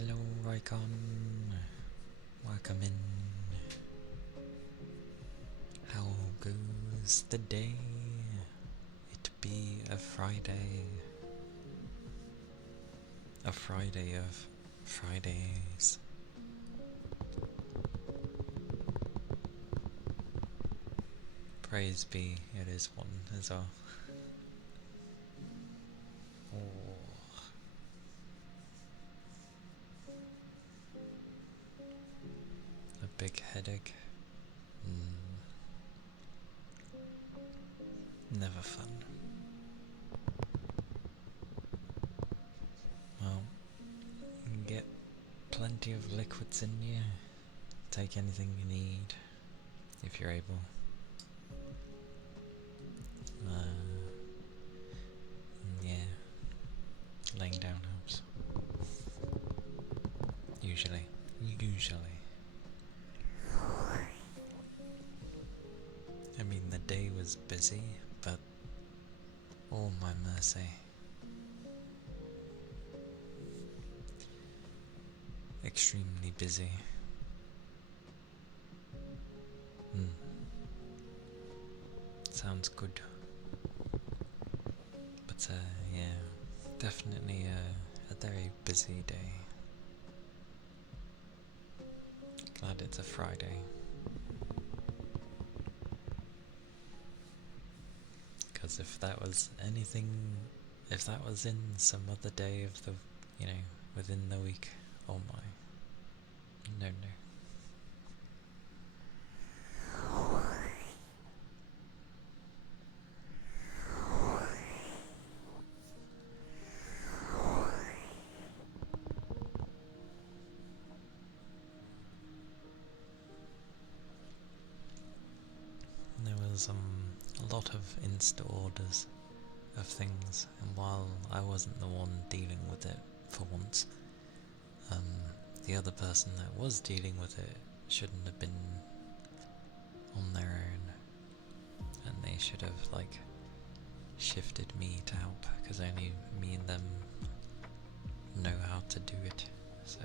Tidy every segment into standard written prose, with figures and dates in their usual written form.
Hello, Icon. Welcome in. How goes the day? It be a Friday. A Friday of Fridays. Praise be, it is one as well. Oh. A big headache. Never fun. Well, get plenty of liquids in you. Take anything you need, if you're able. Yeah, laying down helps. Usually. I mean, the day was busy, but oh my mercy. Extremely busy. Sounds good. But yeah, definitely a very busy day. Glad it's a Friday. Because if that was anything, if that was in some other day of the, within the week, oh my. No. There was a lot of Insta orders of things, and while I wasn't the one dealing with it for once, the other person that was dealing with it shouldn't have been on their own, and they should have shifted me to help, because only me and them know how to do it. So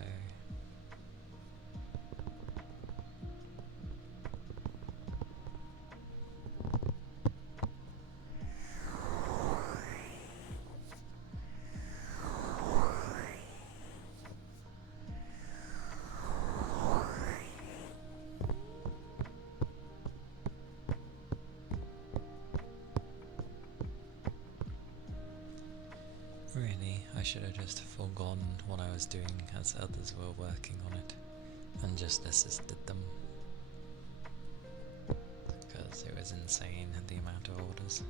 really, I should have just forgone what I was doing as others were working on it, and just assisted them, because it was insane the amount of orders.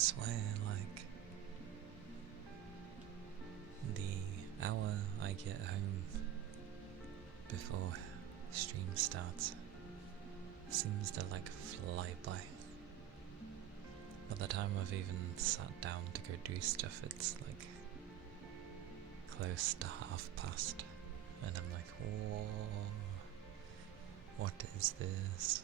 swear, like, the hour I get home before stream starts seems to like fly by. By the time I've even sat down to go do stuff, it's like close to past, and I'm like, whoa, what is this?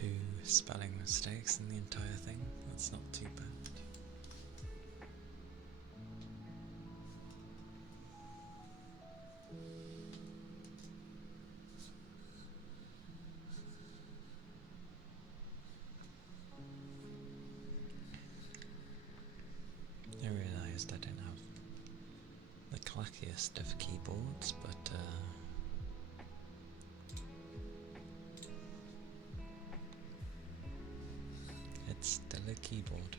2 spelling mistakes in the entire thing. That's not too bad. I realised I didn't have the clackiest of keyboards, but it's still a keyboard.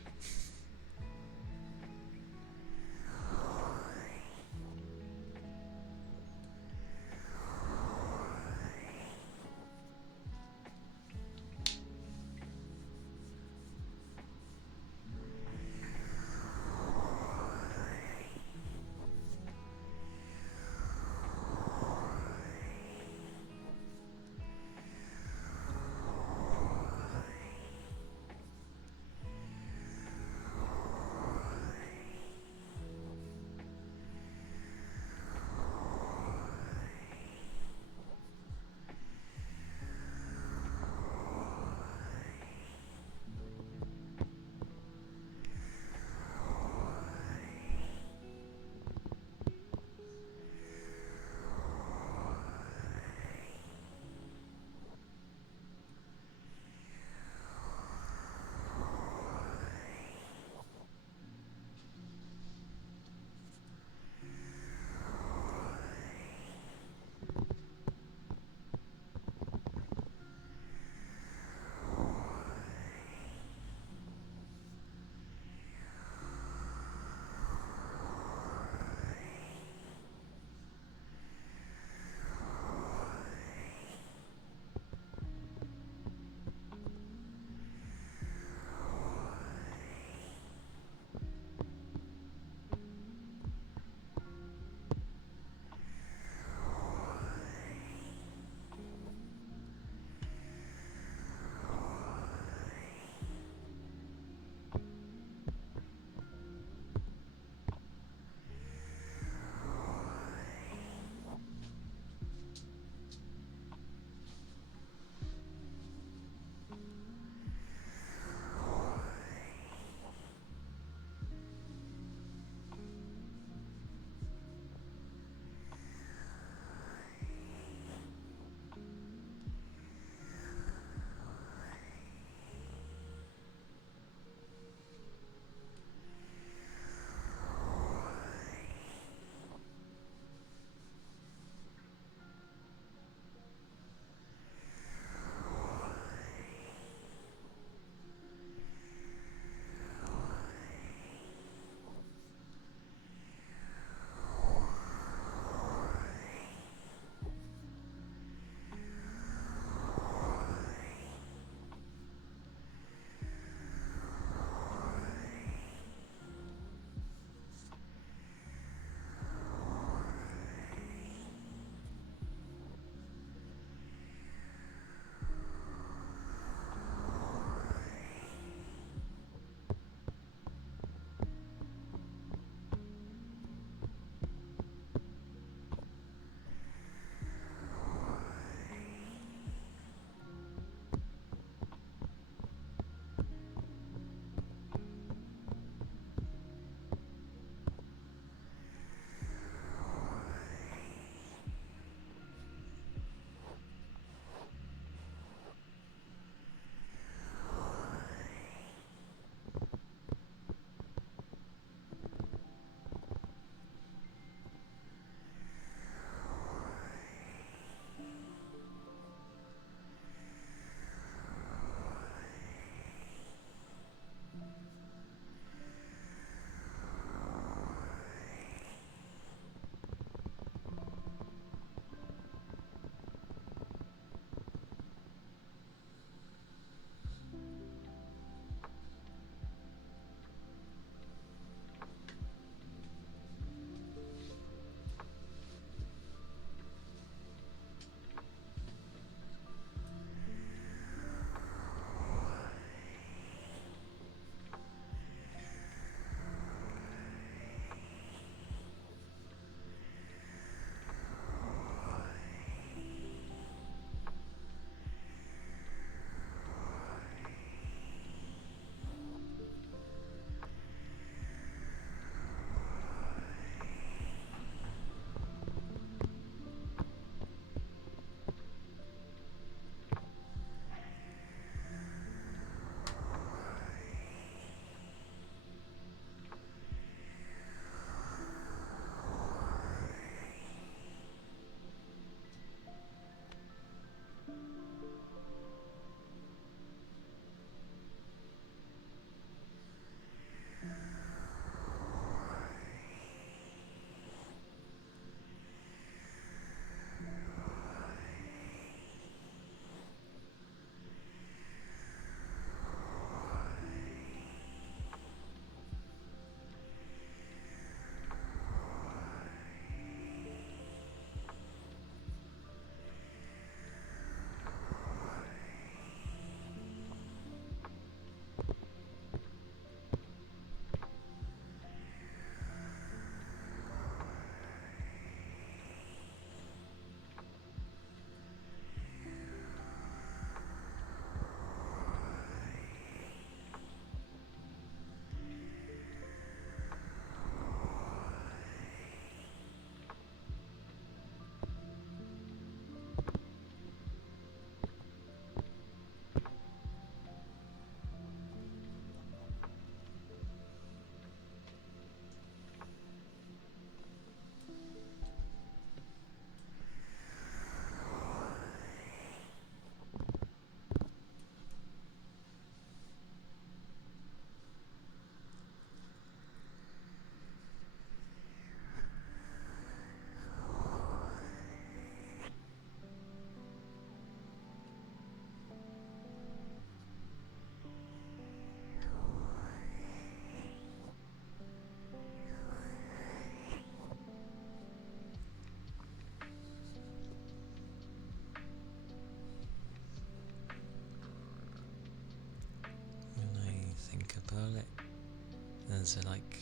there's like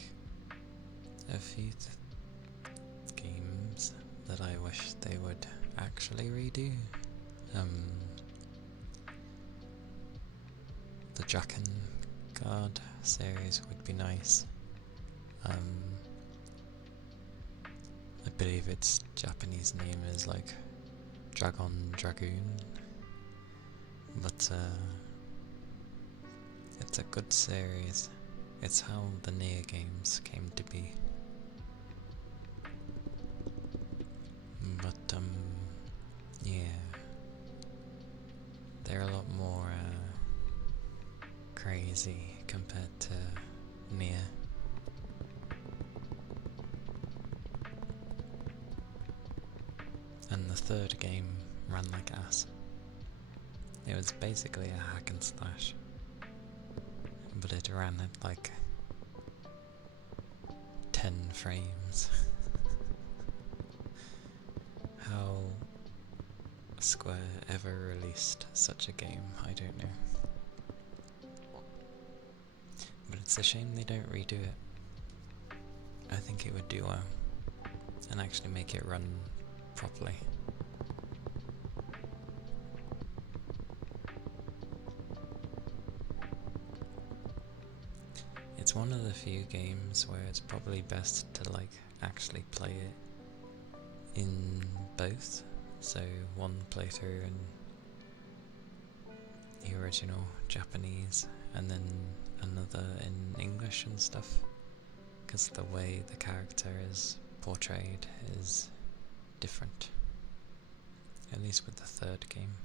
a few games that I wish they would actually redo. The Dragon Guard series would be nice. I believe its Japanese name is like Dragoon, but it's a good series. It's how the Nier games came to be. But yeah, they're a lot more crazy compared to Nier. And the third game ran like ass. It was basically a hack and slash, but it ran at like 10 frames. How Square ever released such a game, I don't know. But it's a shame they don't redo it. I think it would do well, and actually make it run properly. It's one of the few games where it's probably best to like actually play it in both, so one playthrough in the original Japanese and then another in English and stuff, because the way the character is portrayed is different, at least with the third game.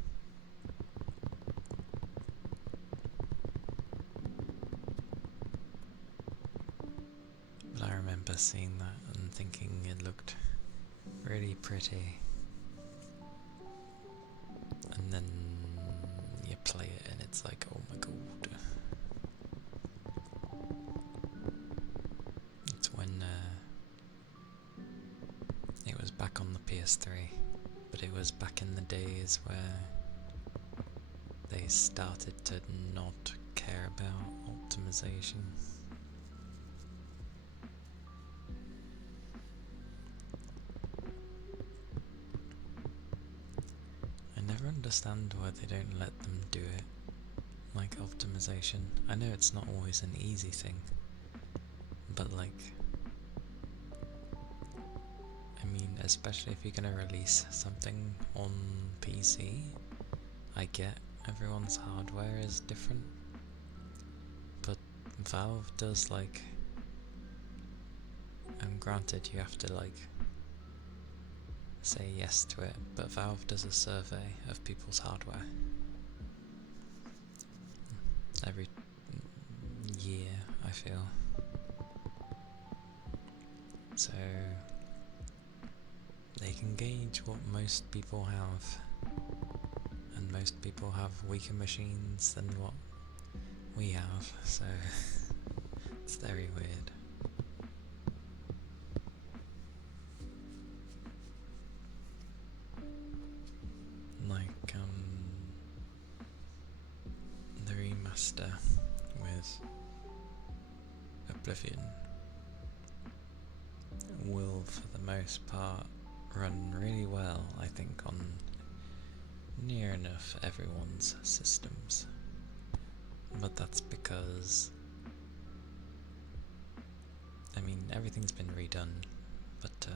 But I remember seeing that and thinking it looked really pretty, and then you play it and it's like, oh my god. It's when it was back on the PS3, but it was back in the days where they started to not care about optimization. I never understand why they don't let them do it, like optimization. I know it's not always an easy thing, but like, I mean, especially if you're gonna release something on PC, I get everyone's hardware is different, but Valve does like, and granted you have to like say yes to it, but Valve does a survey of people's hardware every year, I feel. So they can gauge what most people have, and most people have weaker machines than what we have, so it's very weird. Like the remaster with Oblivion will, for the most part, run really well, I think, on near enough everyone's systems. But that's because, I mean, everything's been redone, but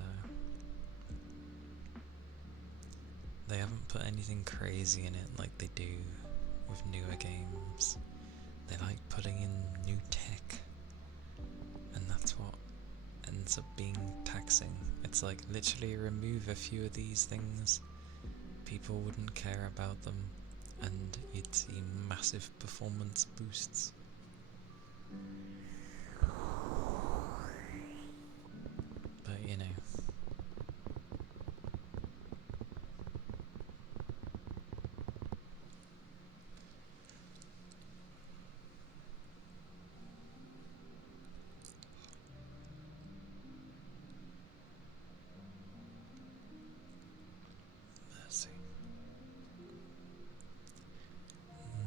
they haven't put anything crazy in it like they do with newer games. They like putting in new tech, and that's what ends up being taxing. It's like, literally remove a few of these things, people wouldn't care about them, and you'd see massive performance boosts. But you know,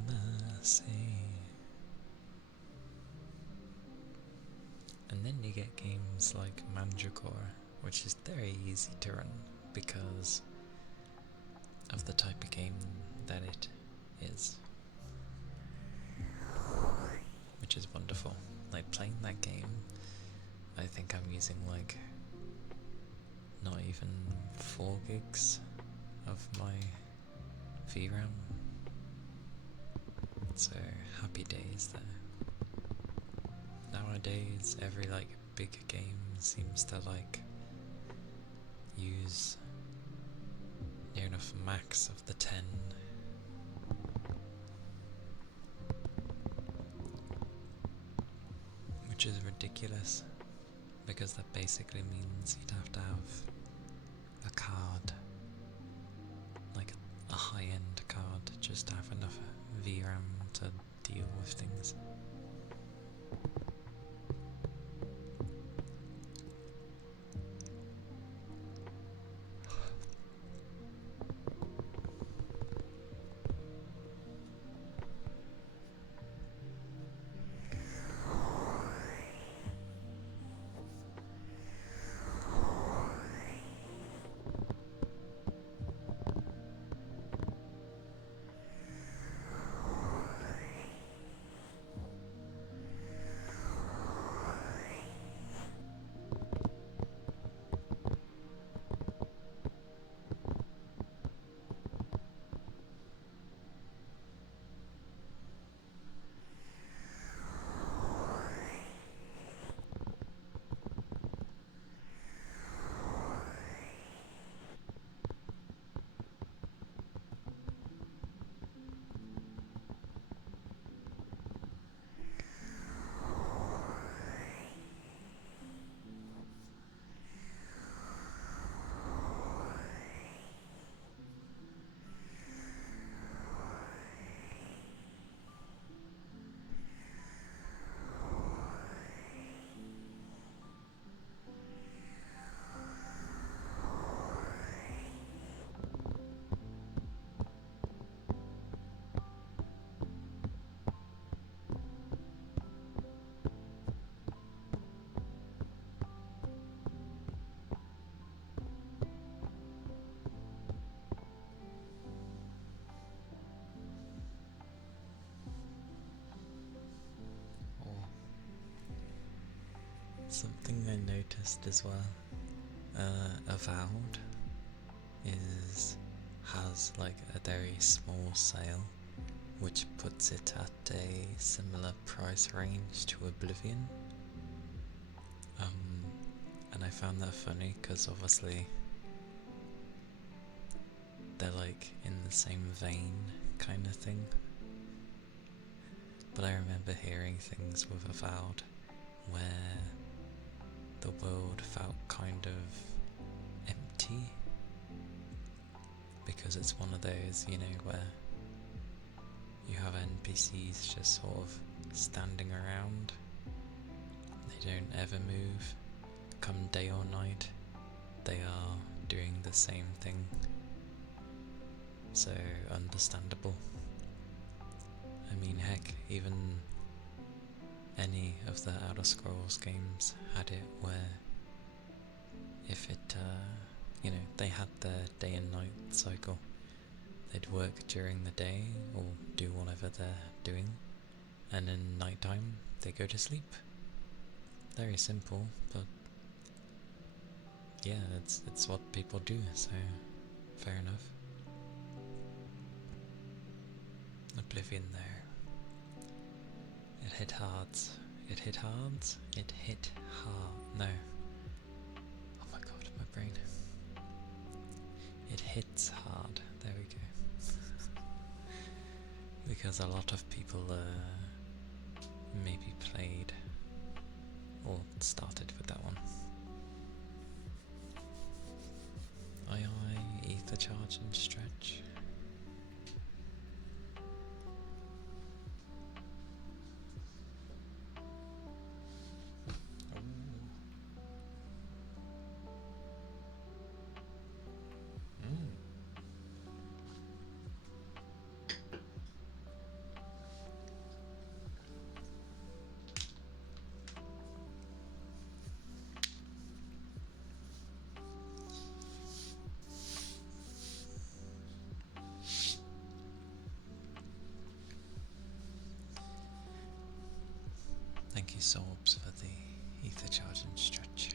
mercy. you get games like Mandragora, which is very easy to run because of the type of game that it is, which is wonderful. Like, playing that game, I think I'm using like not even 4 gigs of my VRAM, so happy days there. Nowadays, every like big game seems to like use near enough max of the 10. Which is ridiculous, because that basically means you'd have to have a card, like a high-end card, just to have enough VRAM to deal with things. Something I noticed as well, Avowed has like a very small sale, which puts it at a similar price range to Oblivion. And I found that funny because obviously they're like in the same vein kind of thing. But I remember hearing things with Avowed where the world felt kind of empty, because it's one of those, you know, where you have NPCs just sort of standing around. They don't ever move. Come day or night, they are doing the same thing. So understandable. I mean, heck, even any of the Outer Scrolls games had it where if it, you know, they had their day and night cycle. They'd work during the day or do whatever they're doing, and in night time they go to sleep. Very simple, but yeah, it's what people do, so fair enough. Oblivion there. It hit hard. It hit hard? It hit hard. No. Oh my god, my brain. It hits hard. There we go. Because a lot of people maybe played or started with that one. Aye, ether charge and stretch. nice orbs for the ether charge and stretch.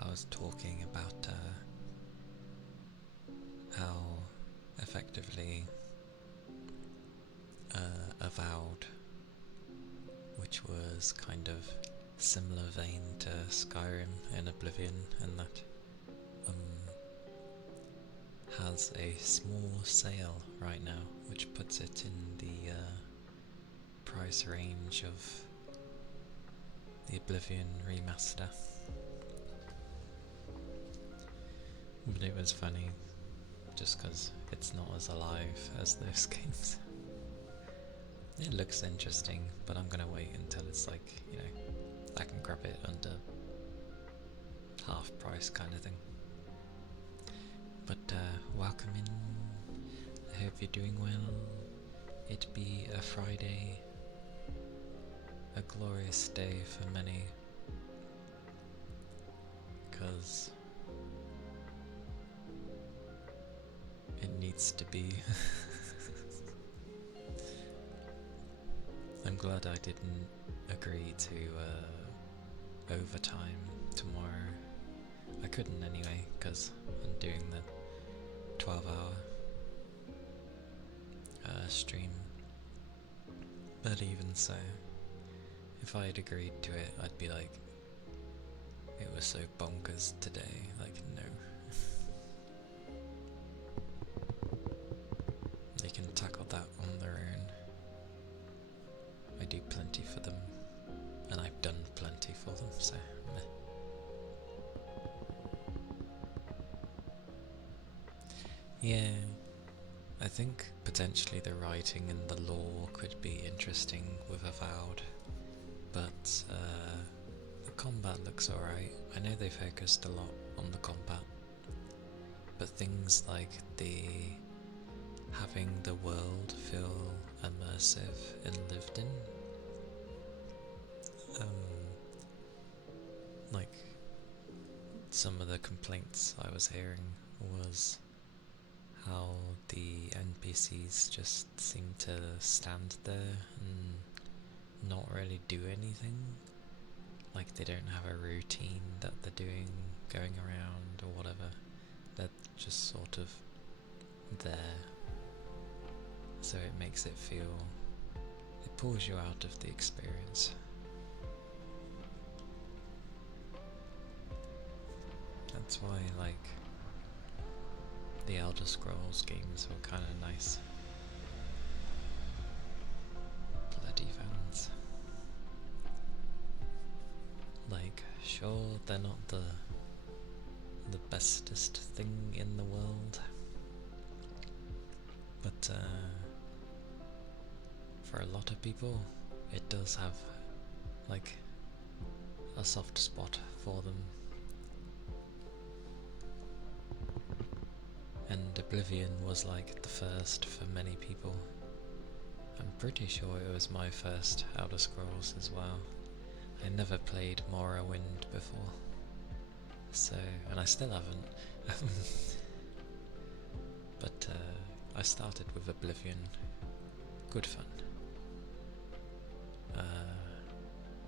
I was talking about how effectively Avowed, which was kind of similar vein to Skyrim and Oblivion, and that has a small sale right now, which puts it in the price range of the Oblivion remaster. But it was funny, just because it's not as alive as those games. It looks interesting, but I'm gonna wait until it's like, you know, I can grab it under half price kind of thing. But welcome in, I hope you're doing well. It be a Friday, a glorious day for many, because it needs to be. I'm glad I didn't agree to overtime tomorrow. I couldn't anyway, because I'm doing the 12-hour stream. But even so, if I had agreed to it, I'd be like, it was so bonkers today, like, no. They can tackle that on their own. I do plenty for them, and I've done plenty for them, so meh. Yeah, I think potentially the writing and the lore could be interesting with Avowed, but the combat looks alright. I know they focused a lot on the combat, but things like having the world feel immersive and lived in, like some of the complaints I was hearing was how the NPCs just seem to stand there and not really do anything, like they don't have a routine that they're doing, going around or whatever. They're just sort of there, so it makes it feel, it pulls you out of the experience. That's why, like, the Elder Scrolls games were kind of nice. Bloody fans. Like, sure, they're not the bestest thing in the world, but for a lot of people, it does have, like, a soft spot for them. And Oblivion was like the first for many people. I'm pretty sure it was my first Elder Scrolls as well. I never played Morrowind before, so, and I still haven't. But I started with Oblivion. Good fun.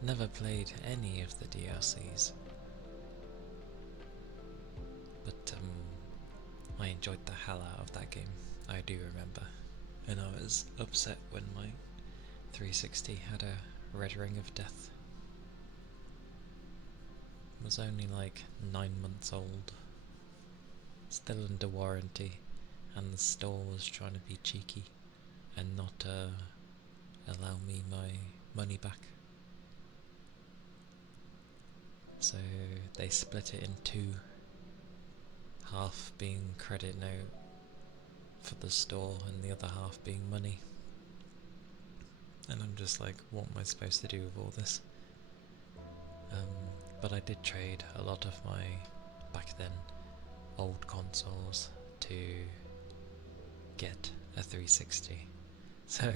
Never played any of the DLCs, but I enjoyed the hell out of that game, I do remember, and I was upset when my 360 had a red ring of death. It was only like 9 months old, still under warranty, and the store was trying to be cheeky and not allow me my money back. So they split it in two, half being credit note for the store and the other half being money. And I'm just like, what am I supposed to do with all this? But I did trade a lot of my, back then, old consoles to get a 360. So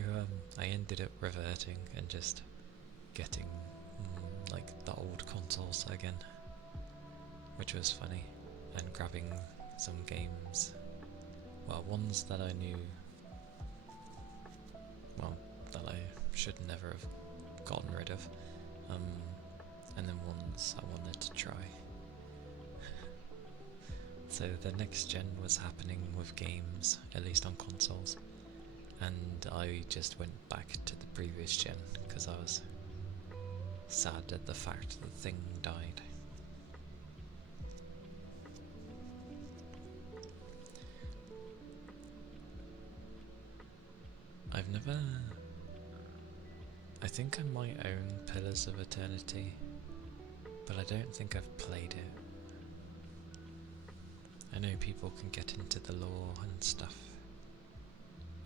I ended up reverting and just getting like the old consoles again, which was funny, and grabbing some games, well, ones that I knew, well, that I should never have gotten rid of, and then ones I wanted to try. So the next gen was happening with games, at least on consoles, and I just went back to the previous gen because I was sad at the fact that the thing died. I think I might own Pillars of Eternity, but I don't think I've played it. I know people can get into the lore and stuff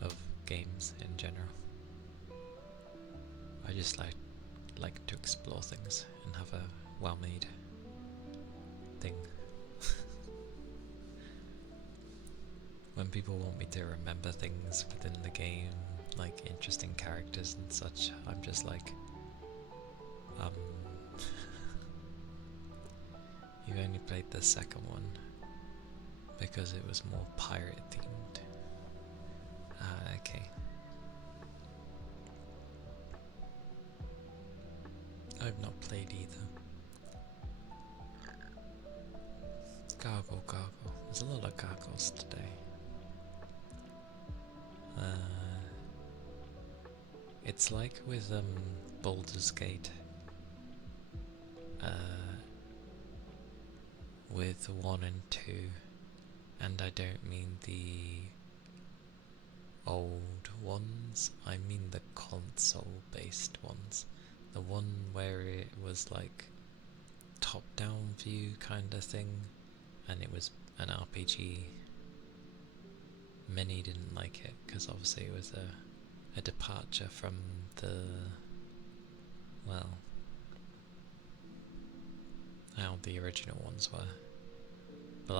of games in general. I just like to explore things and have a well-made thing. When people want me to remember things within the game, like interesting characters and such, I'm just like, you only played the second one because it was more pirate themed. Ah, okay. I've not played either. Gargle, gargle. There's a lot of gargles today. It's like with Baldur's Gate, with 1 and 2, and I don't mean the old ones, I mean the console based ones. The one where it was like top down view kind of thing, and it was an RPG. Many didn't like it because obviously it was a departure from the, well, how the original ones were. But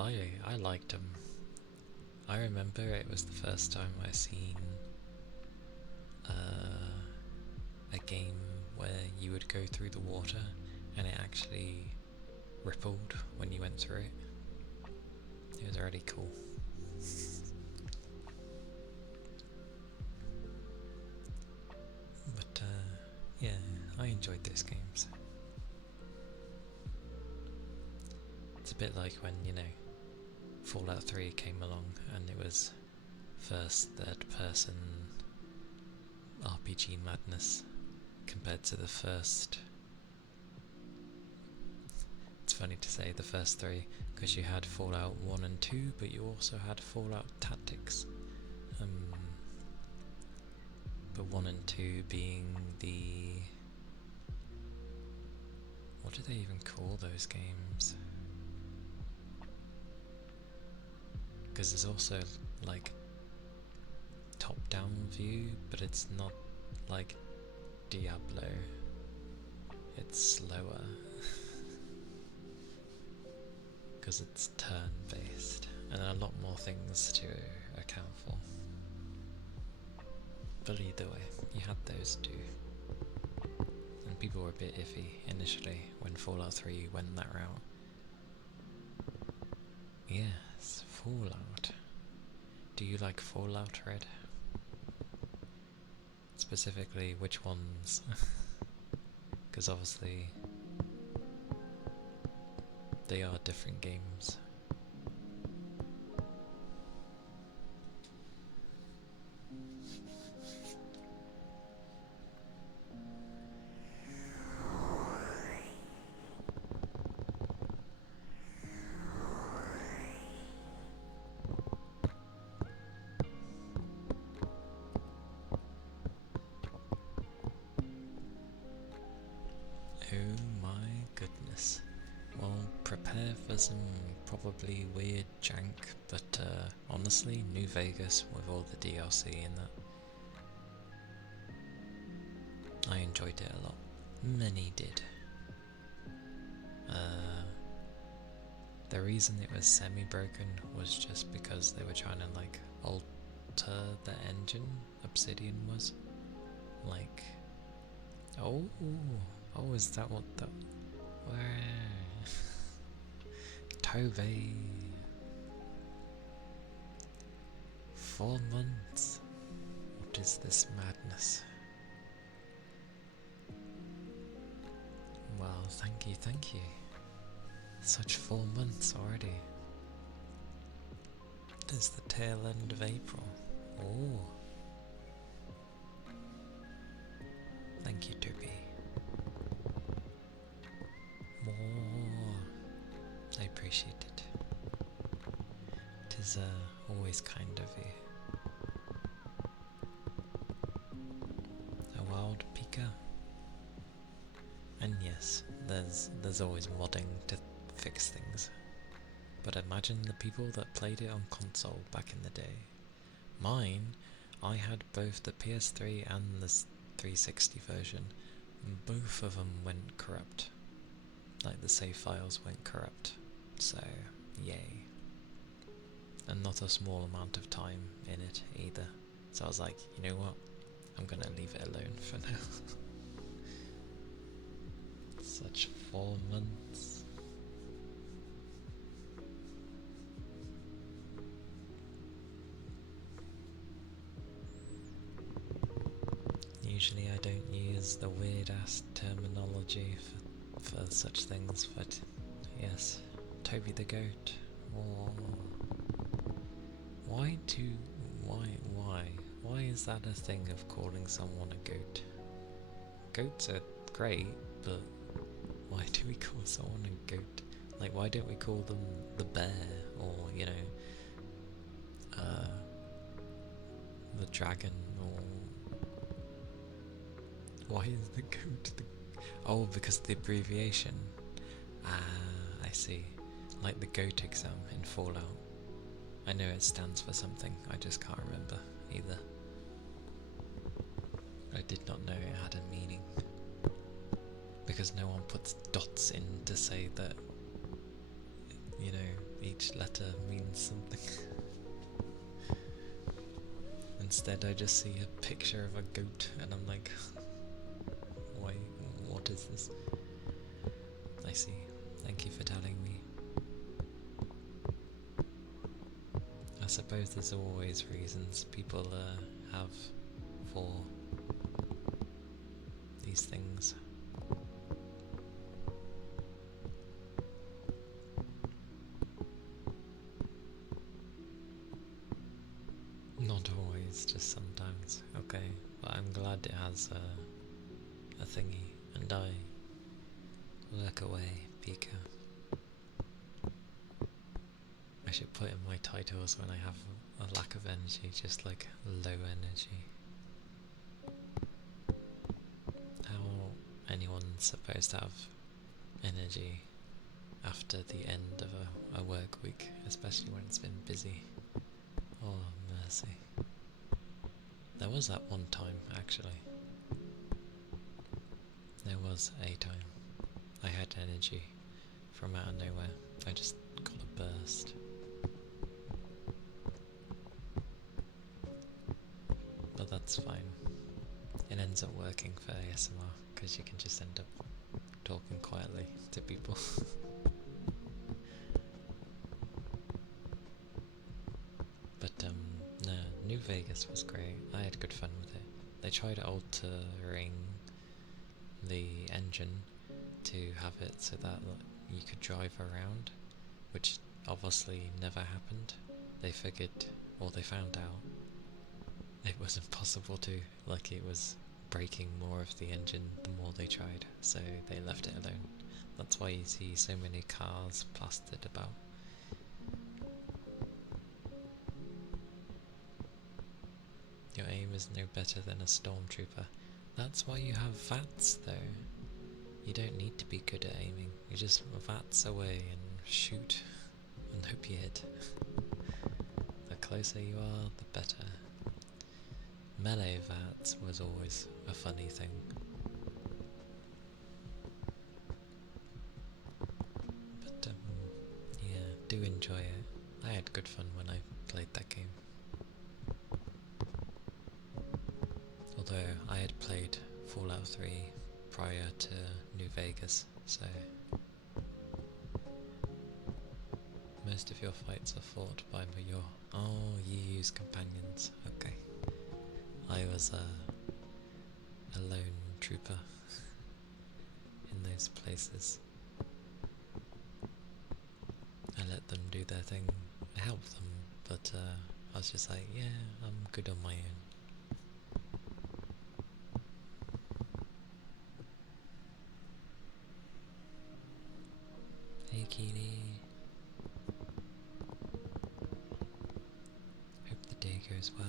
I liked them. I remember it was the first time I seen a game where you would go through the water and it actually rippled when you went through it. It was really cool. But yeah, I enjoyed those games. It's a bit like when, you know, Fallout 3 came along and it was first third person RPG madness compared to the first. It's funny to say the first 3 because you had Fallout 1 and 2, but you also had Fallout Tactics. But 1 and 2 being the, what do they even call those games? Because there's also like top down view, but it's not like Diablo, it's slower because it's turn based and a lot more things to account for. But either way, you had those two, and people were a bit iffy initially when Fallout 3 went that route. Yes, Fallout. Do you like Fallout, Red? Specifically, which ones? Because obviously they are different games. Oh my goodness. Well, prepare for some probably weird jank, but honestly, New Vegas with all the DLC in that. I enjoyed it a lot. Many did. The reason it was semi-broken was just because they were trying to like alter the engine Obsidian was. Like, oh, is that what the... Where? Tove. 4 months. What is this madness? Well, thank you, thank you. Such 4 months already. It's the tail end of April. Oh. Thank you, Toby. More. I appreciate it. It is always kind of you. A wild Pika. And yes, there's always modding to fix things. But imagine the people that played it on console back in the day. Mine, I had both the PS3 and the 360 version. Both of them went corrupt. Like the save files went corrupt. So, yay. And not a small amount of time in it either. So I was like, you know what? I'm gonna leave it alone for now. Such 4 months. Usually I don't use the weird ass terminology for such things, but yes, Toby the goat. Oh. Why is that a thing of calling someone a goat? Goats are great, but why do we call someone a goat? Like, why don't we call them the bear, or, you know, the dragon, or why is the goat the... Oh, because of the abbreviation. Ah, I see. Like the GOAT exam in Fallout. I know it stands for something, I just can't remember either. I did not know it had a meaning. Because no one puts dots in to say that, you know, each letter means something. Instead I just see a picture of a goat and I'm like, why, what is this? I see, thank you for telling me. I suppose there's always reasons people have for these things. Not always, just sometimes. Okay, but I'm glad it has a thingy, and I look away, Pika. I should put in my titles when I have a lack of energy, just like low energy. How anyone's supposed to have energy after the end of a work week, especially when it's been busy. Oh, mercy. There was that one time, actually. There was a time. I had energy from out of nowhere. I just got a burst. But that's fine. It ends up working for ASMR, because you can just end up talking quietly to people. But no, New Vegas was great. I had good fun with it. They tried altering the engine to have it so that you could drive around, which obviously never happened. They figured, or they found out, it was impossible to, like it was breaking more of the engine the more they tried, so they left it alone. That's why you see so many cars plastered about. Your aim is no better than a stormtrooper. That's why you have VATS though. You don't need to be good at aiming. You just VATS away and shoot and hope you hit. The closer you are, the better. Melee VATS was always a funny thing. But yeah, do enjoy it. I had good fun when I played that game. Although I had played Fallout 3 prior to New Vegas, so Most of your fights are fought by your... Oh, you use companions. Okay. I was a lone trooper in those places. I let them do their thing. I helped them, but I was just like, yeah, I'm good on my own. Hey Keely. Hope the day goes well.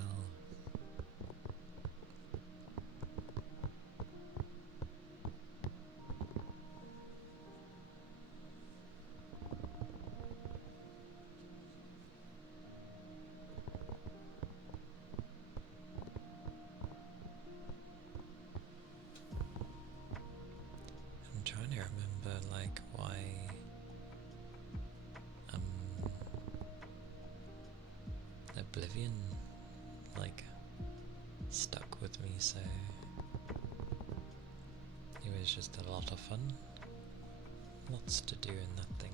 I'm trying to remember, like, why Oblivion, like, stuck with me so... It was just a lot of fun. Lots to do in that thing.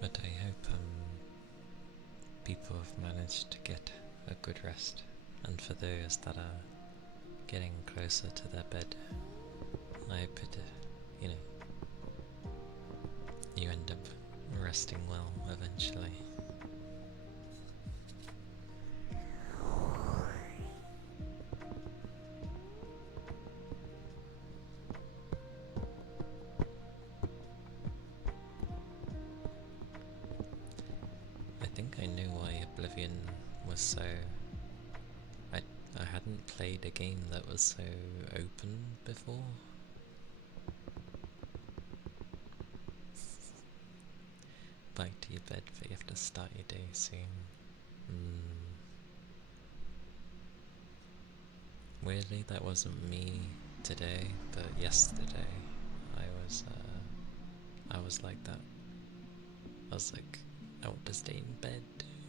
But I hope people have managed to get a good rest, and for those that are getting closer to their bed, I hope it, you end up resting well eventually. I think I knew why Oblivion was so... I hadn't played a game that was so open before. Back to your bed, but you have to start your day soon. Weirdly, that wasn't me today, but yesterday I was like that. I was like, I want to stay in bed.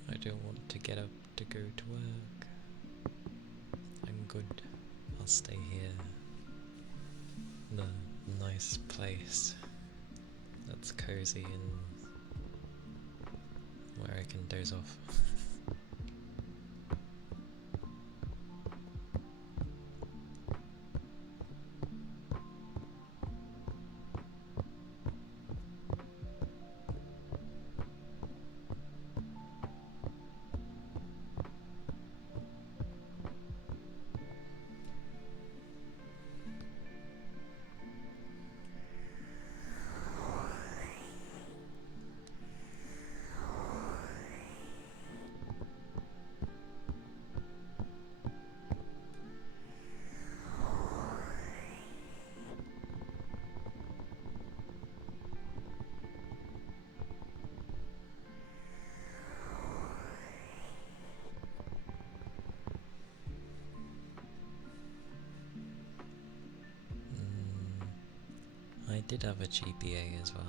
I don't want to get up to go to work. I'm good. I'll stay here. In a nice place that's cozy and where I can doze off. I did have a GBA as well.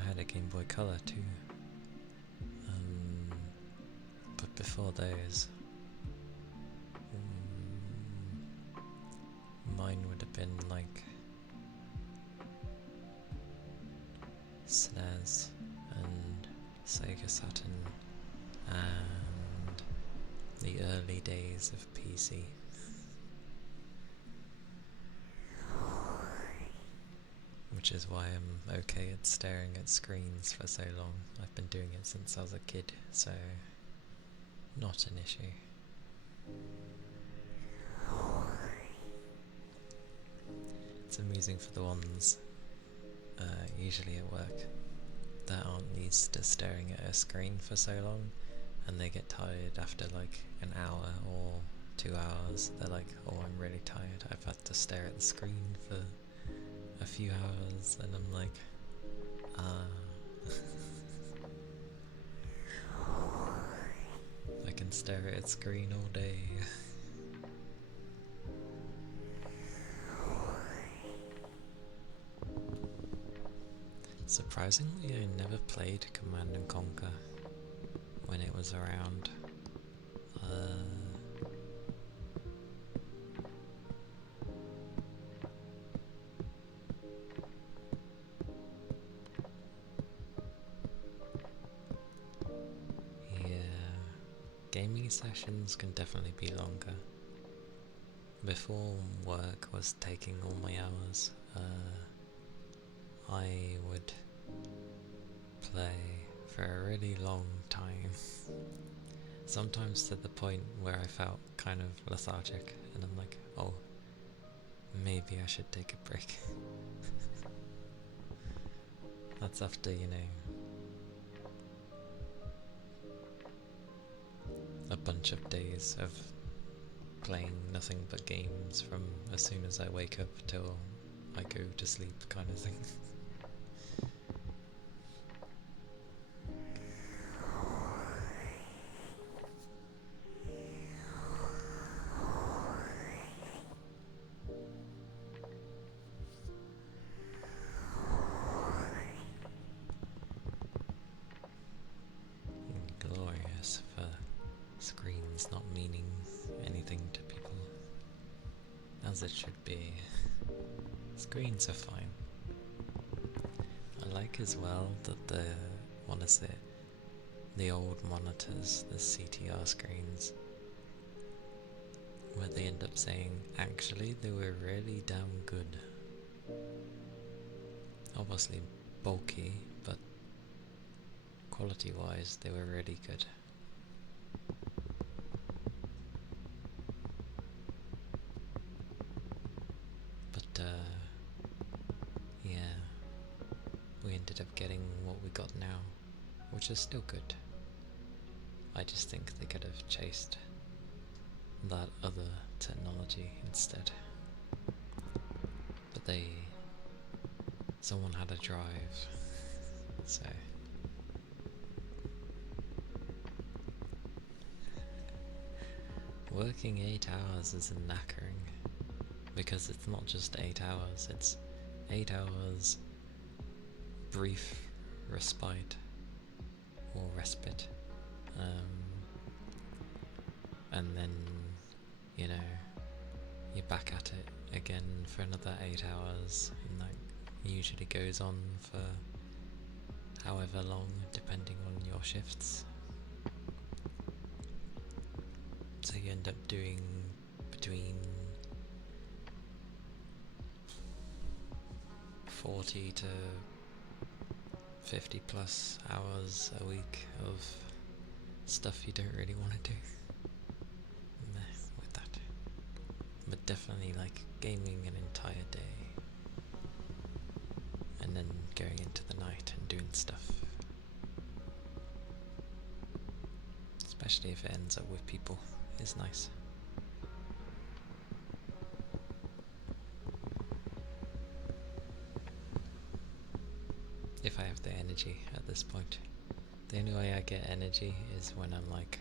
I had a Game Boy Color too. But before those, mine would have been like SNES and Sega Saturn and the early days of PC. Which is why I'm okay at staring at screens for so long. I've been doing it since I was a kid, so not an issue. It's amusing for the ones, usually at work, that aren't used to staring at a screen for so long, and they get tired after like an hour or 2 hours. They're like, oh, I'm really tired, I've had to stare at the screen for a few hours, and I'm like, I can stare at a screen all day. Surprisingly, I never played Command and Conquer when it was around. Yeah, gaming sessions can definitely be longer. Before work was taking all my hours, I would play for a really long time. Sometimes to the point where I felt kind of lethargic, and I'm like, oh, maybe I should take a break. That's after, a bunch of days of playing nothing but games from as soon as I wake up till I go to sleep kind of thing. Glorious for screens not meaning anything to people, as it should be. Screens are fine. I like as well that the old monitors, the CTR screens, where they end up saying, actually they were really damn good. Obviously bulky, but quality wise they were really good. But yeah, we ended up getting what we got now, which is still good. I just think they could have chased that other technology instead. But someone had a drive, so. Working 8 hours is knackering, because it's not just 8 hours, it's 8 hours brief respite or respite, and then you're back at it again for another 8 hours, and that usually goes on for however long depending on your shifts. So you end up doing between 40 to 50 plus hours a week of stuff you don't really want to do. Meh with that. But definitely like gaming an entire day and then going into the night and doing stuff. Especially if it ends up with people, is nice. If I have the energy at this point. The only way I get energy is when I'm like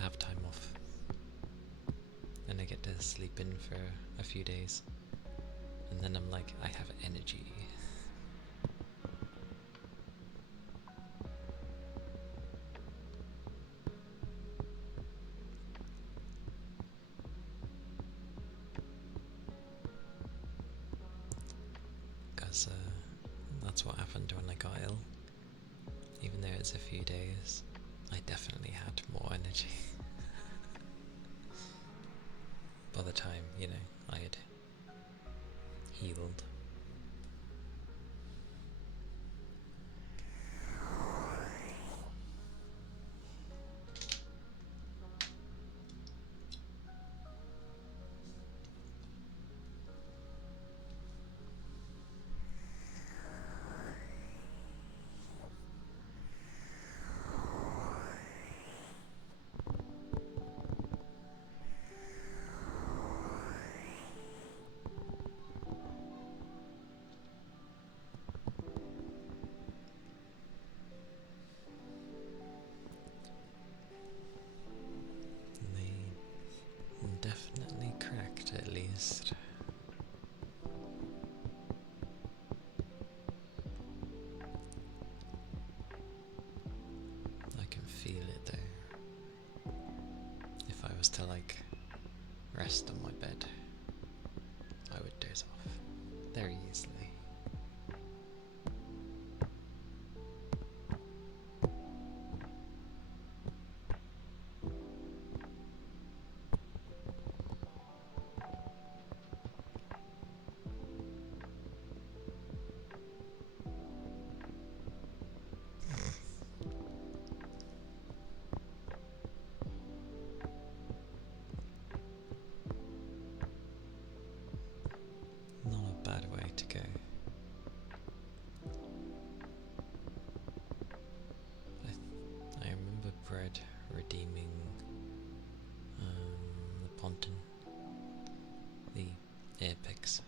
have time off and I get to sleep in for a few days, and then I'm like, I have energy. Because that's what happened when I got ill. Even though it's a few days, I definitely had more energy. By the time, I had healed. to like rest on my bed, I would doze off very easily. Not a bad way to go. I remember Bread redeeming the ponton, the ear picks,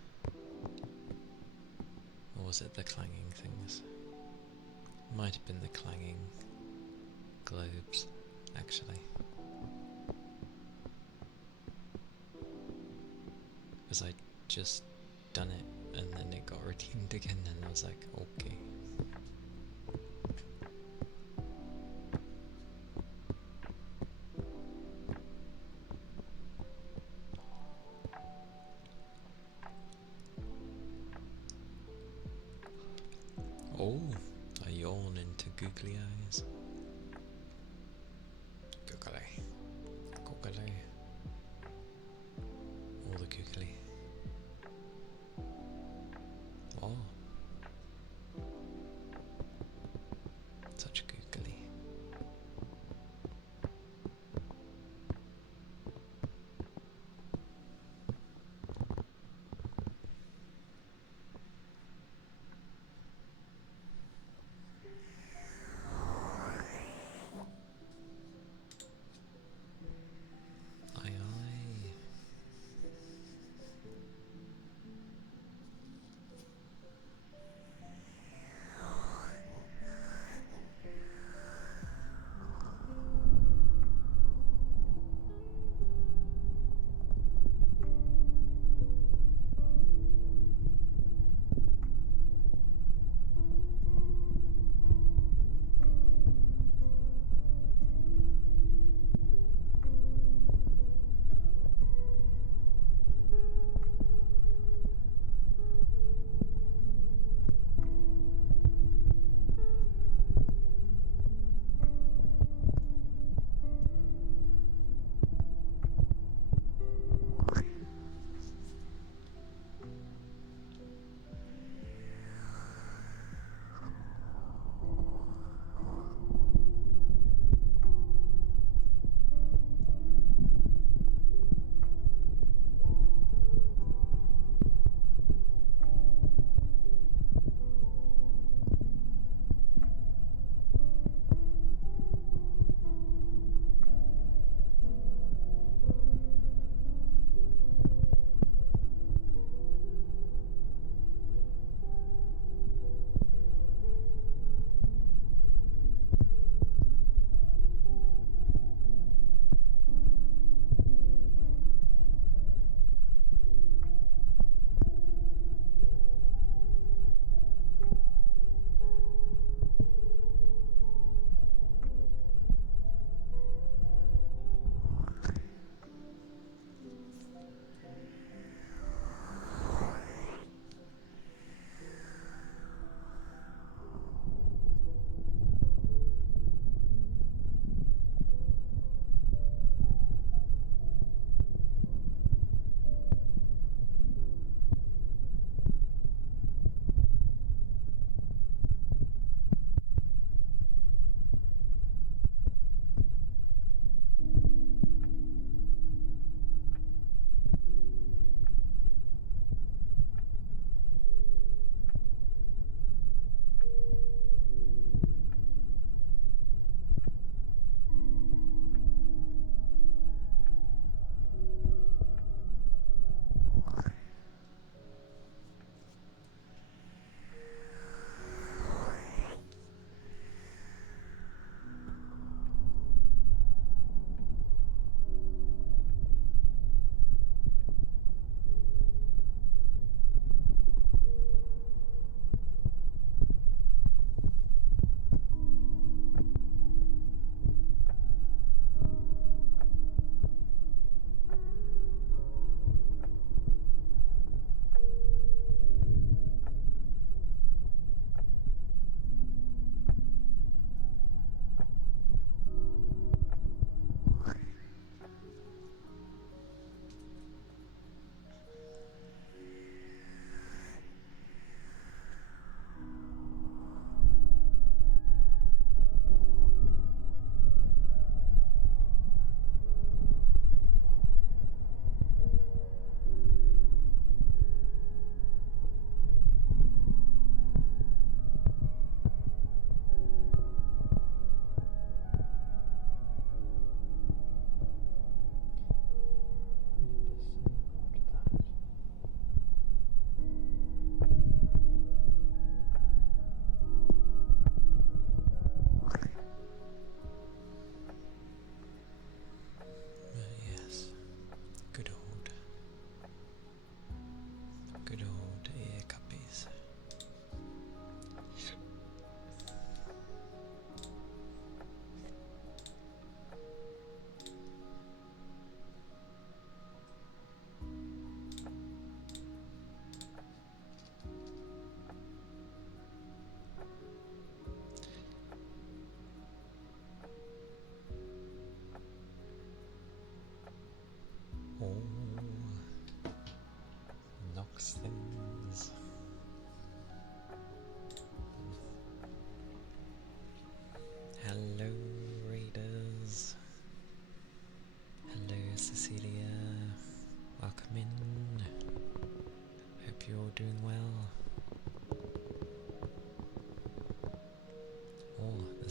or was it the clanging things? Might have been the clanging globes, actually. Because I'd just done it and then it got redeemed again and I was like, okay. Oh, a yawn into googly eyes. Googly. Googly. All the googly. Oh. Such googly.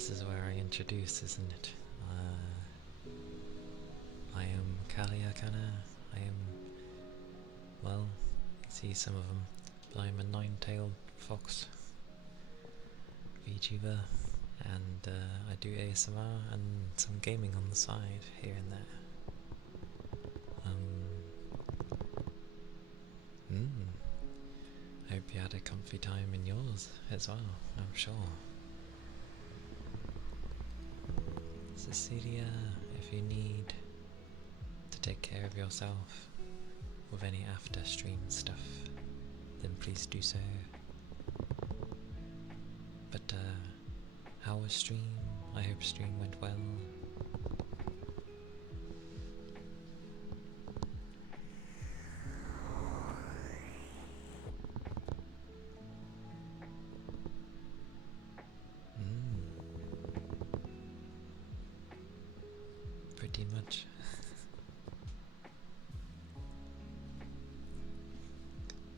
This is where I introduce, isn't it? I am Calia, Kana. I am, well, you see some of them, but I'm a nine-tailed fox VTuber, and I do ASMR and some gaming on the side here and there. Hope you had a comfy time in yours as well, I'm sure. Cecilia, if you need to take care of yourself with any after stream stuff, then please do so. But how was stream? I hope stream went well. Pretty much.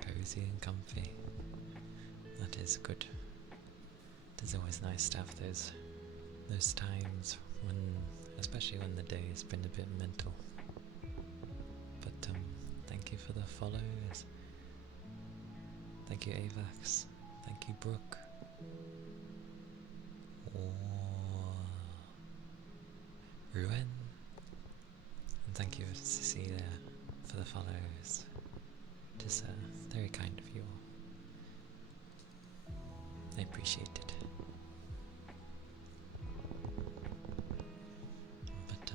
Cozy and comfy. That is good. It is always nice to have those times when, especially when the day has been a bit mental. But thank you for the follows. Thank you, Avax. Thank you, Brooke. Ruin. And thank you, Cecilia, for the follows. It is very kind of you all. I appreciate it. But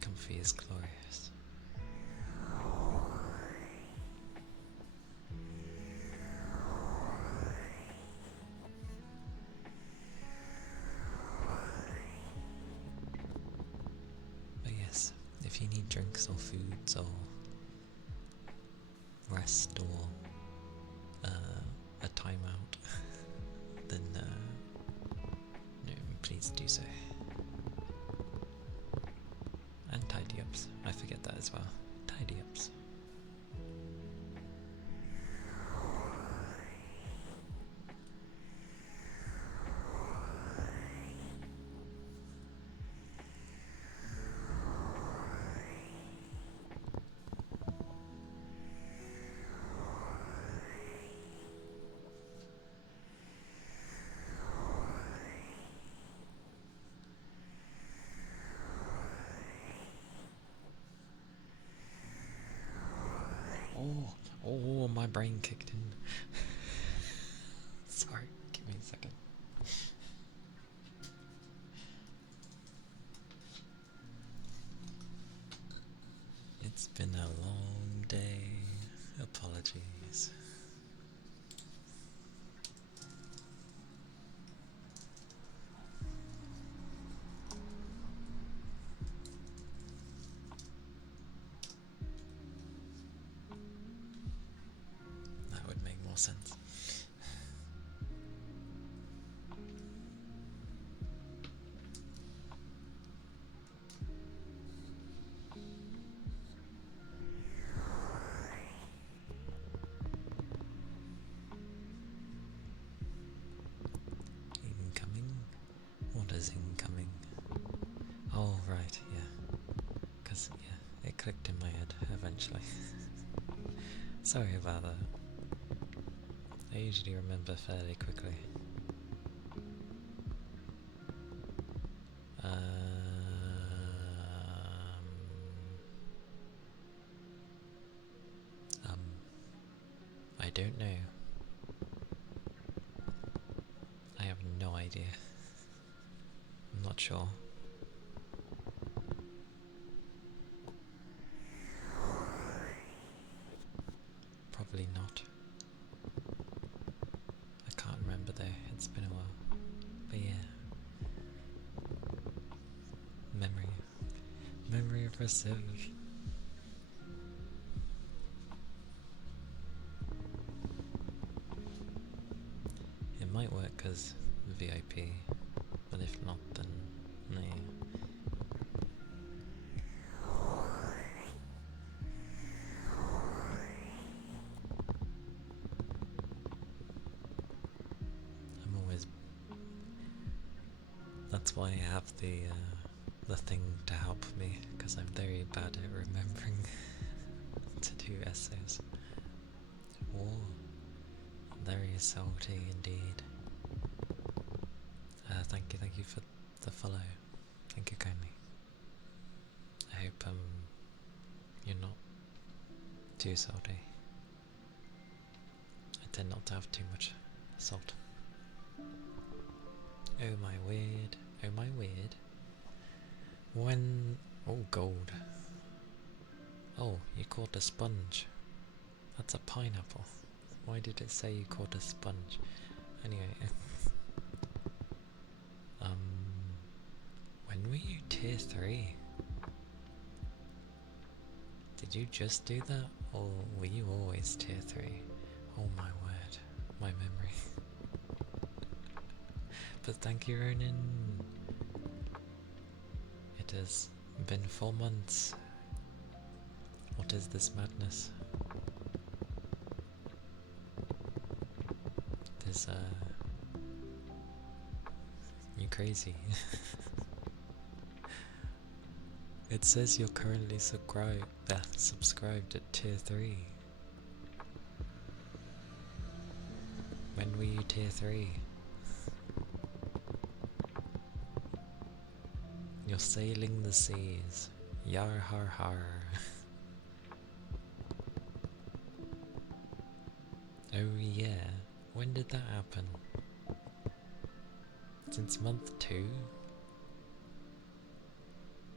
comfy is glorious. But yes, if you need drinks or foods or rest or a timeout, then no, please do so. And tidy ups, I forget that as well. Tidy ups. Oh, my brain kicked in. Sorry, give me a second. It's been a long day. Apologies. That would make more sense. Incoming? What is incoming? Oh, right, yeah. Because, yeah, it clicked in my head eventually. Sorry about that. I usually remember fairly quickly. I don't know. I have no idea. I'm not sure. Probably not. I can't remember though, it's been a while. But yeah. Memory of a sieve. It might work as VIP, but if not, then no. I'm always That's why I have the thing to help me, because I'm very bad at remembering to do essays. Oh, very salty indeed. Thank you for the follow. Thank you kindly. I hope you're not too salty. I tend not to have too much salt. Oh my word, oh my word. When... oh, gold. Oh, you caught a sponge. That's a pineapple. Why did it say you caught a sponge? Anyway. When were you tier 3? Did you just do that? Or were you always tier 3? Oh my word. My memory. But thank you, Ronan. It has been 4 months. What is this madness? There's you crazy. It says you're currently subscribed at tier 3. When were you tier 3? You're sailing the seas. Yar har har. Oh yeah, when did that happen? Since month 2?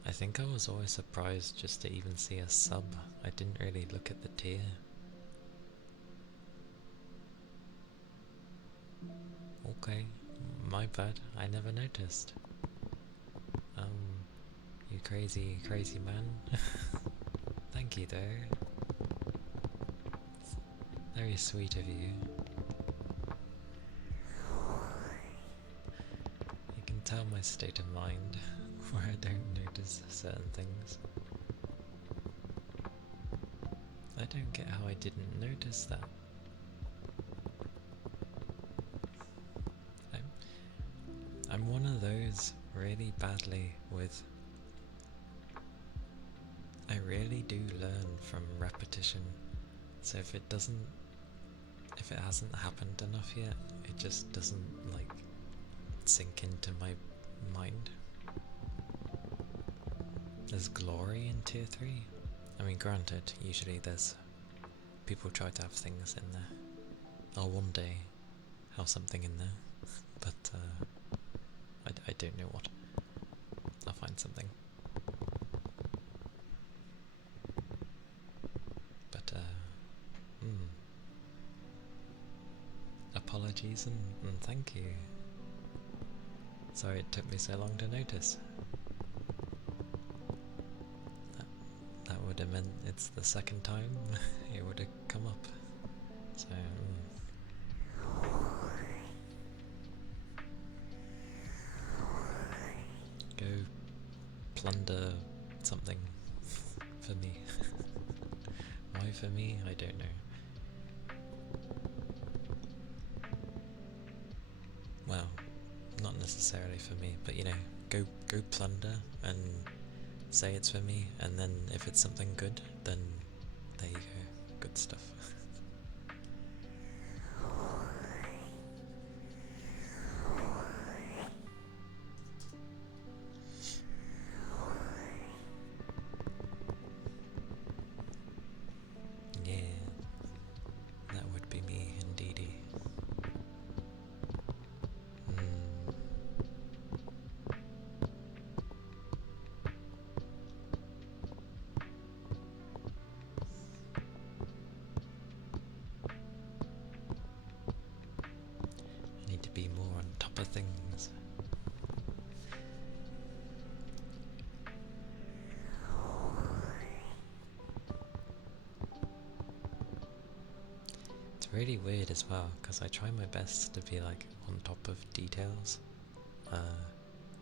I think I was always surprised just to even see a sub. I didn't really look at the tier. Okay, my bad, I never noticed. You crazy man. Thank you though. Very sweet of you. You can tell my state of mind where I don't notice certain things. I don't get how I didn't notice that. I'm one of those really badly with... I really do learn from repetition, so if it hasn't happened enough yet, it just doesn't like sink into my mind. There's glory in tier 3. I mean, granted, usually there's people try to have things in there. I'll one day have something in there, but I don't know what. I'll find something. But apologies and thank you. Sorry it took me so long to notice. That would have meant it's the second time it would have come up. So go plunder something for me. Why for me? I don't know. Well, not necessarily for me, but you know, go plunder and say it's for me, and then if it's something good, then there you go, good stuff. Yeah, that would be me indeedy. I need to be more on top of things. It's really weird as well, because I try my best to be like on top of details,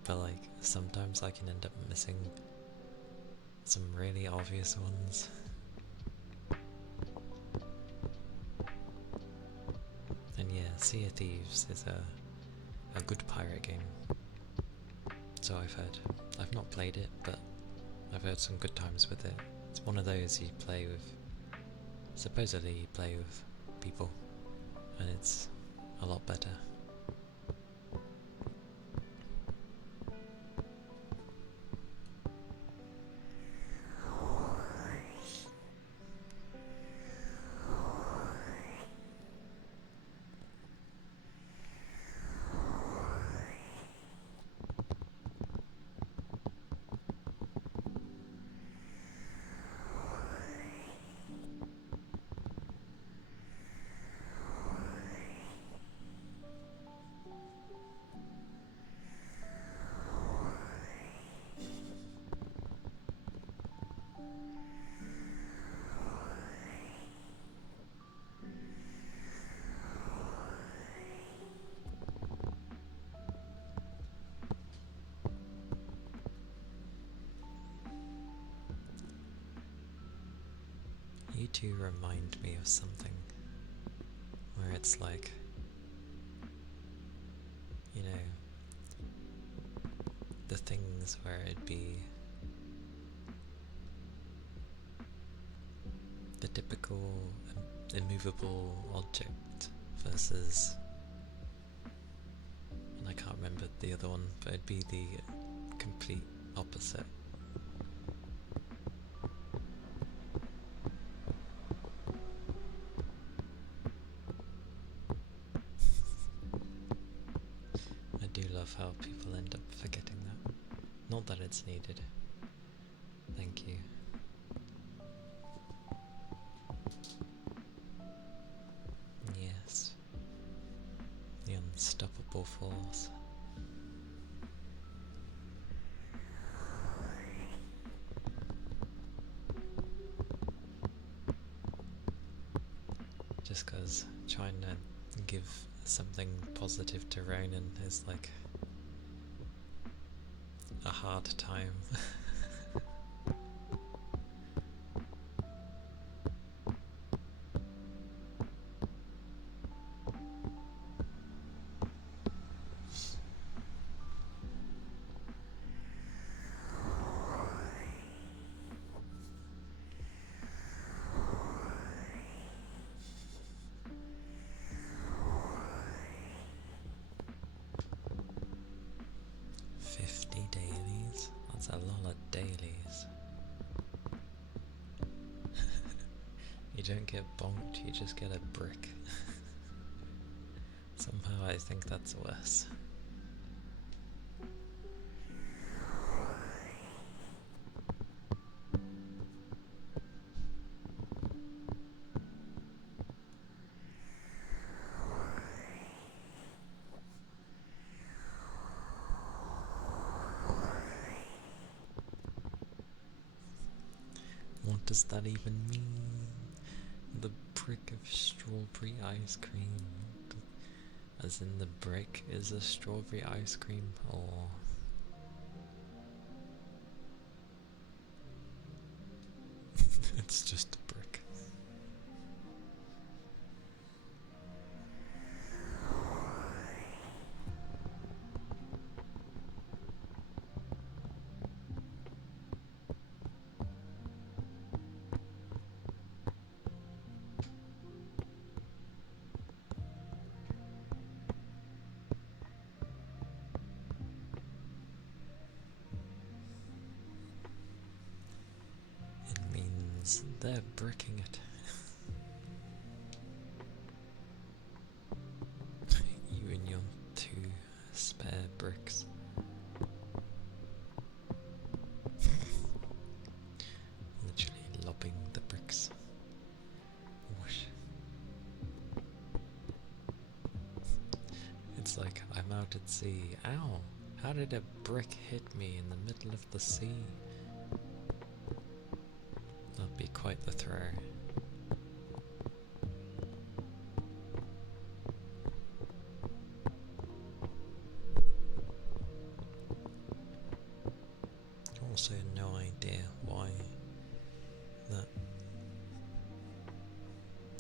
but like sometimes I can end up missing some really obvious ones. And yeah, Sea of Thieves is a good pirate game. So I've heard. I've not played it, but I've heard some good times with it. It's one of those you play with, supposedly you play with people, and it's a lot better. You two remind me of something where it's like, you know, the things where it'd be the typical immovable object versus, and I can't remember the other one, but it'd be the complete opposite. I do love how people end up forgetting that. Not that it's needed. Thank you. Yes. The unstoppable force. Just because trying to give something positive to Ronan is like a hard time. Dailies? That's a lot of dailies. You don't get bonked, you just get a brick. Somehow I think that's worse. What does that even mean? The brick of strawberry ice cream. As in the brick is a strawberry ice cream, or... it's just a brick. They're bricking it. You and your 2 spare bricks. Literally lobbing the bricks. Whoosh. It's like I'm out at sea. Ow! How did a brick hit me in the middle of the sea? That'd be quite the throw. Also no idea why that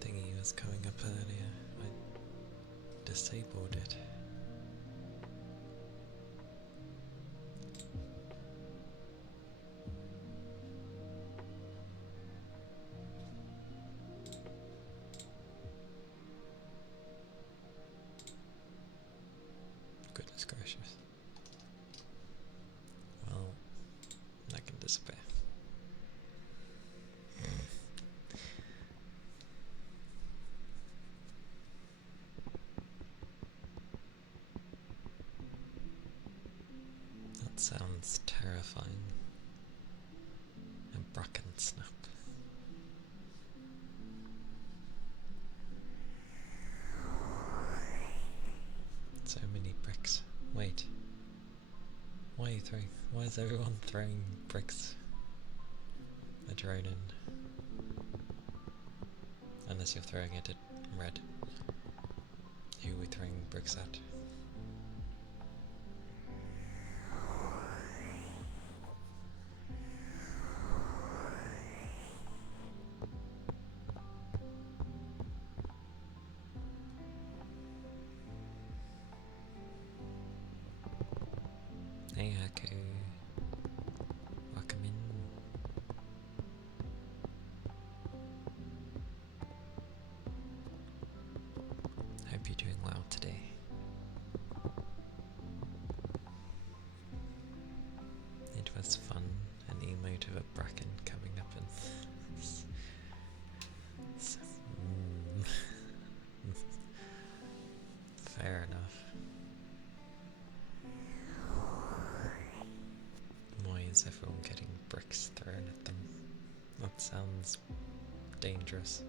thingy was coming up earlier. I disabled it. Goodness gracious. Well, that can disappear. That sounds terrifying. A bracken snap. So many bricks. Wait. Why are you throwing? Why is everyone throwing bricks at Ronan? Unless you're throwing it at Red. Who are we throwing bricks at? Hey Haku. Welcome in. Hope you're doing well today. It was fun, an emote of a bracken coming up and fair enough. Why is everyone getting bricks thrown at them? That sounds dangerous.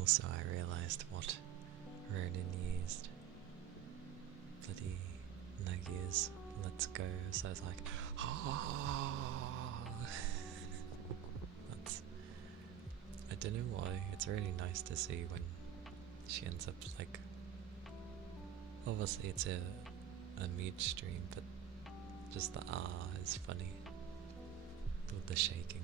Also, I realised what Ronan used. Bloody Nagia's Let's Go, so I was like, ah. That's, I don't know why, it's really nice to see when she ends up like, obviously it's a mute stream, but just the ah is funny, with the shaking.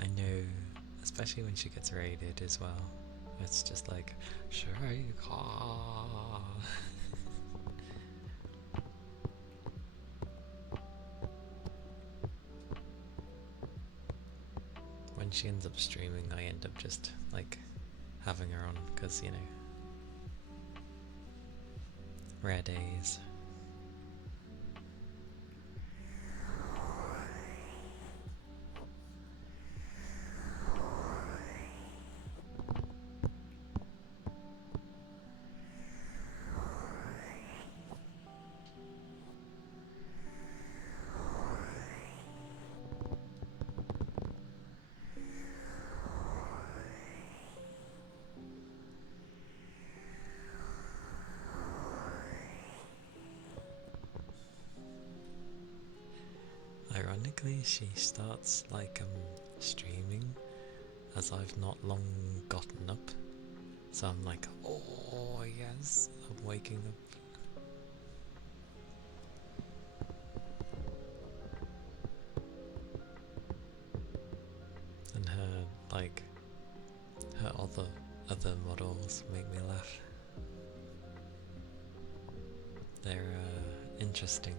I know, especially when she gets raided as well. It's just like, shake, ah. When she ends up streaming, I end up just like having her on because, you know, rare days. Ironically, she starts like streaming as I've not long gotten up, so I'm like, oh yes, I'm waking up. And her like her other models make me laugh. They're interesting.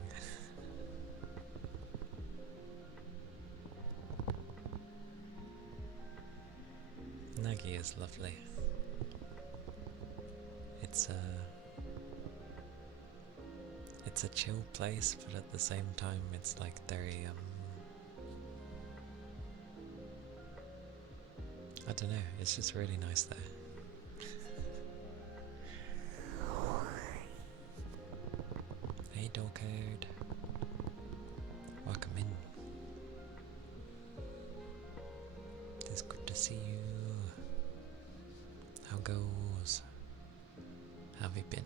Nagi is lovely. It's a chill place, but at the same time it's like very I don't know, it's just really nice there. to see you. How goes? How have you been?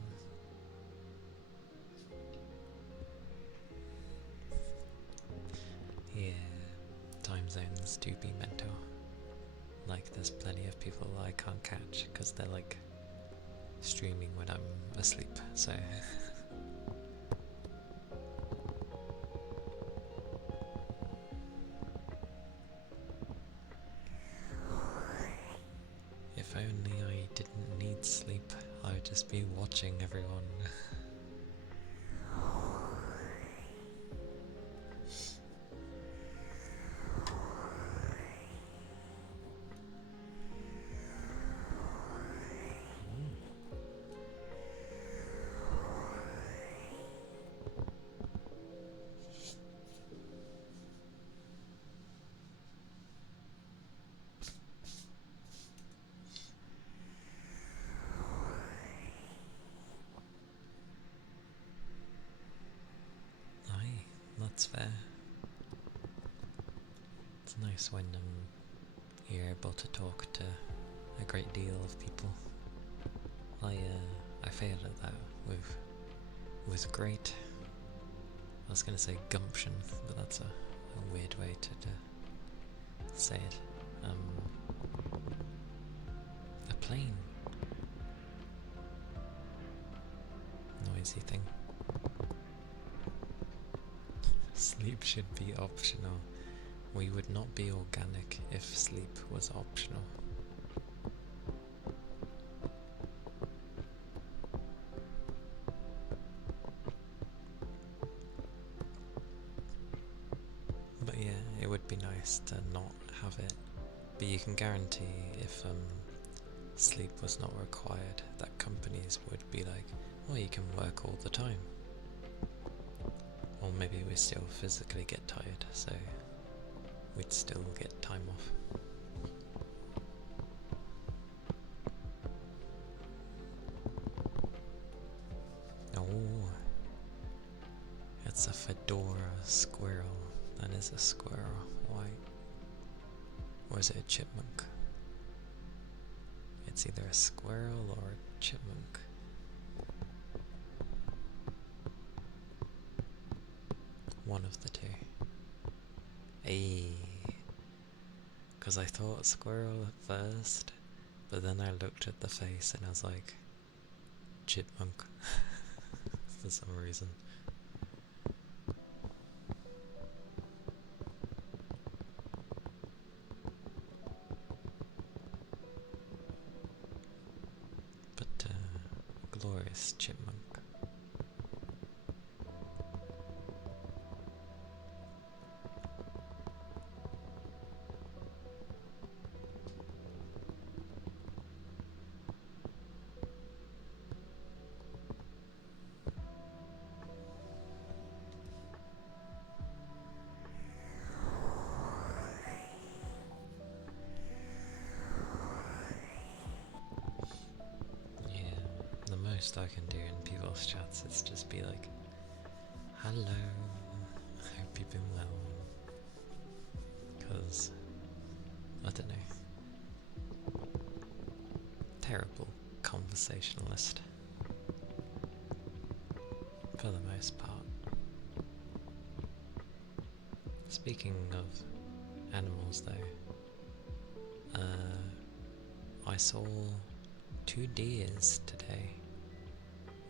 Yeah, time zones do be mental. Like, there's plenty of people I can't catch because they're like streaming when I'm asleep, so. If only I didn't need sleep, I would just be watching everyone. Aye, that's fair. It's nice when you're able to talk to a great deal of people. I failed at that with great. I was gonna say gumption, but that's a weird way to say it. A plane. Noisy thing. Sleep should be optional. We would not be organic if sleep was optional. But yeah, it would be nice to not have it. But you can guarantee if sleep was not required, that companies would be like, well, you can work all the time. Or maybe we still physically get tired, so we'd still get time off. Oh, it's a fedora squirrel. That is a squirrel. Why? Or is it a chipmunk? It's either a squirrel or a chipmunk. One of the two. Ayy. Because I thought squirrel at first, but then I looked at the face and I was like, chipmunk. For some reason. But, glorious chipmunk. The most I can do in people's chats is just be like, hello, hope you've been well. Because, I don't know, terrible conversationalist, for the most part. Speaking of animals though, I saw 2 deers today,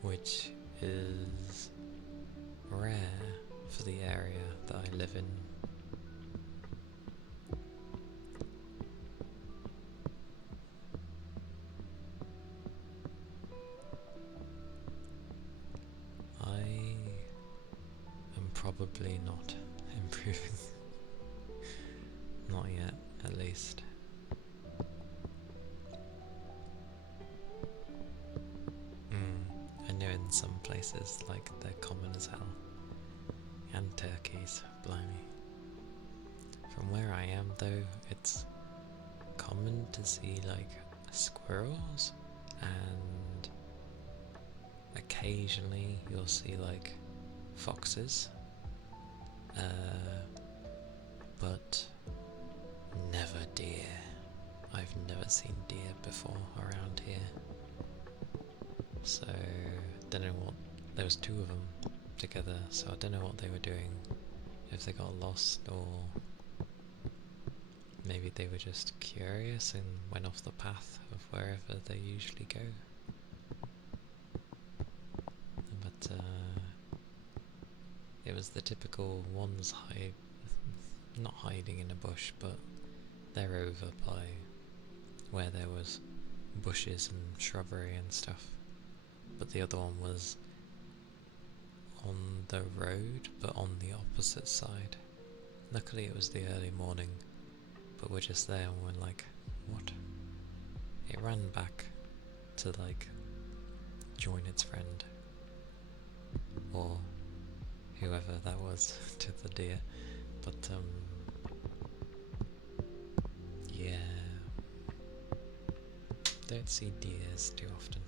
which is rare for the area that I live in. I am probably not improving. Not yet, at least. I know in some places, like, they're common as hell. And turkeys, blimey. From where I am though, it's common to see, like, squirrels, and occasionally you'll see, like, foxes. But never deer. I've never seen deer before around here, so don't know what. There was two of them together, so I don't know what they were doing. If they got lost, or maybe they were just curious and went off the path of wherever they usually go. But it was the typical ones not hiding in a bush, but they're over by where there was bushes and shrubbery and stuff. But the other one was on the road, but on the opposite side. Luckily it was the early morning, but we're just there and we're like, what? It ran back to like join its friend, or whoever that was, to the deer. But yeah, don't see deers too often.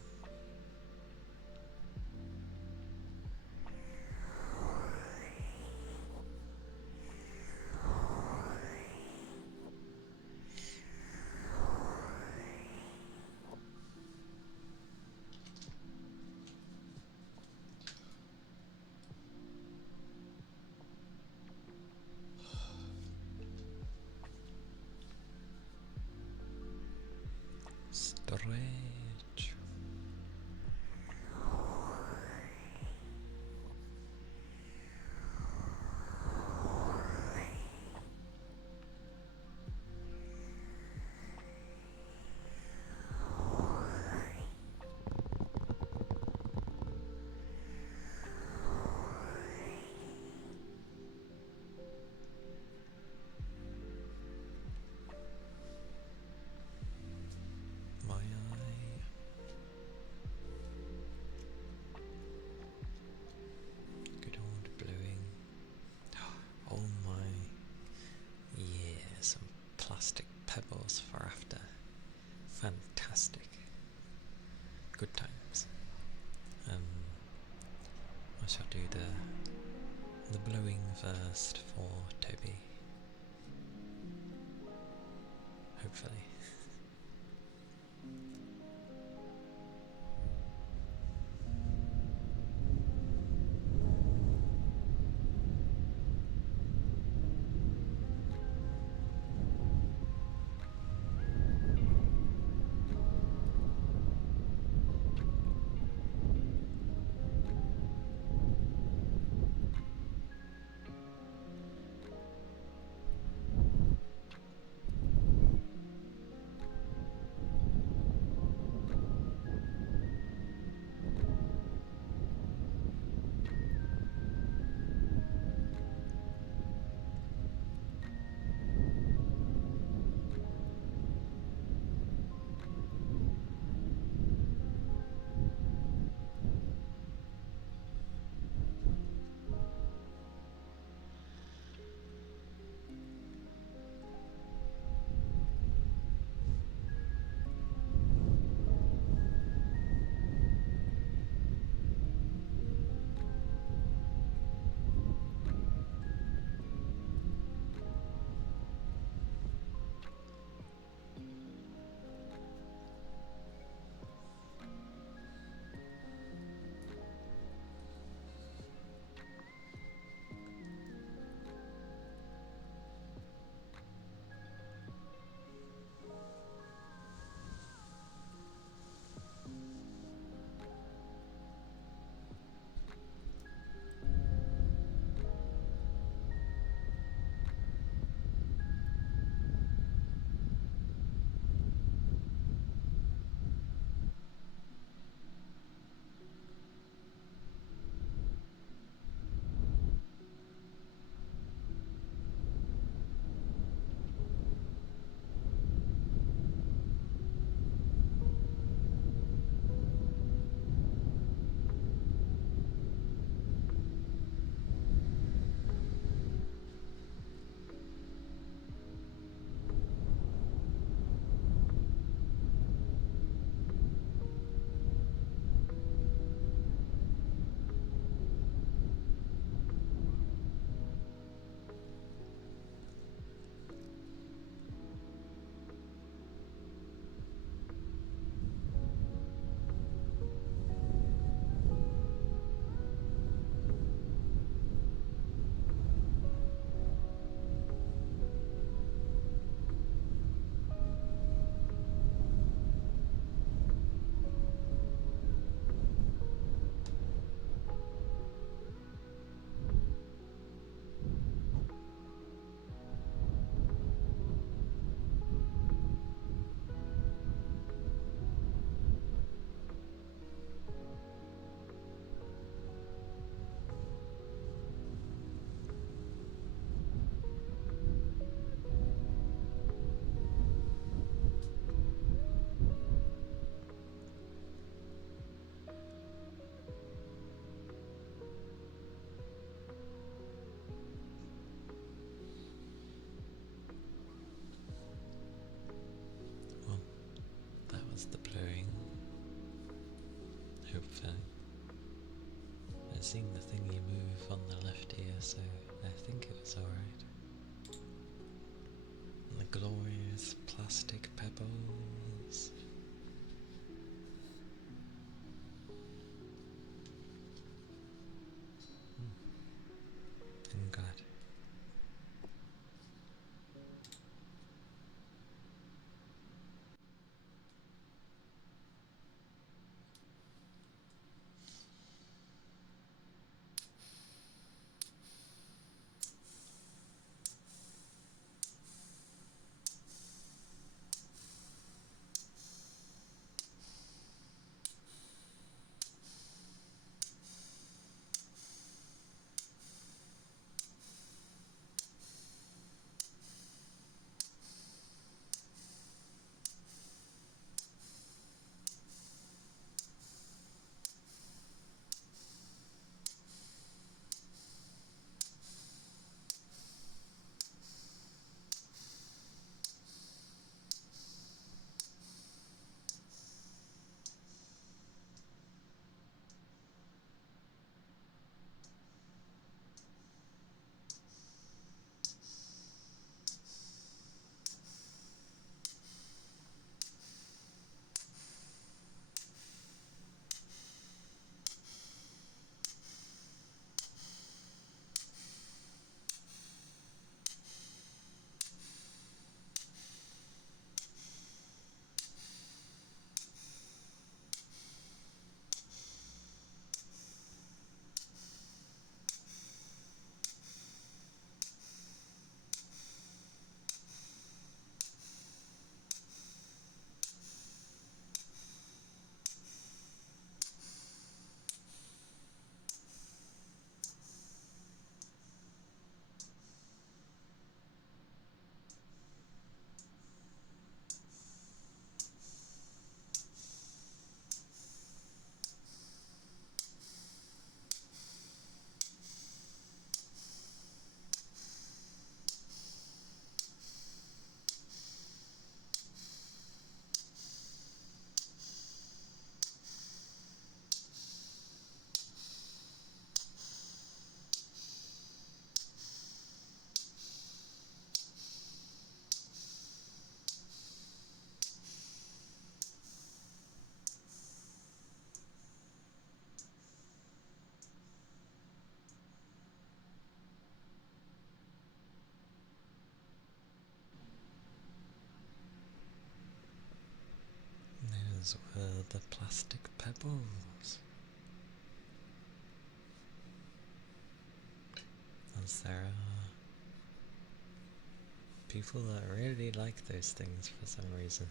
Stretch. My eye. Good old blowing. Oh my. Yeah, some plastic pebbles for after. Fantastic. Good times. I shall do the blowing first for Toby. Hopefully. seen the thingy move on the left ear, so I think it was alright. The glorious plastic pebbles. I'm glad. Those were the plastic pebbles. As there are people that really like those things for some reason.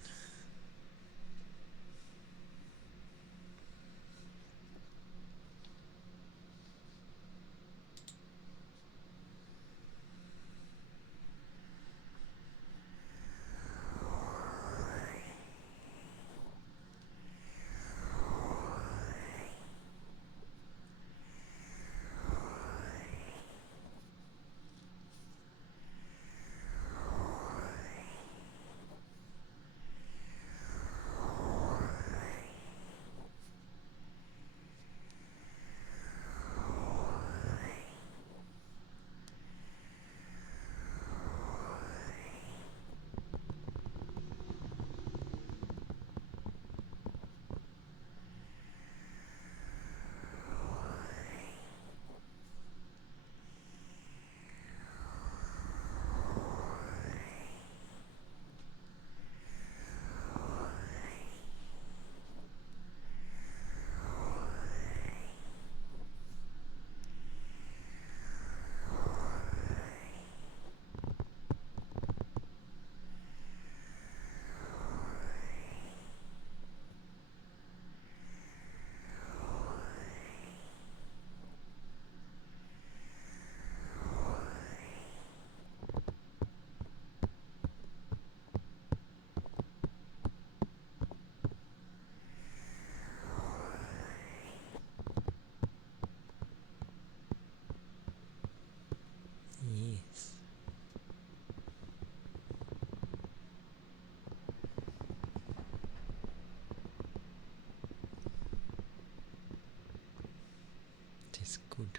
is good.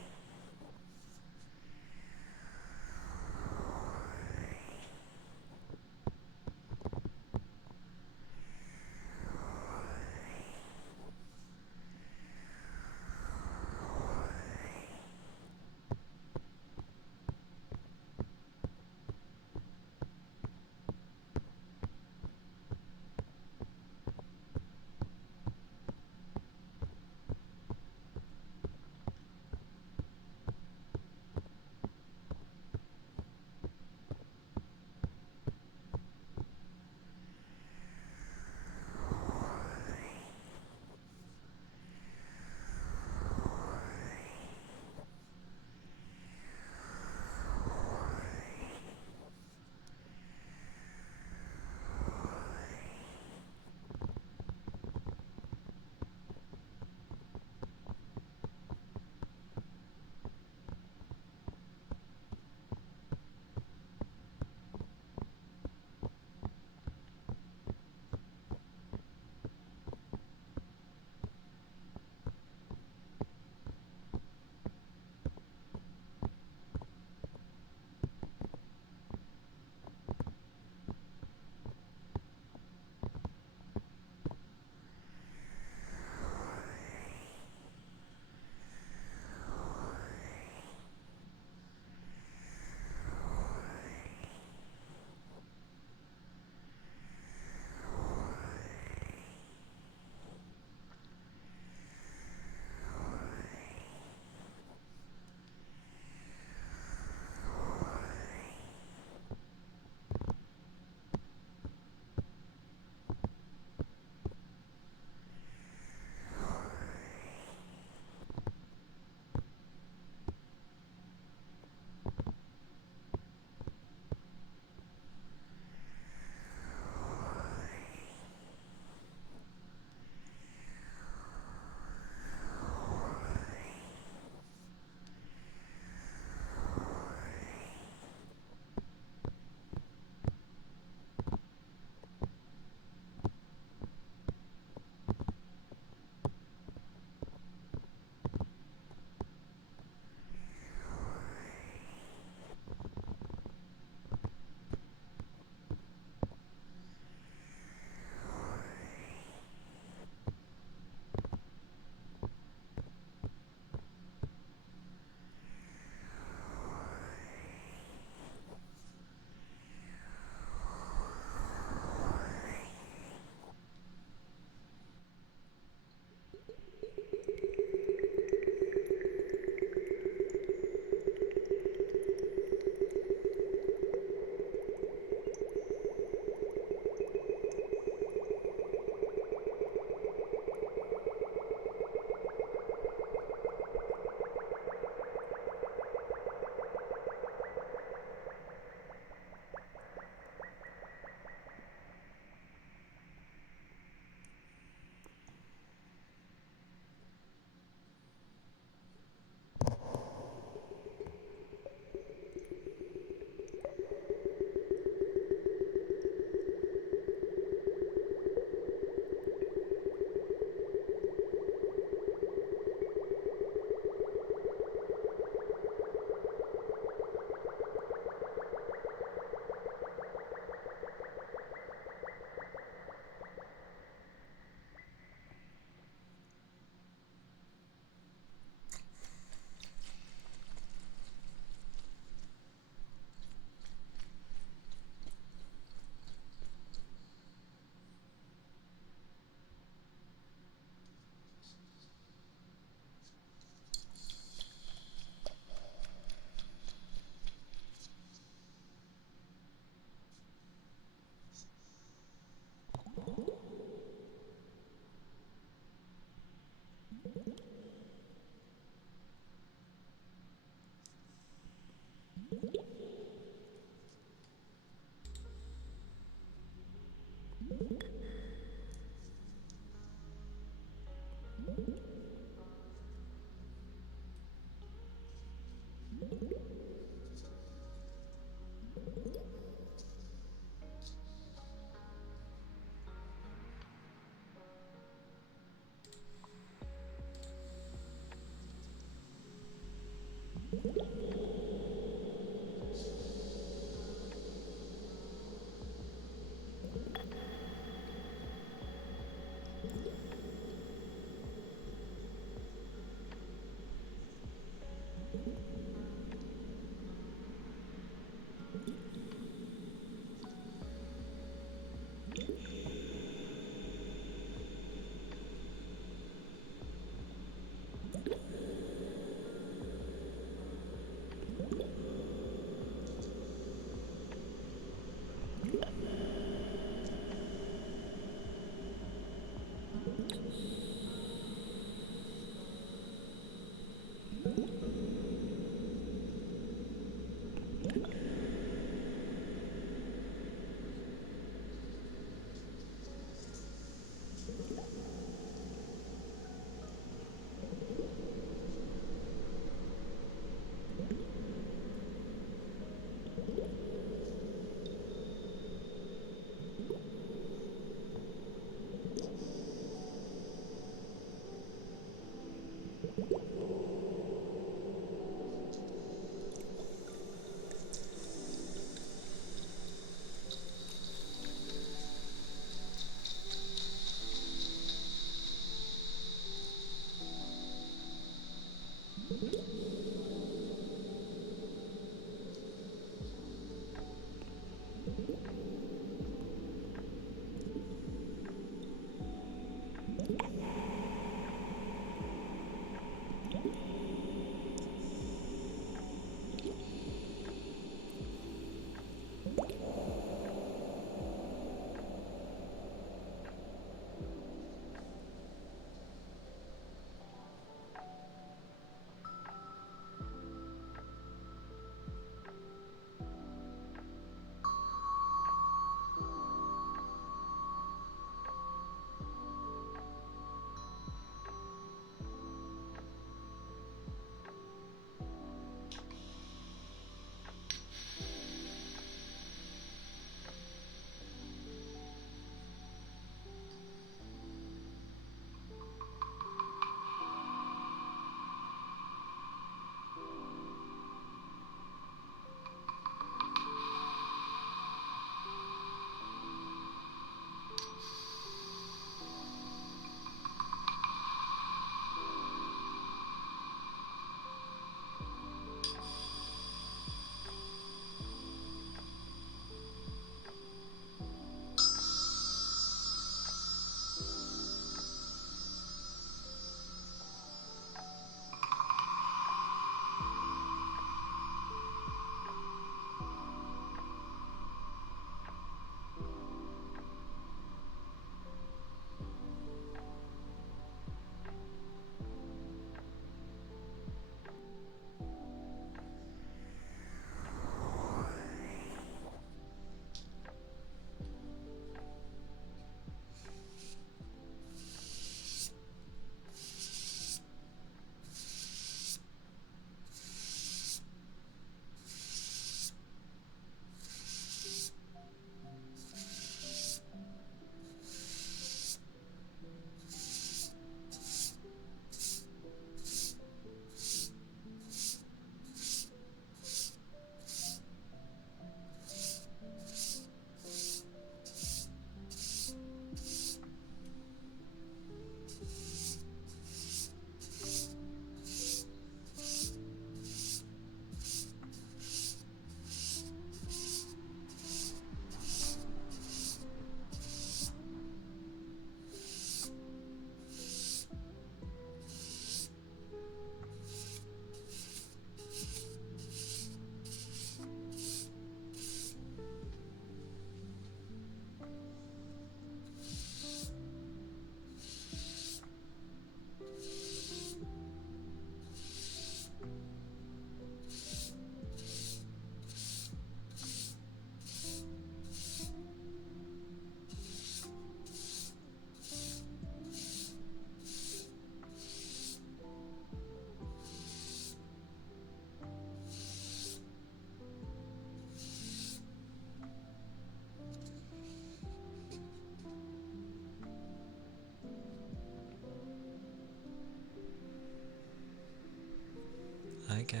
Gal.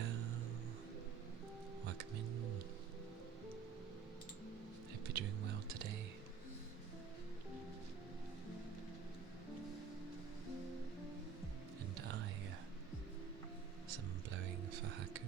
Welcome in. Hope you're doing well today. And some blowing for Haku.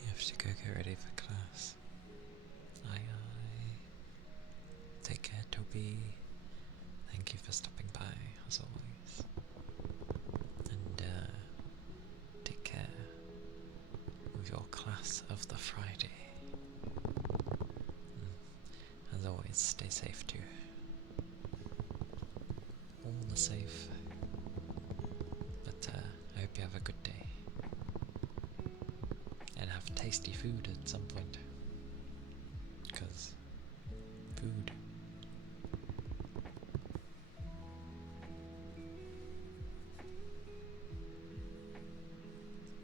You have to go get ready for class. Aye aye. Take care, Toby. Thank you for stopping by, as always. And take care of your class of the Friday. As always, stay safe too. All the safe. But I hope you have a good day. And have tasty food at some point. Because food.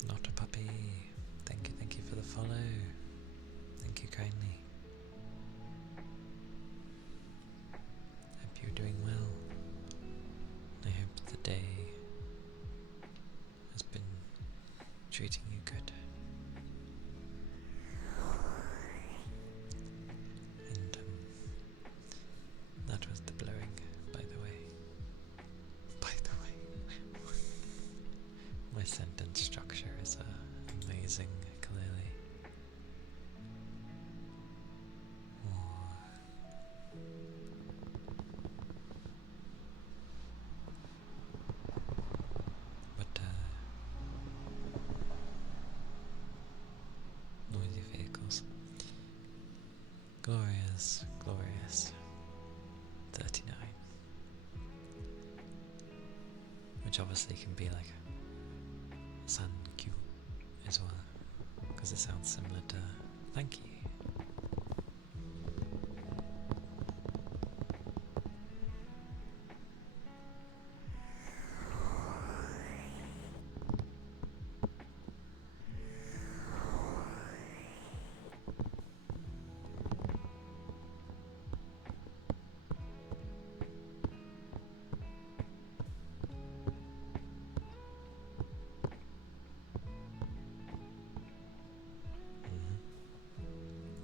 Not a puppy. Thank you for the follow. Thank you kindly. Hope you're doing well. I hope the day has been treating you good. And that was the blowing, by the way. My sentence structure is amazing, clearly. glorious, glorious 39. Which obviously can be like thank you as well, because it sounds similar to thank you.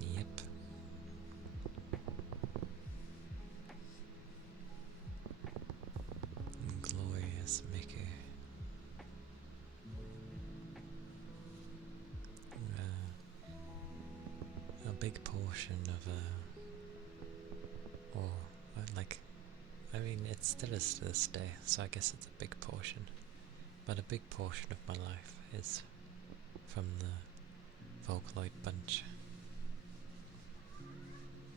Yep. Glorious Miku. A big portion of I mean, it still is to this day, so I guess it's a big portion. But a big portion of my life is from the Vocaloid bunch.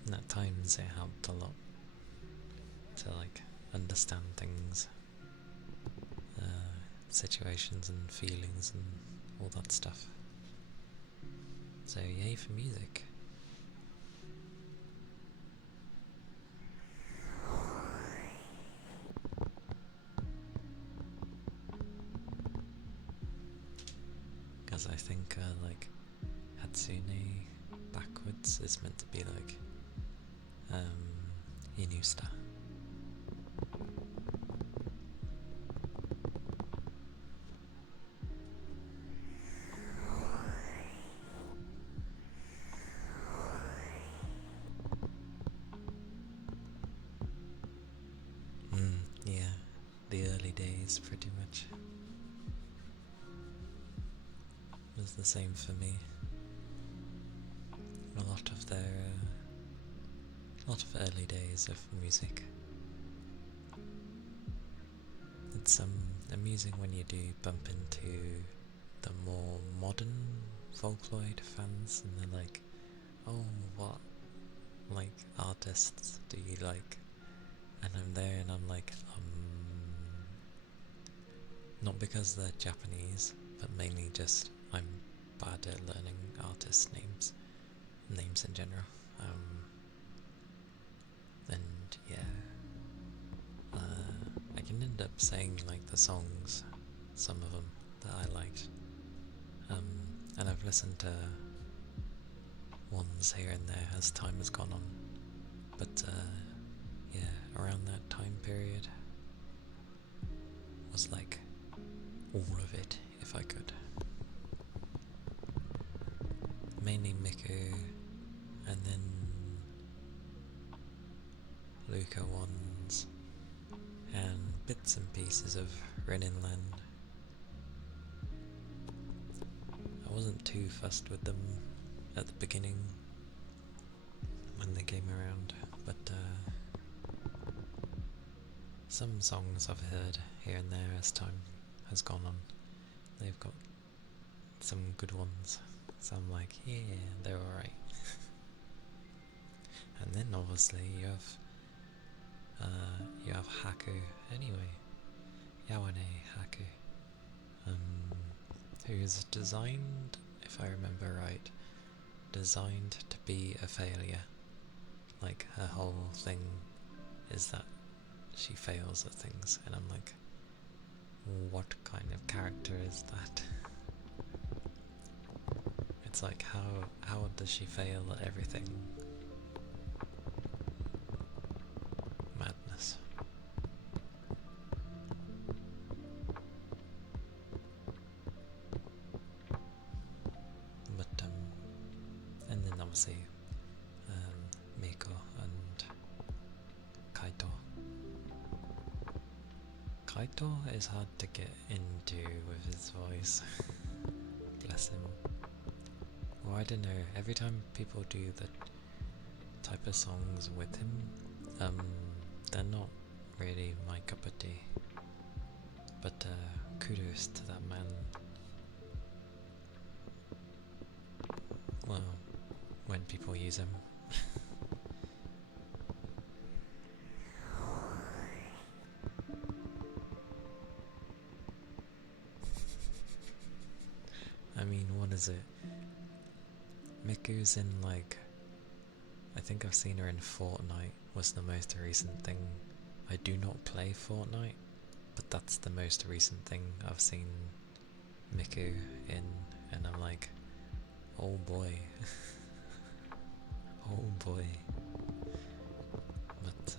And at times it helped a lot to understand things, situations and feelings and all that stuff. So yay for music. Because I think Hatsune backwards is meant to be like Inusta. Yeah, the early days pretty much was the same for me. A lot of early days of music. It's amusing when you do bump into the more modern Vocaloid fans and they're like, oh, what artists do you like? And I'm there and I'm like, not because they're Japanese, but mainly just I'm bad at learning artist names in general. And yeah, I can end up saying the songs, some of them that I liked, and I've listened to ones here and there as time has gone on, but yeah, around that time period was all of it, if I could. Mainly Miku, and then Luca ones, and bits and pieces of Reninland. I wasn't too fussed with them at the beginning when they came around, but some songs I've heard here and there as time has gone on, they've got some good ones, so I'm like, yeah, they're alright. And then obviously you have Haku anyway, Yawane Haku, who's designed, if I remember right, designed to be a failure. Her whole thing is that she fails at things, and I'm like, what kind of character is that? It's like, how does she fail at everything? Madness. But and then obviously Miko and Kaito. Kaito is hard to get into with his voice. Bless him. Well, I don't know, every time people do the type of songs with him, they're not really my cup of tea. But kudos to that man. Well, when people use him. is it? Miku's in like, I think I've seen her in Fortnite was the most recent thing. I do not play Fortnite, but that's the most recent thing I've seen Miku in, and I'm like, oh boy. Oh boy. But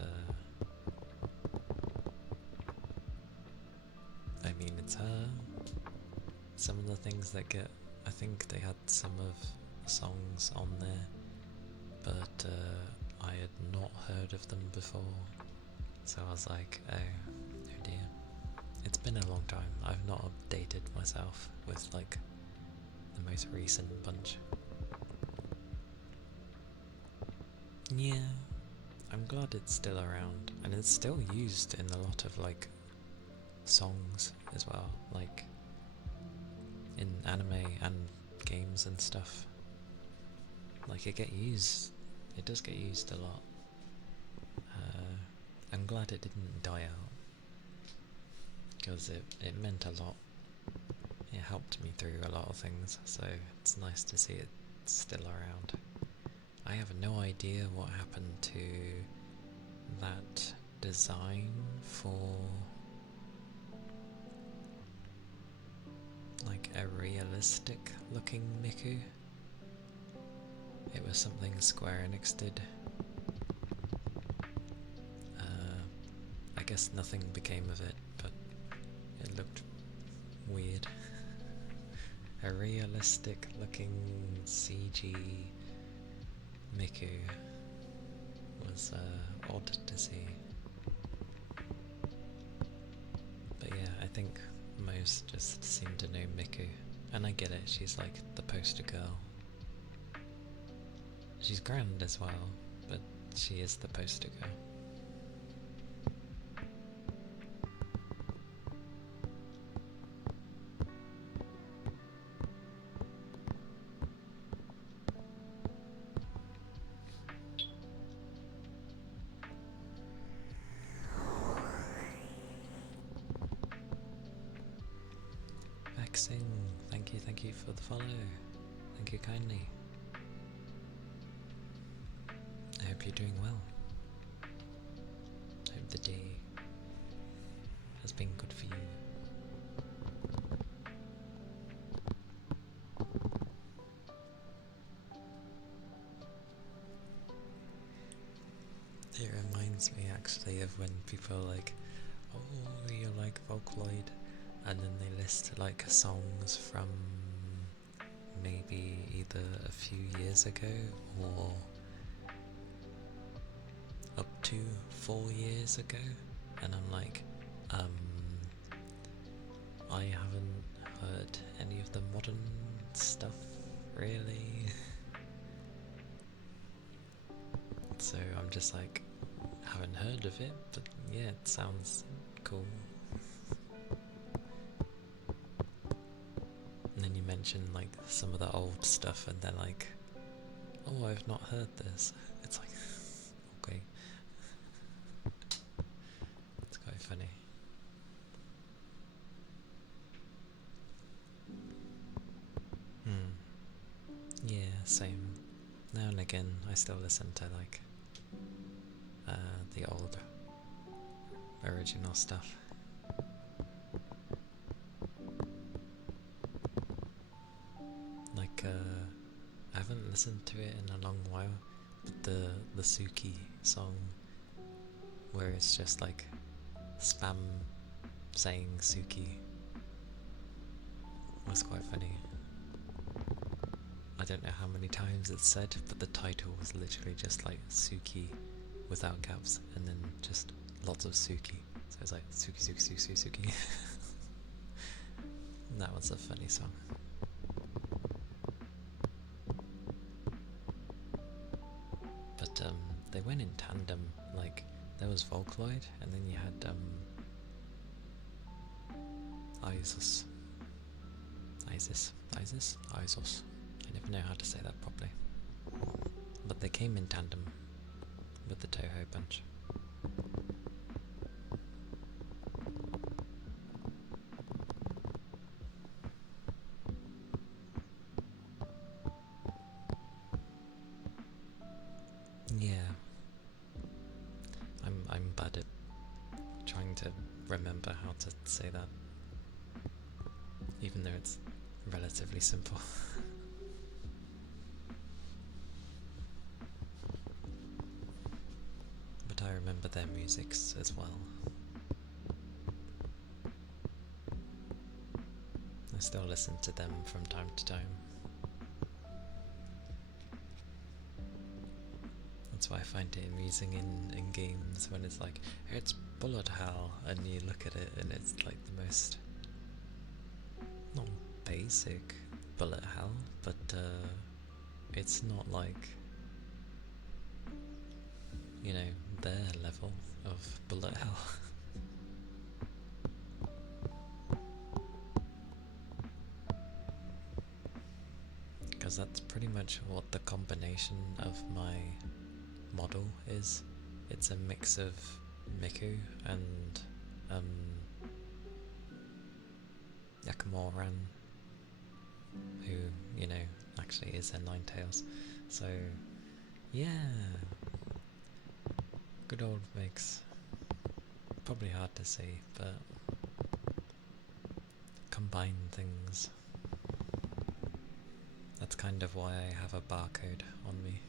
I mean, it's her. Some of the things that get, I think they had some of the songs on there, but I had not heard of them before, so I was like, oh dear. It's been a long time. I've not updated myself with like the most recent bunch. Yeah, I'm glad it's still around, and it's still used in a lot of like songs as well, like in anime and games and stuff. Like it does get used a lot. I'm glad it didn't die out, because it meant a lot. It helped me through a lot of things, so it's nice to see it still around. I have no idea what happened to that design for like a realistic looking Miku. It was something Square Enix did. I guess nothing became of it, but it looked weird. A realistic looking CG Miku was odd to see. But yeah, I think most just seem to know Miku, and I get it, she's like the poster girl. She's grand as well, but she is the poster girl. Vexing, thank you for the follow. Thank you kindly. I hope you're doing well. I hope the day has been good for you. It reminds me actually of when people are like, oh, you like Vocaloid, and then they list like songs from maybe either a few years ago or up to 4 years ago, and I'm like, I haven't heard any of the modern stuff really. So I'm just like, haven't heard of it, but yeah, it sounds cool. And then you mention like some of the old stuff, and they're like, oh, I've not heard this. It's like, okay. It's quite funny. Yeah, same. Now and again, I still listen to like the old original stuff. Like I haven't listened to it in a long while, but the Suki song, where it's just like spam saying Suki, was quite funny. I don't know how many times it's said, but the title was literally just like Suki without caps, and then just lots of Suki. So it's like Suki. That was a funny song. But they went in tandem. Like there was Vocaloid, and then you had Isos. I never know how to say that properly. But they came in tandem with the Toho bunch. remember how to say that, even though it's relatively simple. But I remember their musics as well. I still listen to them from time to time. That's why I find it amusing in games when it's like, it's bullet hell, and you look at it and it's like the most, not basic bullet hell, but it's not like, you know, their level of bullet hell. Because that's pretty much what the combination of my model is. It's a mix of Miku and Yakamoran, who, you know, actually is a Ninetales. So yeah, good old mix. Probably hard to see, but combine things. That's kind of why I have a barcode on me.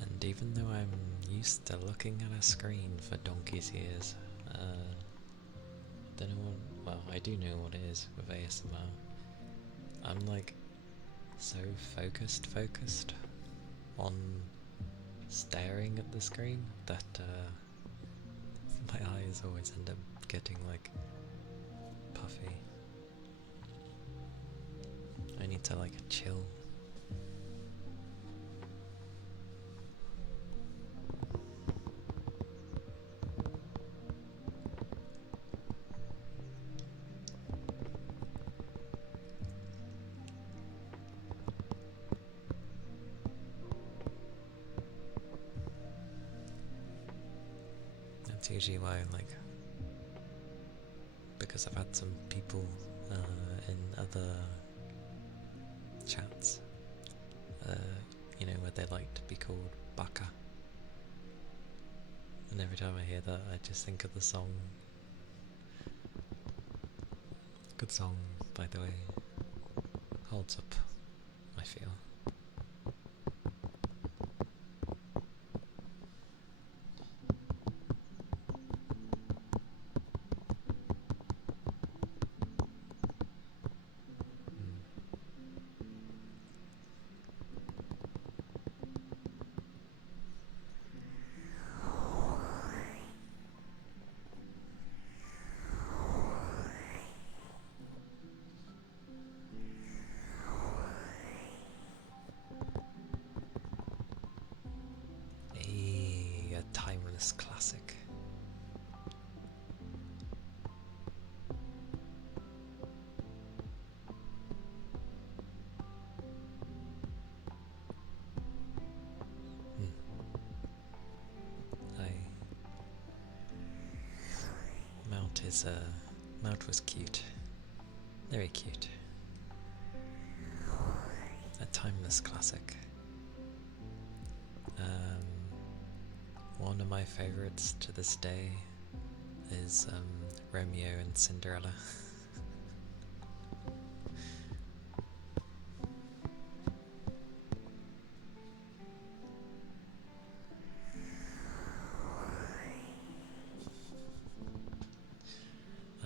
And even though I'm used to looking at a screen for donkey's years, don't know what, well, I do know what it is with ASMR. I'm like so focused on staring at the screen that my eyes always end up getting like puffy. I need to like chill. That's usually why, like, because I've had some people in other chats, you know, where they like to be called Baka. And every time I hear that, I just think of the song. Good song, by the way. Holds up, I feel. A timeless classic. Mount was cute. Very cute. A timeless classic. One of my favourites to this day is Romeo and Cinderella.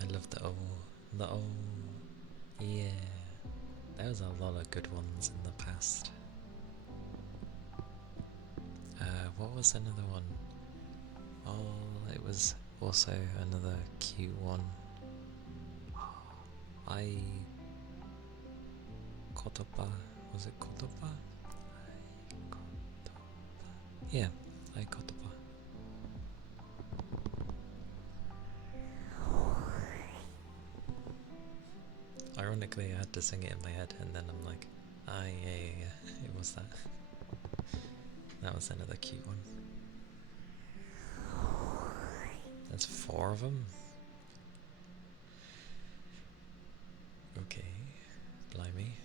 I love the old, yeah, there was a lot of good ones in the past. What was another one? Oh, it was also another cute one. I Kotopa. Was it Kotopa? Yeah, I Kotopa. Ironically, I had to sing it in my head, and then I'm like, ah, yeah, it was that. That was another cute one. That's 4 of them? Okay, blimey.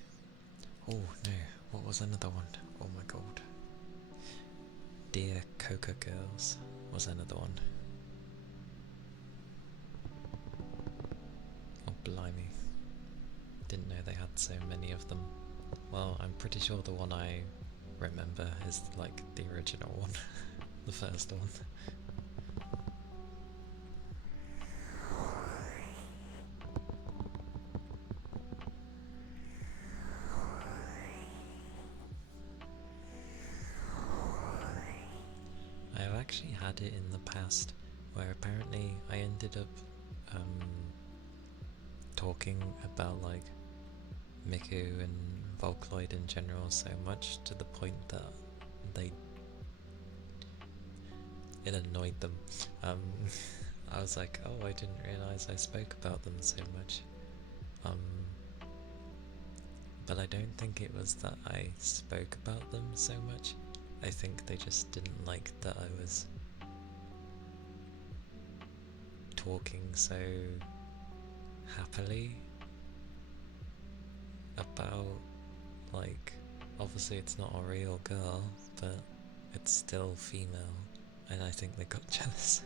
Oh no, what was another one? Oh my god. Dear Coca Girls was another one. Oh blimey. Didn't know they had so many of them. Well, I'm pretty sure the one I remember is like the original one. The first one. I've actually had it in the past where apparently I ended up talking about like Miku and Volcloid in general so much to the point that it annoyed them. I was like, oh, I didn't realise I spoke about them so much. But I don't think it was that I spoke about them so much. I think they just didn't like that I was talking so happily about, like, obviously it's not a real girl, but it's still female, and I think they got jealous.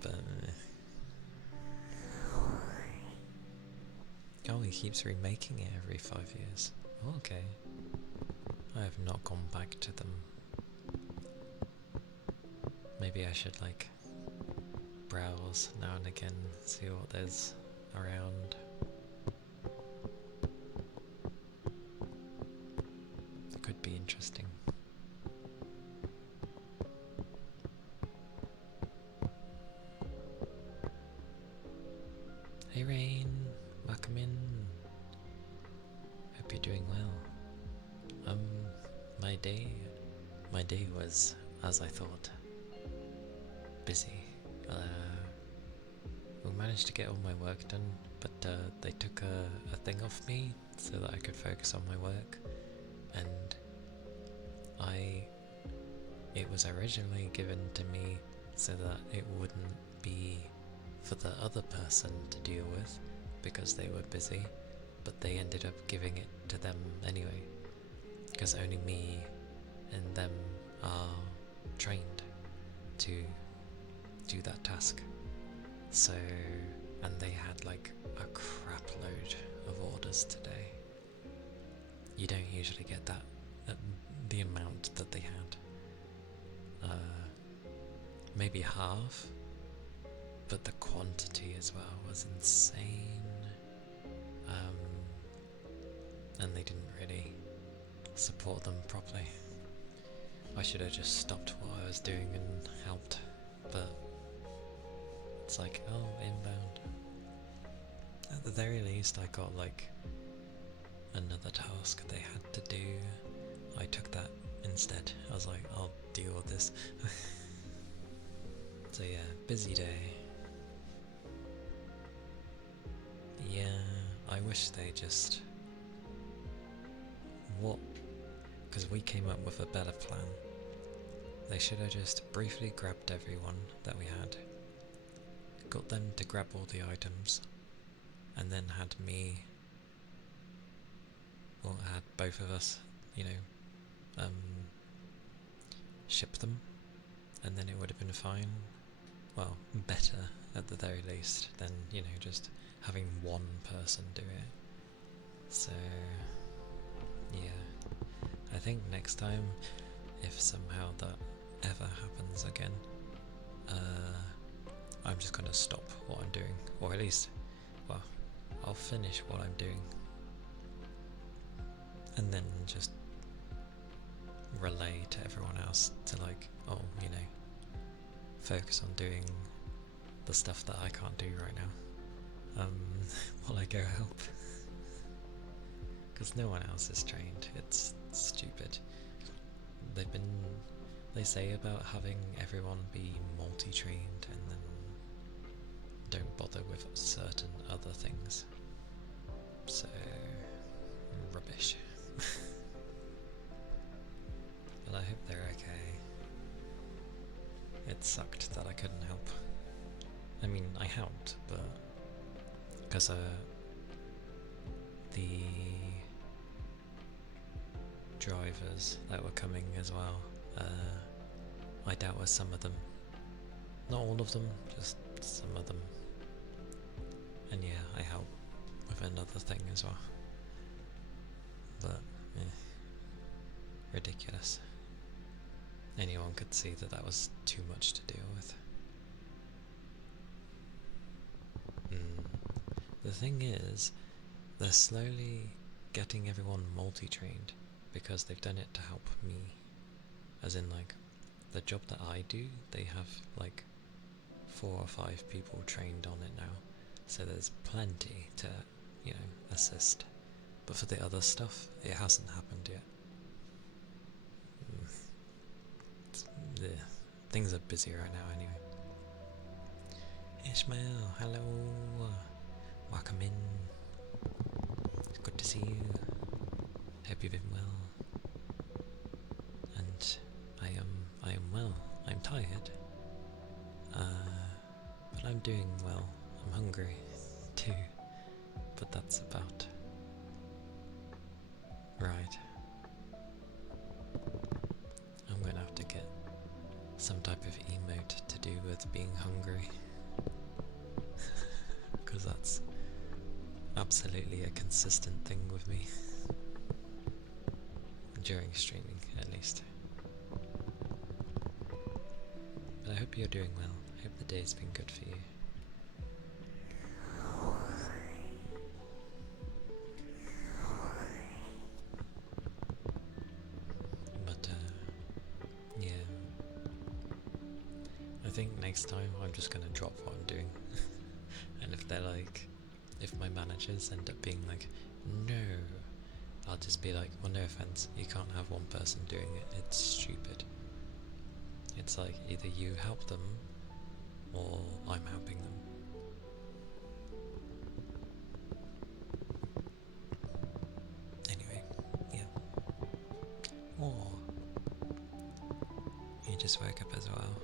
But oh, he keeps remaking it every 5 years. Okay. I have not gone back to them. Maybe I should, like, browse now and again, see what there's around. It could be interesting. Hey Rain, welcome in. Hope you're doing well. My day was, as I thought, busy. We managed to get all my work done, but they took a thing off me so that I could focus on my work, and it was originally given to me so that it wouldn't be for the other person to deal with because they were busy, but they ended up giving it to them anyway, because only me and them are trained to do that task. So, and they had like a crap load of orders today. You don't usually get that, the amount that they had. Maybe half, but the quantity as well was insane. And they didn't really support them properly. I should have just stopped what I was doing and helped, but it's like, oh, inbound. At the very least, I got like another task they had to do. I took that instead. I was like, I'll deal with this. So yeah, busy day. Yeah, I wish they just... What? Because we came up with a better plan. They should have just briefly grabbed everyone that we had, got them to grab all the items, and then had me, or had both of us, you know, ship them, and then it would have been fine. Well, better at the very least than, you know, just having one person do it. So, yeah. I think next time, if somehow that ever happens again, I'm just gonna stop what I'm doing, or at least, well, I'll finish what I'm doing, and then just relay to everyone else to like, oh, you know, focus on doing the stuff that I can't do right now. While I go help. Because no one else is trained. It's stupid. They say about having everyone be multi-trained and then don't bother with certain other things. So, rubbish. But I hope they're okay. It sucked that I couldn't help. I mean, I helped, but because the drivers that were coming as well, I dealt with some of them. Not all of them, just some of them. And yeah, I helped with another thing as well. But, ridiculous. Anyone could see that that was too much to deal with. The thing is, they're slowly getting everyone multi-trained because they've done it to help me. As in, like, the job that I do, they have like 4 or 5 people trained on it now. So there's plenty to, assist. But for the other stuff, it hasn't happened yet. Things are busy right now anyway. Ishmael, hello. Welcome in. It's good to see you. Hope you've been well. And I am well. I'm tired. But I'm doing well. I'm hungry too. But that's about right. I'm gonna have to get some type of emote to do with being hungry. Because that's absolutely a consistent thing with me. During streaming, at least. But I hope you're doing well. I hope the day's been good for you. But, yeah. I think next time I'm just gonna drop what I'm doing. And if they're like, if my managers end up being like, no, I'll just be like, well, no offense, you can't have one person doing it, it's stupid. It's like, either you help them, or I'm helping them. Anyway, yeah. Oh, you just woke up as well.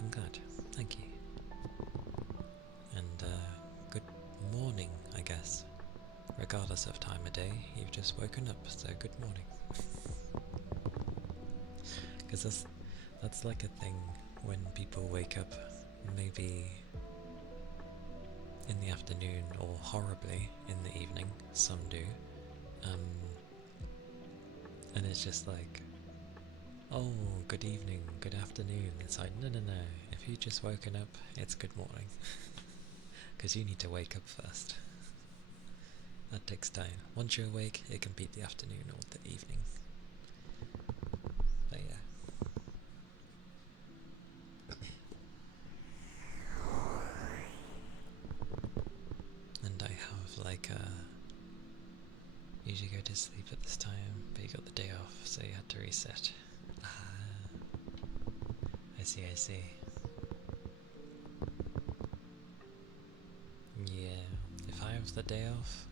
I'm glad, thank you. And good morning, I guess. Regardless of time of day, you've just woken up, so good morning. Because that's like a thing when people wake up, maybe in the afternoon or horribly in the evening, some do, and it's just like, oh, good evening, good afternoon. It's like, no, if you've just woken up, it's good morning. Because you need to wake up first. That takes time. Once you're awake, it can be the afternoon or the evening. But yeah. And I have like usually go to sleep at this time, but you got the day off, so you had to reset. I see. Yeah, if I have the day off,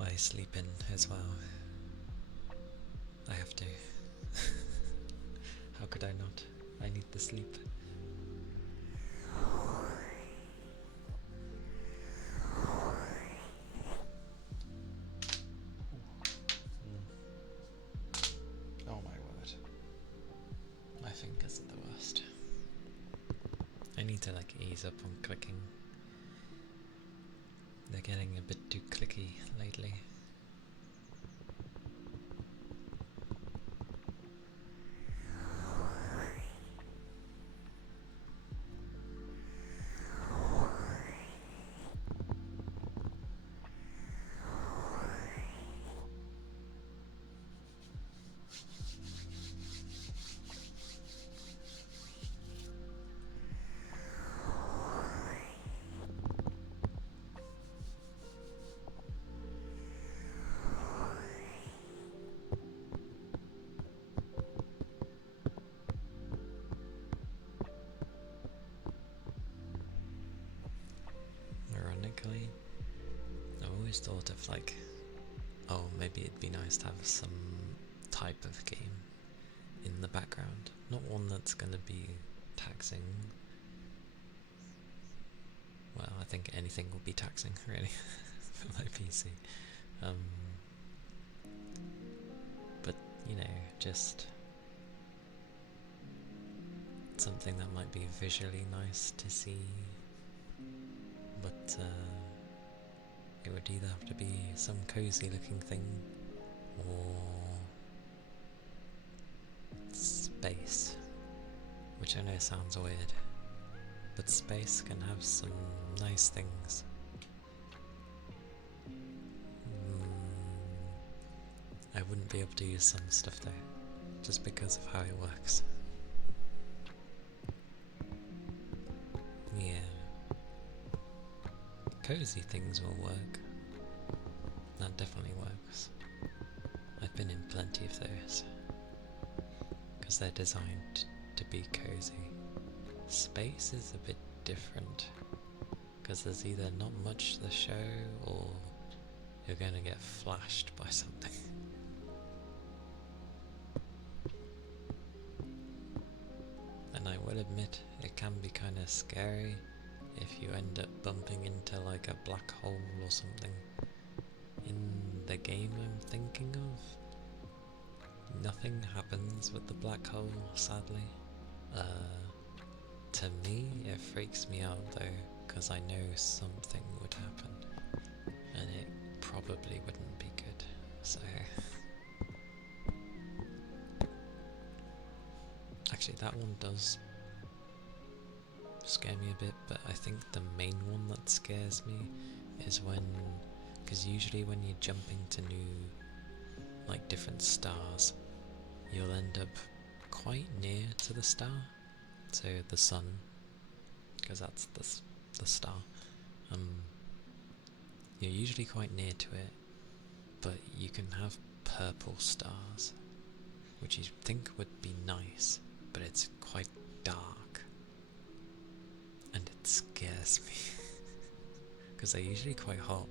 I sleep in as well. I have to. How could I not? I need the sleep. Oh my word. My fingers are the worst. I need to like ease up on clicking. They're getting a bit too clicky lately. always thought of like, oh, maybe it'd be nice to have some type of game in the background. Not one that's gonna be taxing. Well, I think anything will be taxing, really, for my PC. But, you know, just something that might be visually nice to see, but it would either have to be some cozy looking thing or space, which I know sounds weird, but space can have some nice things. I wouldn't be able to use some stuff though, just because of how it works. Yeah. Cozy things will work. That definitely works. I've been in plenty of those, because they're designed to be cozy. Space is a bit different, because there's either not much to the show or you're going to get flashed by something. And I will admit, it can be kind of scary if you end up bumping into like a black hole or something. In the game I'm thinking of, nothing happens with the black hole, sadly. To me, it freaks me out though, because I know something would happen, and it probably wouldn't be good, so... Actually, that one does scare me a bit, but I think the main one that scares me is when... because usually when you jump into new, like, different stars, you'll end up quite near to the star, so the sun, because that's the star. You're usually quite near to it, but you can have purple stars, which you think would be nice, but it's quite dark, and it scares me, because they're usually quite hot.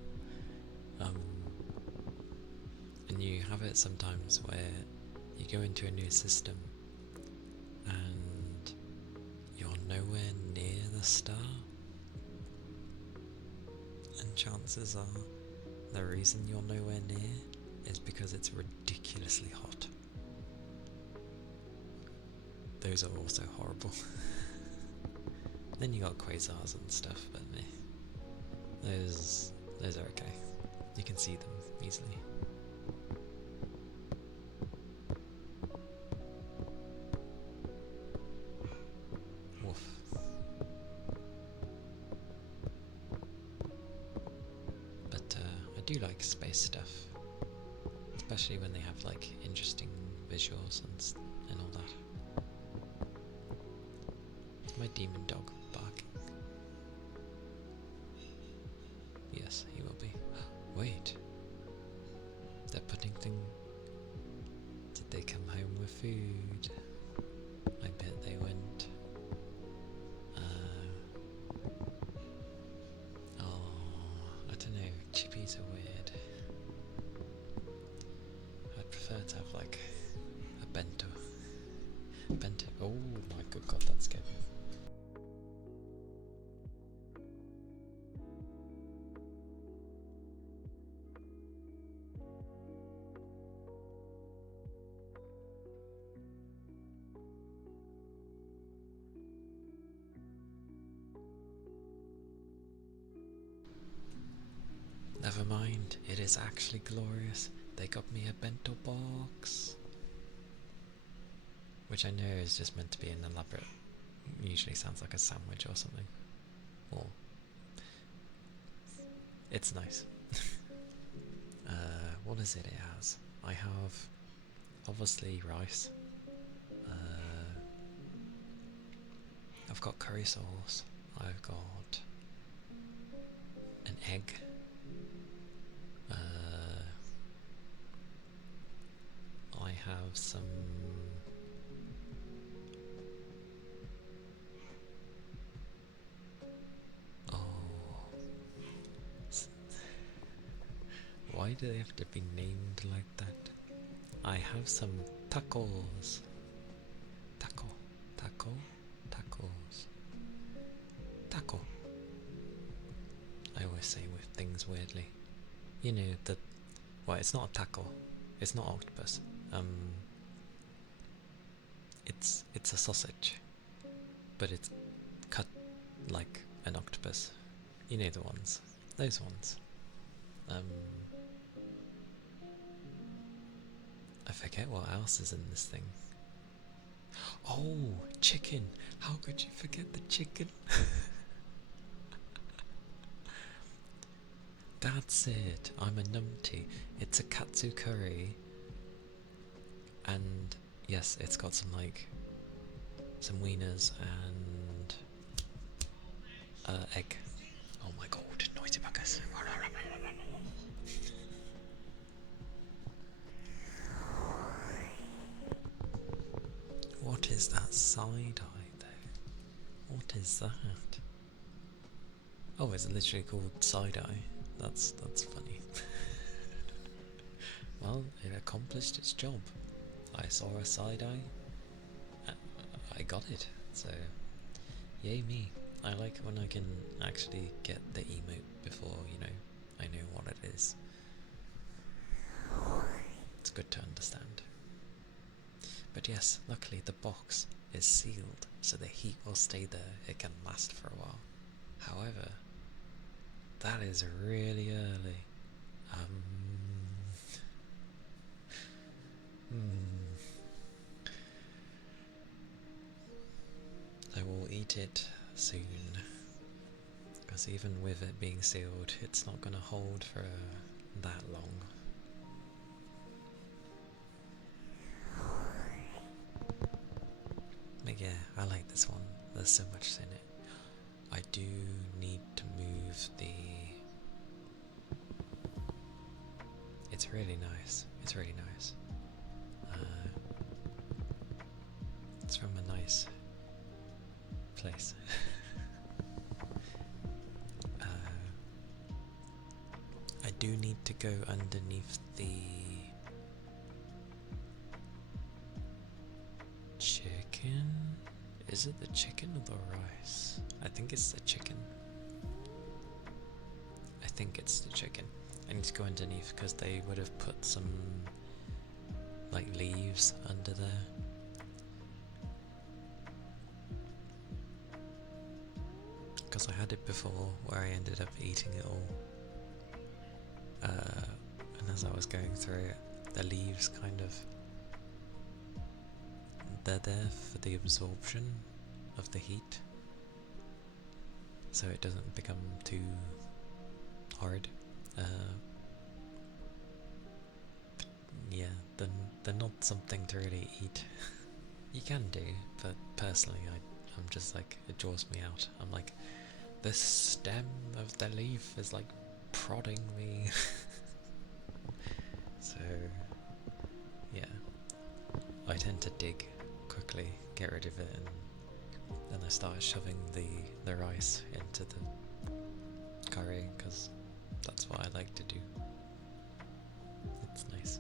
And you have it sometimes where you go into a new system and you're nowhere near the star, and chances are the reason you're nowhere near is because it's ridiculously hot. Those are also horrible. Then you got quasars and stuff, but those are okay. You can see them easily. Woof. But I do like space stuff, especially when they have like interesting visuals and all that. It's my demon dog barking. Yes, he will be. Wait. They're putting things... Did they come home with food? I bet they went. Oh, I don't know. Chippies are weird. I'd prefer to have like a bento. Bento. Oh my good god, that scared me. Never mind, it is actually glorious. They got me a bento box. Which I know is just meant to be an elaborate... usually sounds like a sandwich or something. Or... it's nice. What is it has? I have... obviously rice. I've got curry sauce. I've got... an egg. I have some... oh... do they have to be named like that? I have some tacos. Taco, taco, tacos. Taco. I always say with things weirdly. You know, well, it's not a taco. It's not octopus. It's a sausage, but it's cut like an octopus. You know the ones. Those ones. I forget what else is in this thing. Oh, chicken! How could you forget the chicken? That's it. I'm a numpty. It's a katsu curry, and yes, it's got some wieners and egg. Oh my god, noisy buggers. What is that side-eye though? What is that? Oh, it's literally called side-eye. That's funny. Well, it accomplished its job. I saw a side-eye. I got it. So, yay me. I like when I can actually get the emote before, I know what it is. It's good to understand. But yes, luckily the box is sealed, so the heat will stay there. It can last for a while. However, that is really early. I will eat it soon, because even with it being sealed, it's not going to hold for that long. But yeah, I like this one. There's so much in it. I do need to move the... It's really nice. It's really nice. It's from a nice place. I do need to go underneath the chicken. Is it the chicken or the rice? I think it's the chicken. I think it's the chicken. I need to go underneath because they would have put some leaves under there. Because I had it before where I ended up eating it all. And as I was going through it, the leaves they're there for the absorption of the heat, so it doesn't become too horrid. Yeah, they're not something to really eat. You can do, but personally I'm just it draws me out. I'm like, the stem of the leaf is prodding me. So yeah, I tend to dig quickly, get rid of it, and then I start shoving the rice into the curry because that's what I like to do. It's nice.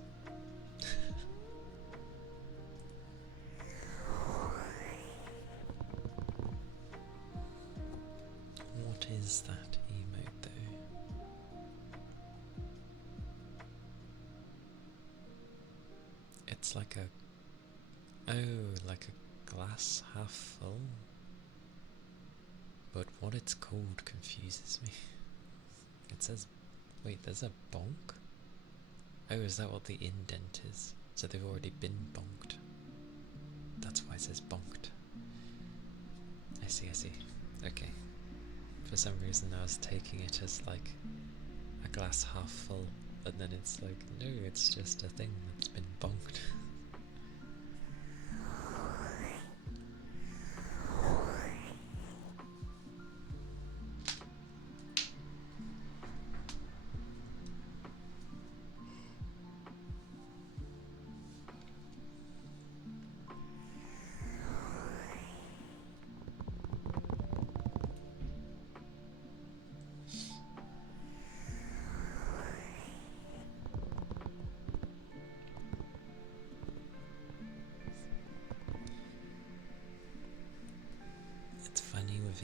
What is that emote though? It's like a glass half full. But what it's called confuses me. It says, wait, there's a bonk? Oh, is that what the indent is? So they've already been bonked. That's why it says bonked. I see. Okay. For some reason I was taking it as a glass half full, and then it's no, it's just a thing that's been bonked.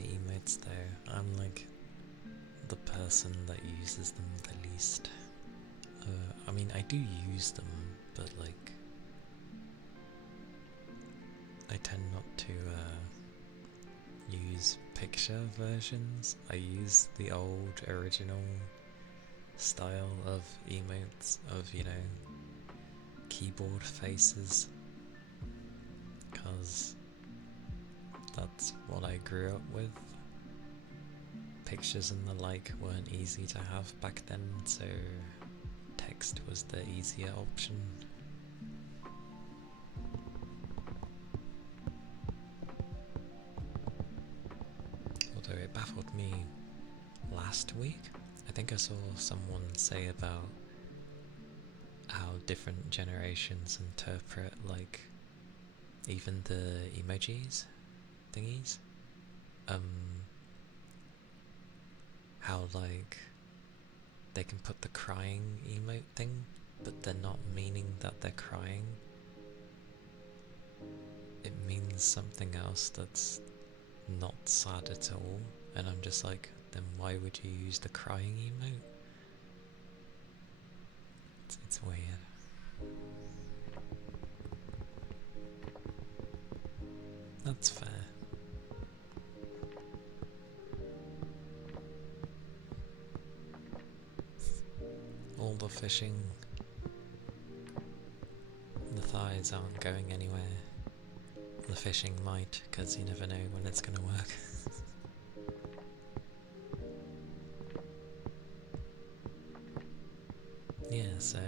emotes though. I'm like the person that uses them the least. I mean, I do use them, but like, I tend not to use picture versions. I use the old original style of emotes, of, you know, keyboard faces, because that's what I grew up with. Pictures and the like weren't easy to have back then, so text was the easier option. Although it baffled me last week. I think I saw someone say about how different generations interpret, like, even the emojis thingies. How, like, they can put the crying emote thing, but they're not meaning that they're crying. It means something else that's not sad at all, and I'm just like, then why would you use the crying emote? It's weird. That's fair. All the fishing, the thighs aren't going anywhere. The fishing might, because you never know when it's gonna work. Yeah, so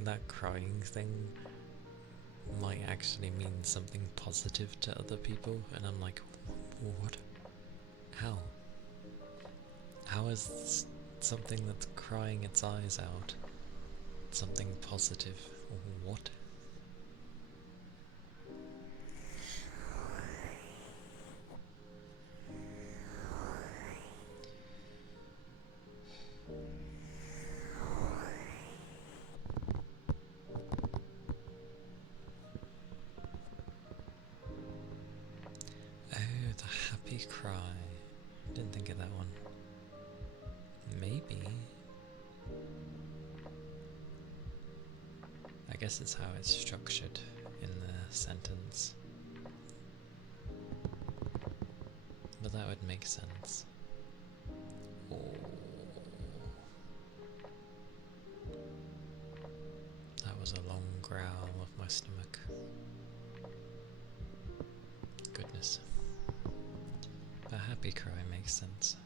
that crying thing might actually mean something positive to other people, and I'm like, what? How? How is something that's crying its eyes out something positive? What? Oh, the happy cry. Didn't think of that one. Maybe. I guess it's how it's structured in the sentence. But that would make sense. Oh. That was a long growl of my stomach. Goodness. A happy cry makes sense.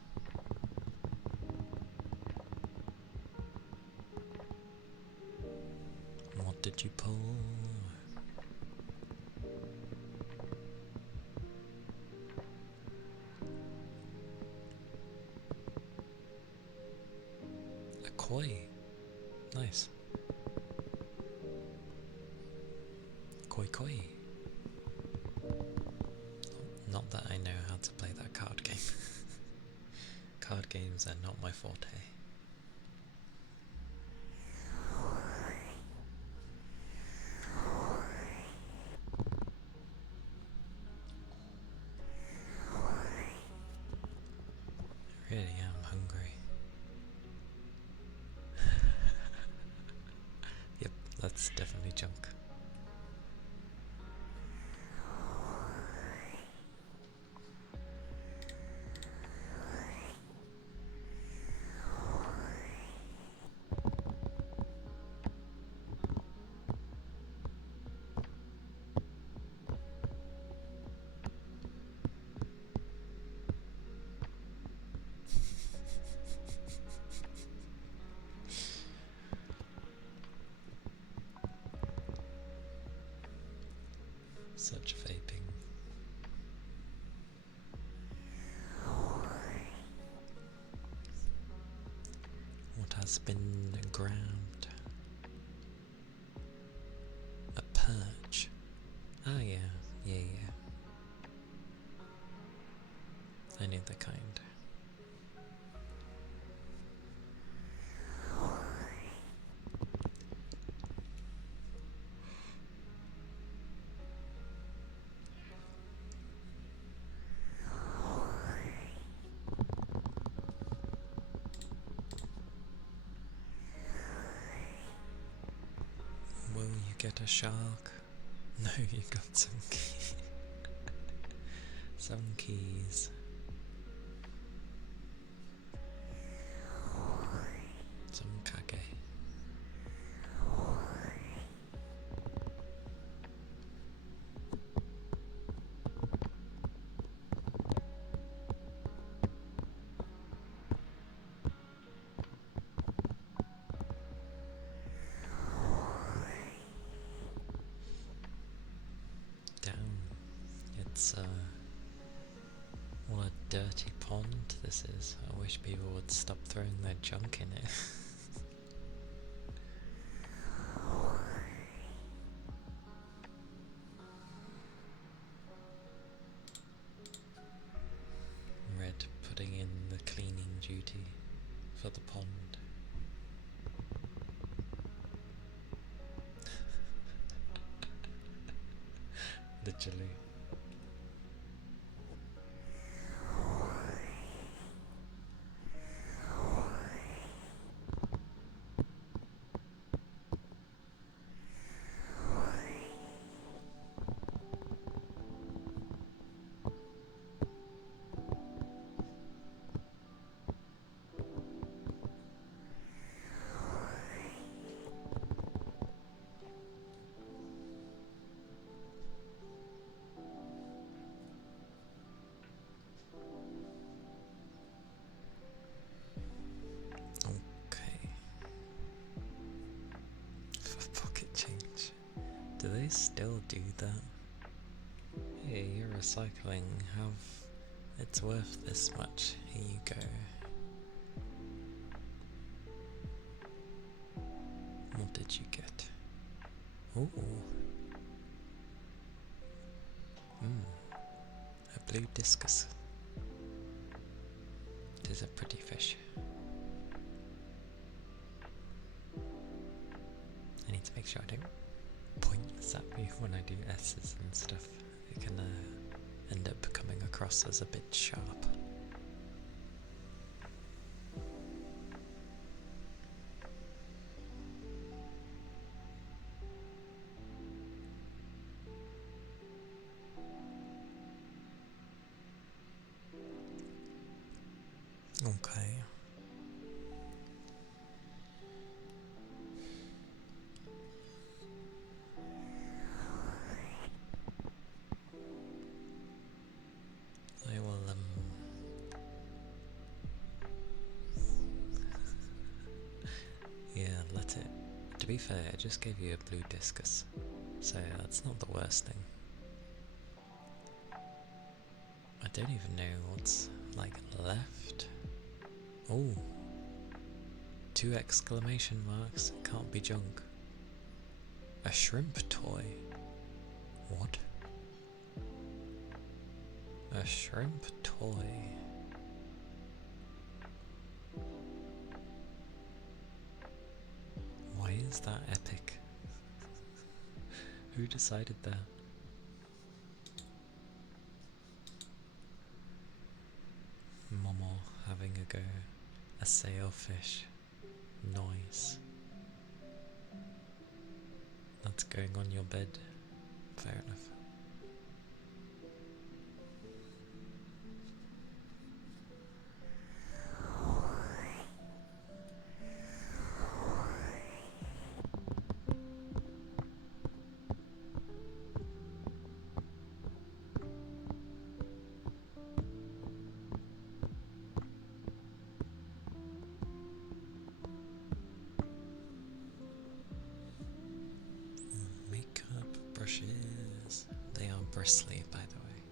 What did you pull? A koi. Nice. Koi koi. Not that I know how to play that card game. Card games are not my forte. I really am hungry. Yep, that's definitely junk. Such vaping. What has been grabbed? A perch. Ah, yeah. I need the kind. get a shark? No, you got some keys. Some keys. Some kage. Damn, it's what a dirty pond this is. I wish people would stop throwing their junk in it. Red putting in the cleaning duty for the pond. Literally. Do they still do that? Here, you're recycling. It's worth this much. Here you go. What did you get? Ooh. A blue discus. It is a pretty fish. I need to make sure I don't point this at me when I do S's and stuff. It can end up coming across as a bit sharp. Okay. I will yeah, let it. To be fair, I just gave you a blue discus, so that's not the worst thing. I don't even know what's like left. Oh, 2 exclamation marks. It can't be junk. A shrimp toy. What? A shrimp toy. Why is that epic? Who decided that? Momo having a go. A sailfish. Nice. That's going on your bed. Fair enough. Brushes. They are bristly, by the way.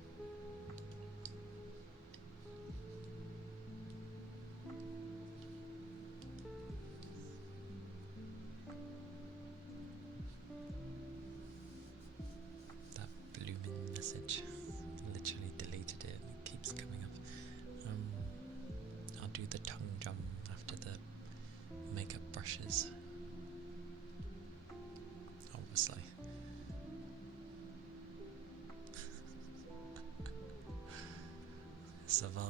That blooming message. Literally deleted it. It keeps coming up. I'll do the tongue jump after the makeup brushes. Obviously. Survive.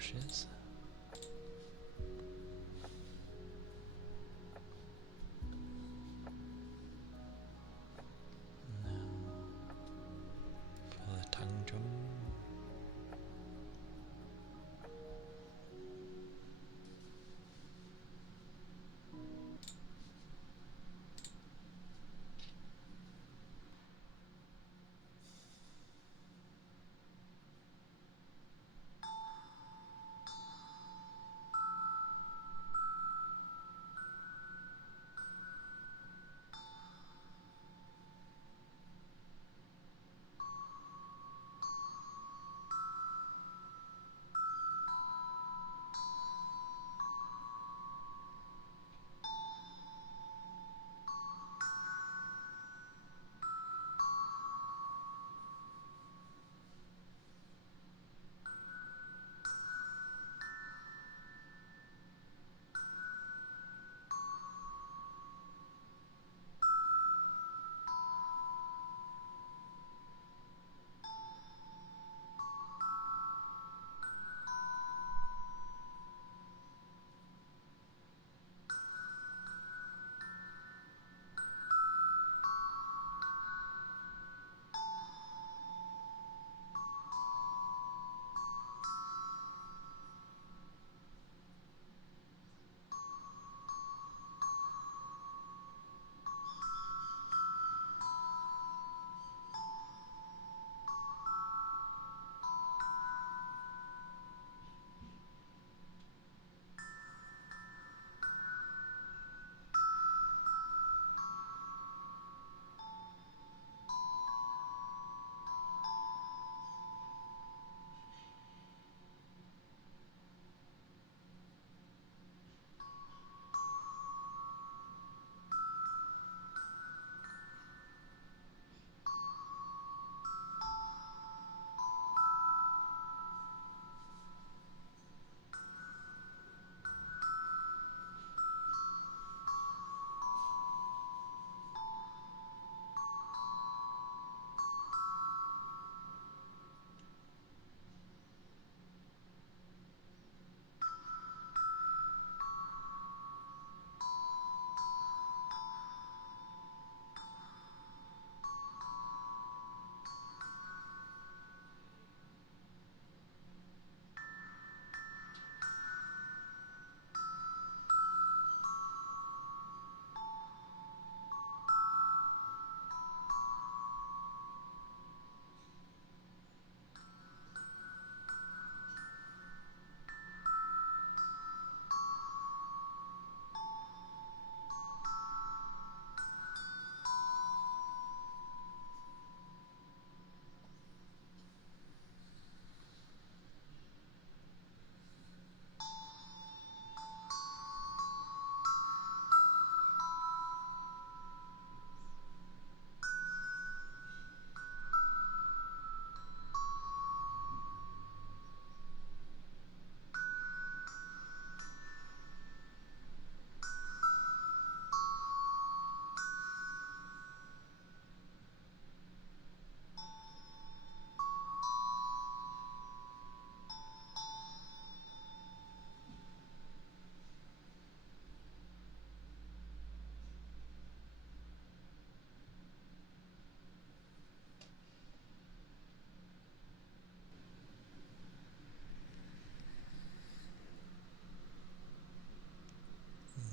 brushes. Now for the tongue drum.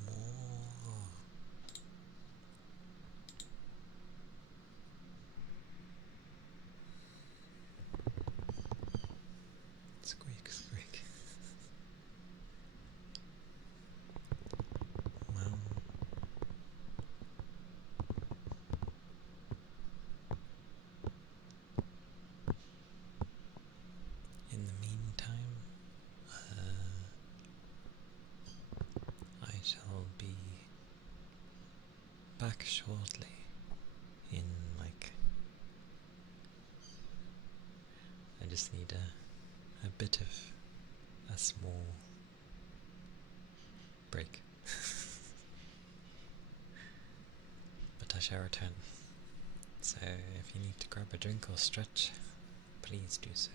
More. Squeak, squeak. Well, in the meantime, I shall be back shortly in I just need a bit of a small break. But I shall return. So if you need to grab a drink or stretch, please do so.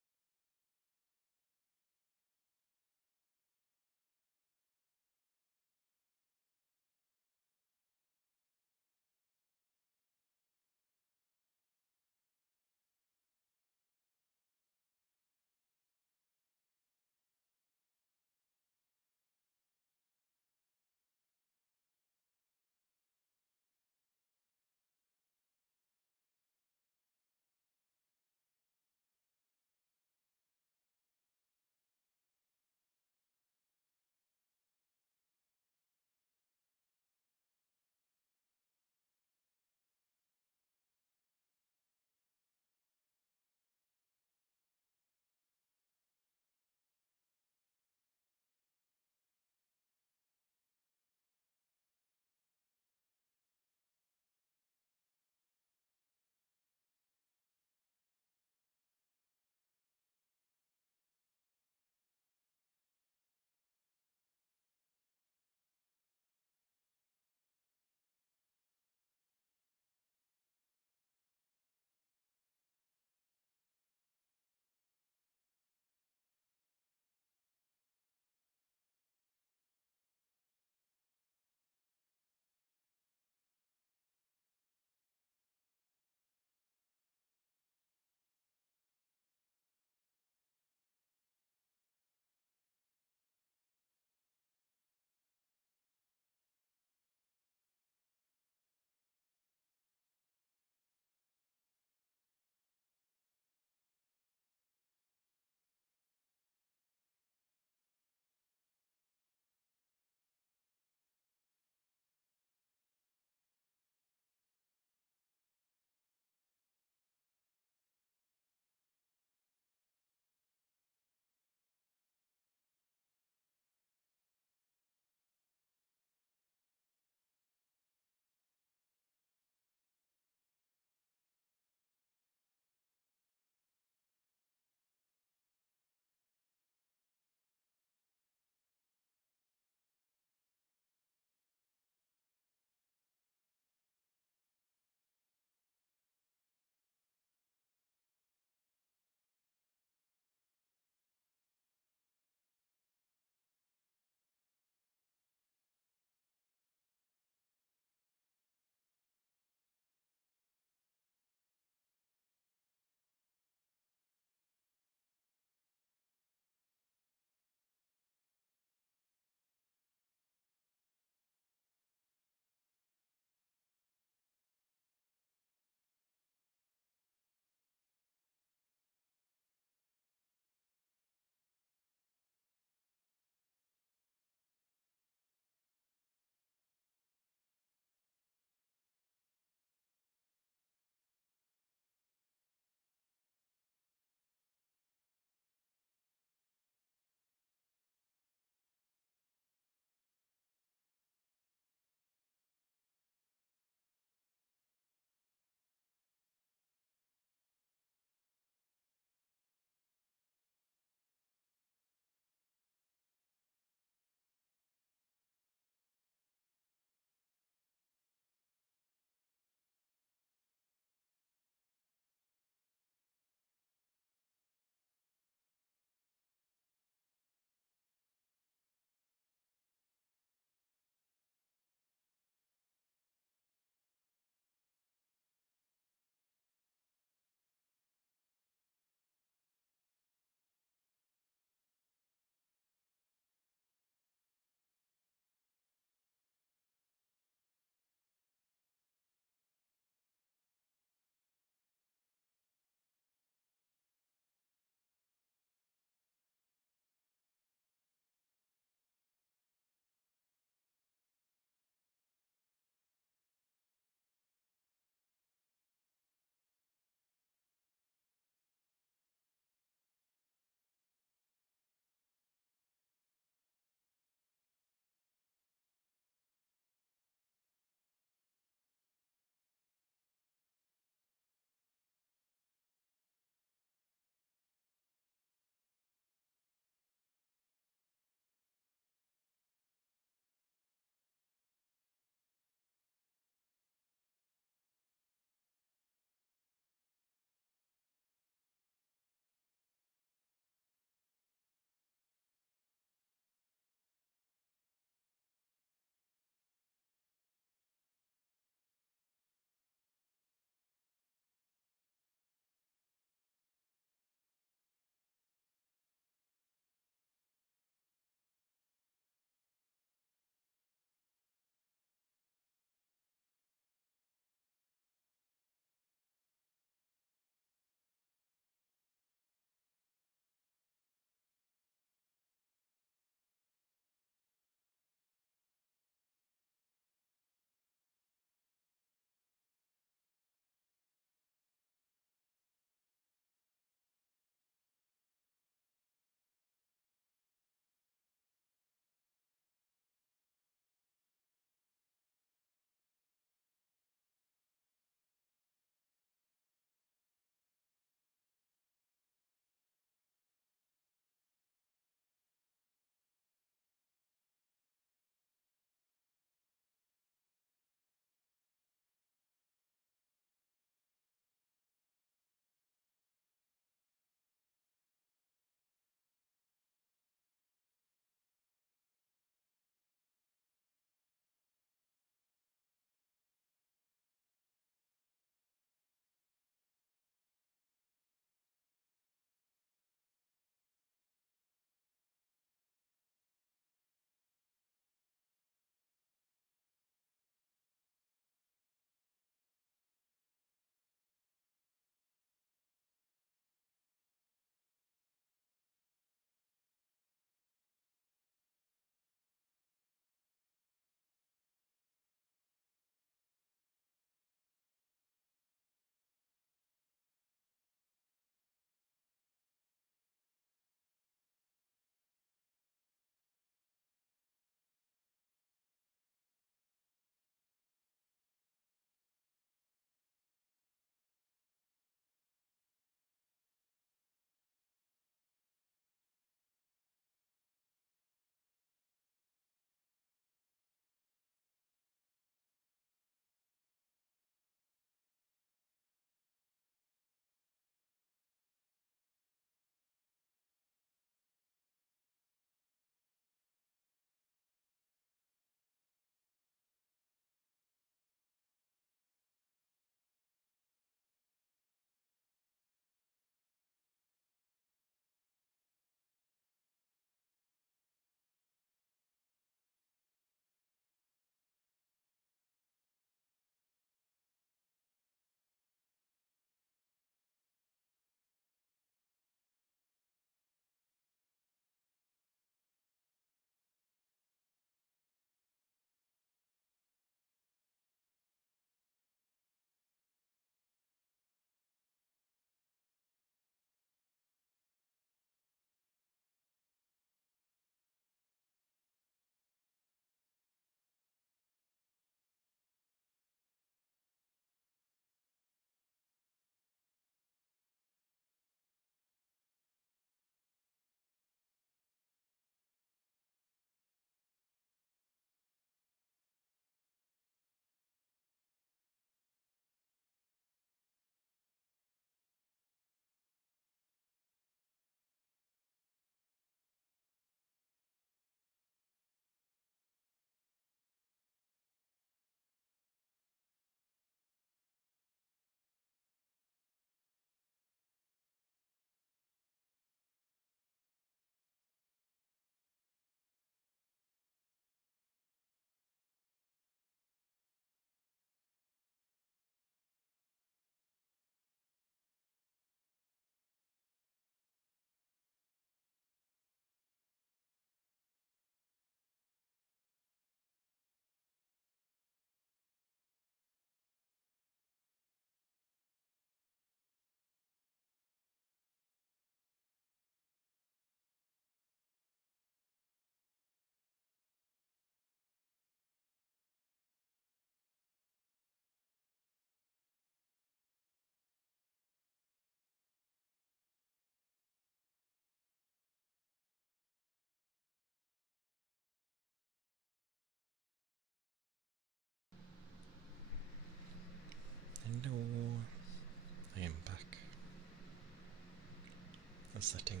was letting,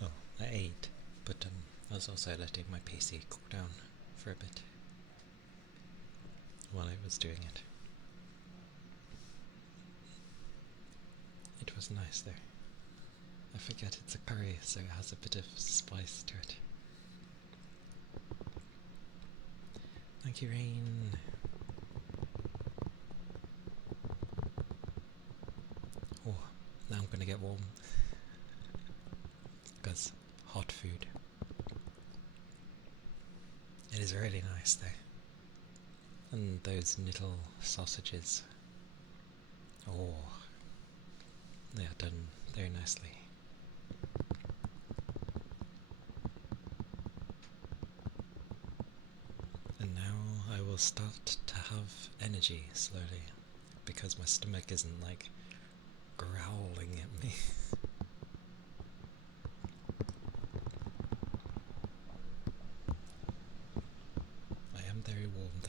well, I ate, but I was also letting my PC cool down for a bit while I was doing it. It was nice though. I forget it's a curry, so it has a bit of spice to it. Thank you, Rain. Oh, now I'm gonna get warm. Because hot food. It is really nice though. And those little sausages. Oh, they are done very nicely. And now I will start to have energy slowly, because my stomach isn't like growling at me. I am very warm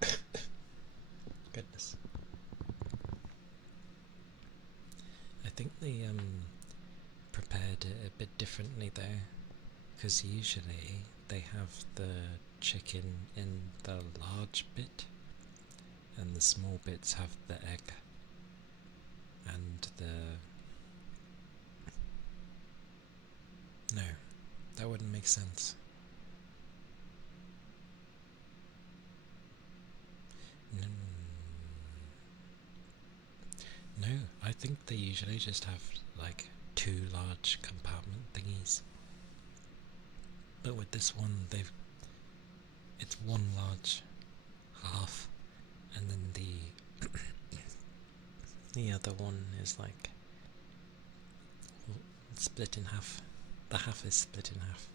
though. Goodness. I think they prepared it a bit differently though, because usually they have the chicken in the large bit and the small bits have the egg and the... No, that wouldn't make sense. No, I think they usually just have like 2 large compartment thingies. But with this one, it's 1 large half, and then the other one is like split in half. The half is split in half.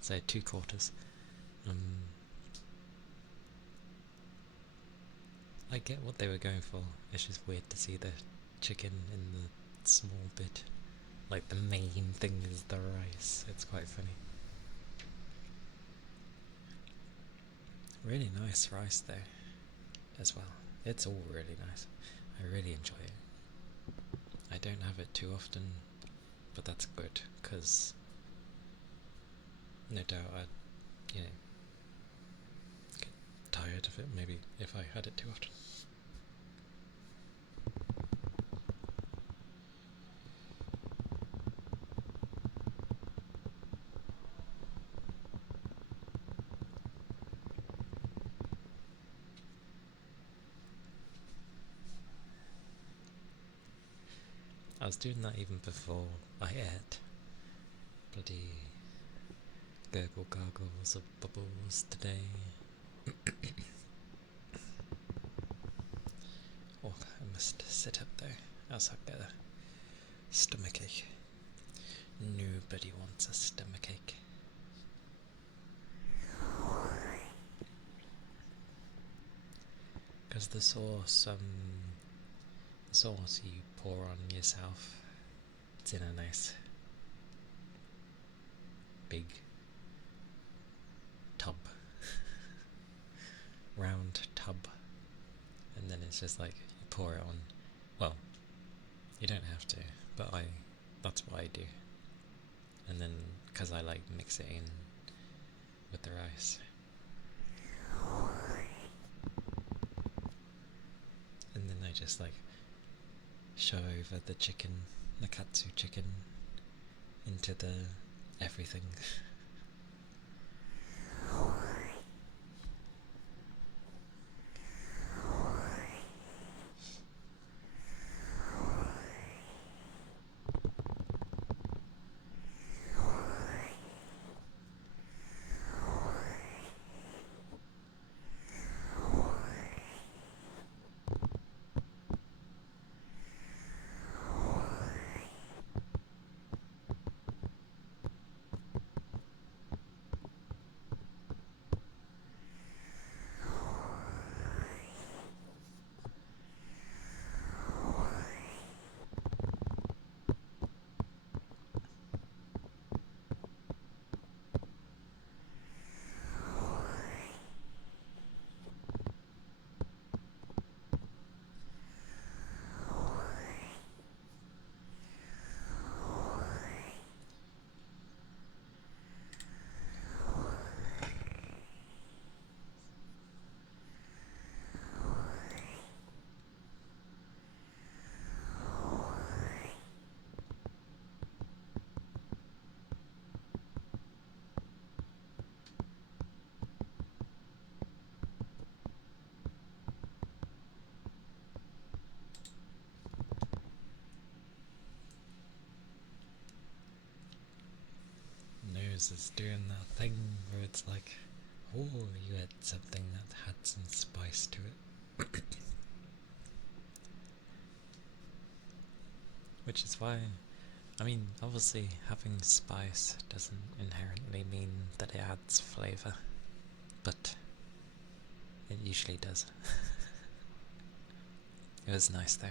So 2 quarters. I get what they were going for. It's just weird to see the chicken in the small bit. Like the main thing is the rice. It's quite funny. Really nice rice though, as well. It's all really nice. I really enjoy it. I don't have it too often, but that's good, because no doubt I'd, get tired of it maybe if I had it too often. I was doing that even before I ate. Bloody gurgle gargles of bubbles today. Oh, I must sit up though, else I'll get a stomachache. Nobody wants a stomachache. Because the sauce you pour on yourself, it's in a nice big tub, round tub, and then it's just like you pour it on. Well, you don't have to, but that's what I do. And then, because I like mix it in with the rice. And then I just like show over the chicken, the katsu chicken, into the everything. Souls is doing that thing where it's like, oh, you had something that had some spice to it. Which is why, I mean, obviously having spice doesn't inherently mean that it adds flavour, but it usually does. It was nice though.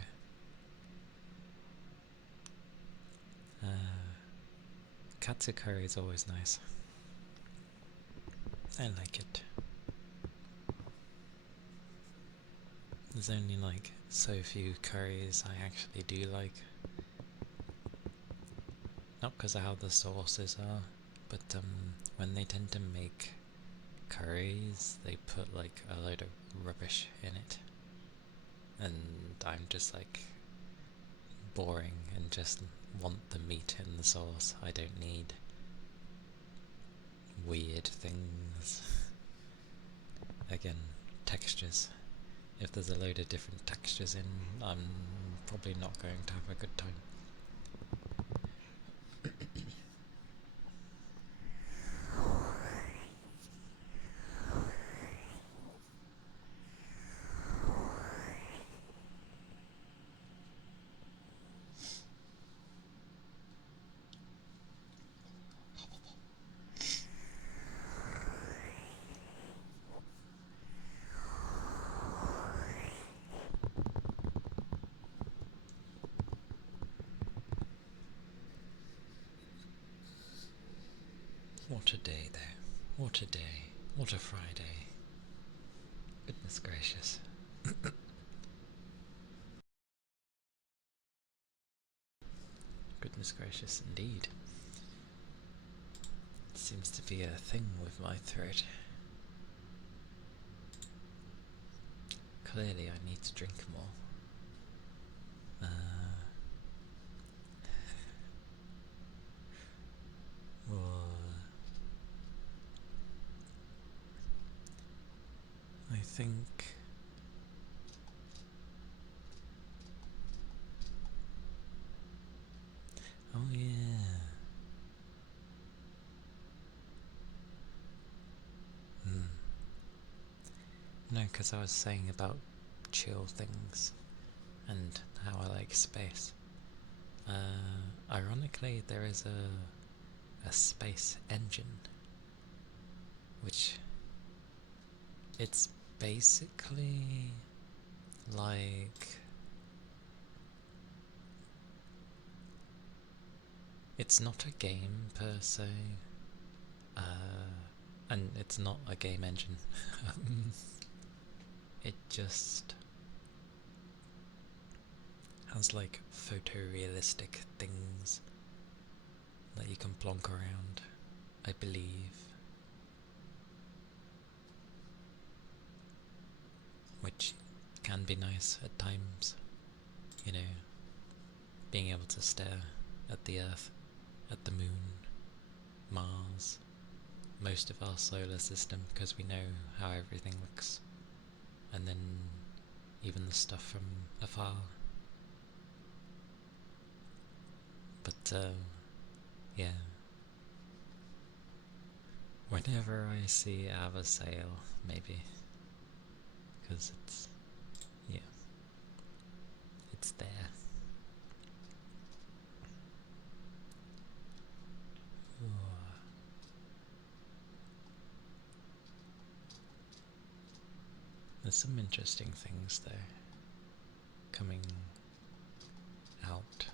Katsu curry is always nice. I like it. There's only like so few curries I actually do like. Not because of how the sauces are, but when they tend to make curries, they put like a load of rubbish in it. And I'm just like boring and just want the meat in the sauce. I don't need weird things. Again, textures. If there's a load of different textures in, I'm probably not going to have a good time. What a day there. What a day. What a Friday. Goodness gracious. Goodness gracious indeed. Seems to be a thing with my throat. Clearly I need to drink more. I think oh yeah. No, because I was saying about chill things and how I like space. Ironically, there is a space engine, which it's basically like it's not a game per se, and it's not a game engine. It just has like photorealistic things that you can plonk around, I believe. Which can be nice at times, you know, being able to stare at the Earth, at the Moon, Mars, most of our solar system, because we know how everything looks, and then even the stuff from afar. But, yeah. Whenever I see Avasale, maybe. Because it's, yeah, it's there. Ooh. There's some interesting things there coming out.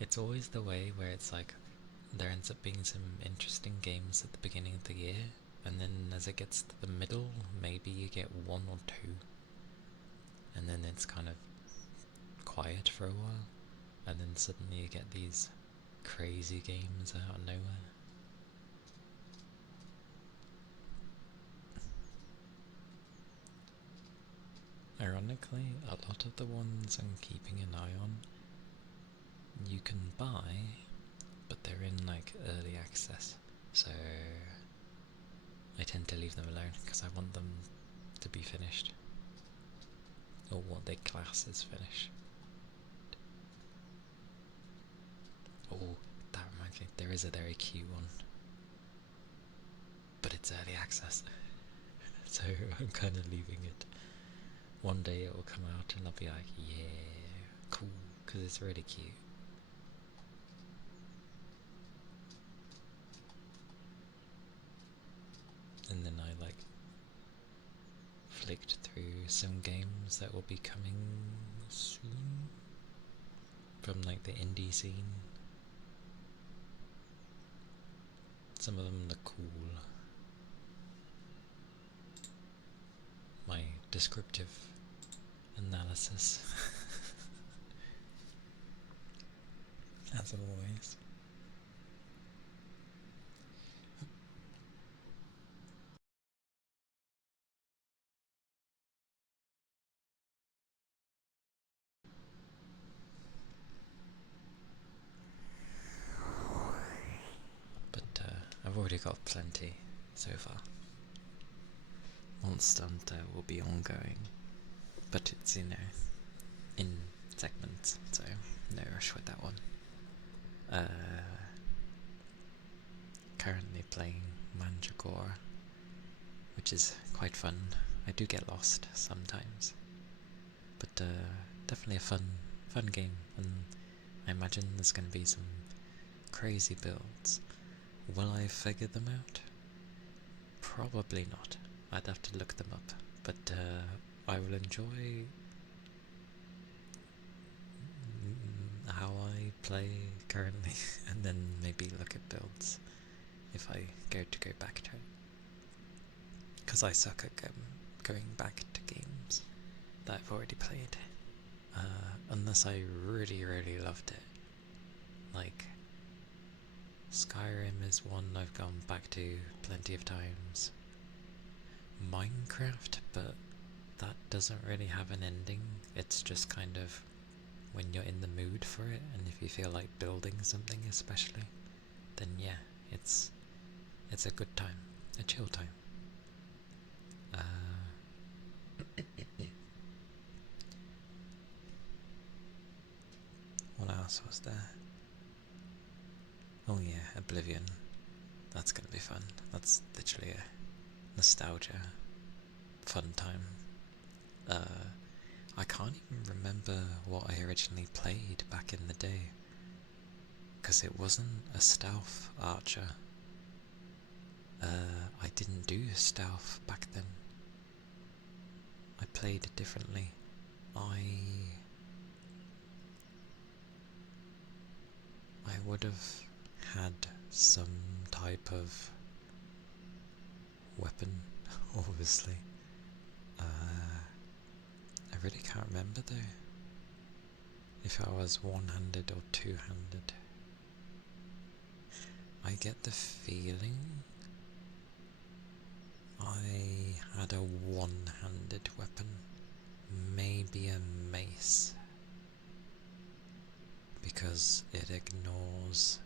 It's always the way where it's like there ends up being some interesting games at the beginning of the year, and then as it gets to the middle, maybe you get one or two, and then it's kind of quiet for a while, and then suddenly you get these crazy games out of nowhere. Ironically, a lot of the ones I'm keeping an eye on, you can buy, but they're in like early access, so I tend to leave them alone because I want them to be finished, or what they class as finished. Oh, that reminds Okay, there is a very cute one, but it's early access, so I'm kind of leaving it. One day it will come out and I'll be like, yeah, cool, because it's really cute. And then I like flicked through some games that will be coming soon from like the indie scene. Some of them look cool. My descriptive analysis, as always. But I've already got plenty so far. Monster Hunter will be ongoing, but it's, you know, in segments, so no rush with that one. Currently playing Mandragora, which is quite fun. I do get lost sometimes, but definitely a fun game, and I imagine there's going to be some crazy builds. Will I figure them out? Probably not. I'd have to look them up, but I will enjoy how I play currently, and then maybe look at builds if I go back to it. Because I suck at going back to games that I've already played, unless I really loved it. Like Skyrim is one I've gone back to plenty of times. Minecraft, but that doesn't really have an ending. It's just kind of when you're in the mood for it, and if you feel like building something especially, then yeah, it's a good time, a chill time. What else was there? Oh yeah, Oblivion. That's gonna be fun. That's literally a nostalgia fun time. I can't even remember what I originally played back in the day, because it wasn't a stealth archer. I didn't do stealth back then. I played it differently. I would have had some type of weapon, obviously. I really can't remember though, if I was one-handed or two-handed. I get the feeling I had a one-handed weapon, maybe a mace, because it ignores...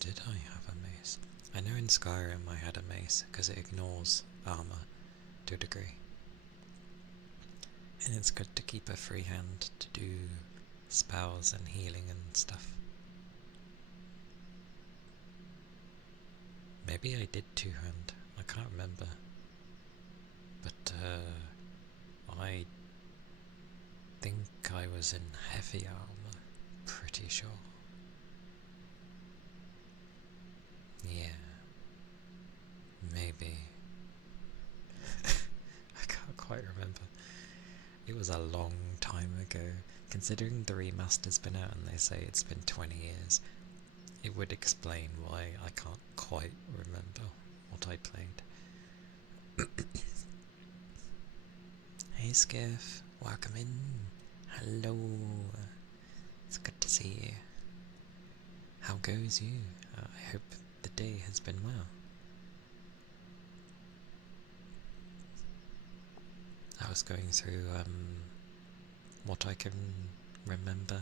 Did I have a mace? I know in Skyrim I had a mace, because it ignores armor to a degree. And it's good to keep a free hand to do spells and healing and stuff. Maybe I did two-hand, I can't remember. But I think I was in heavy armor, pretty sure. Yeah, maybe. I can't quite remember. It was a long time ago. Considering the remaster's been out and they say it's been 20 years, it would explain why I can't quite remember what I played. Hey Skiff, welcome in. Hello. It's good to see you. How goes you? I hope the day has been well. I was going through what I can remember,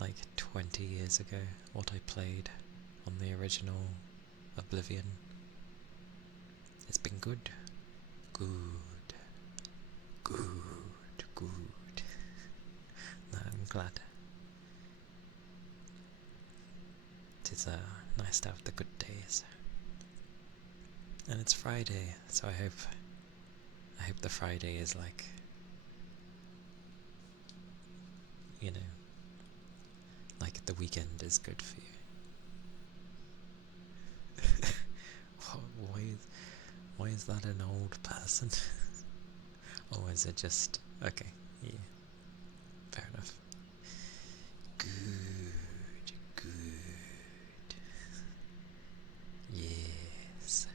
like 20 years ago, what I played on the original Oblivion. It's been good. Good. No, I'm glad. It is nice to have the good days. And it's Friday, so I hope the Friday is like, you know, like the weekend is good for you. Why is that an old person? Or is it just okay? Yeah, fair enough. Good. Yes.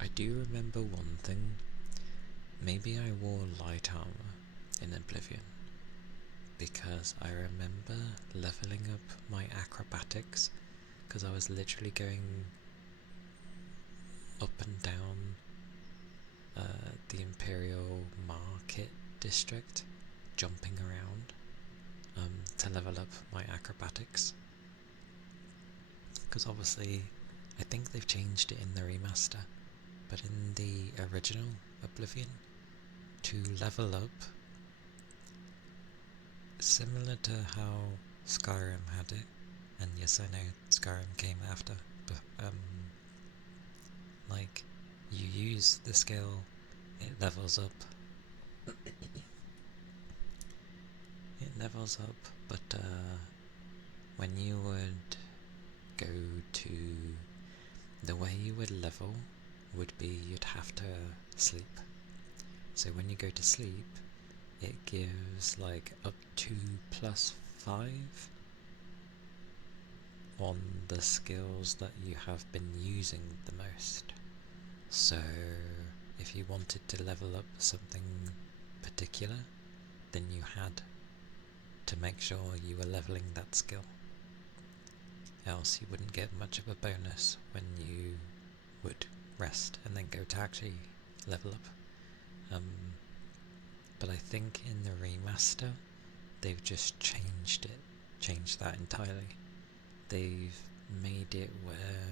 I do remember one thing. Maybe I wore light armor in Oblivion, because I remember leveling up my acrobatics, because I was literally going up and down the Imperial Market District, jumping around to level up my acrobatics. Because obviously, I think they've changed it in the remaster, but in the original Oblivion, to level up, similar to how Skyrim had it, and yes, I know Skyrim came after, but like, you use the skill, it levels up. But when you would go to, the way you would level would be you'd have to sleep. So when you go to sleep, it gives like up to +5 on the skills that you have been using the most. So if you wanted to level up something particular, then you had to make sure you were leveling that skill. Else you wouldn't get much of a bonus when you would rest and then go to actually level up. But I think in the remaster, they've just changed that entirely. They've made it where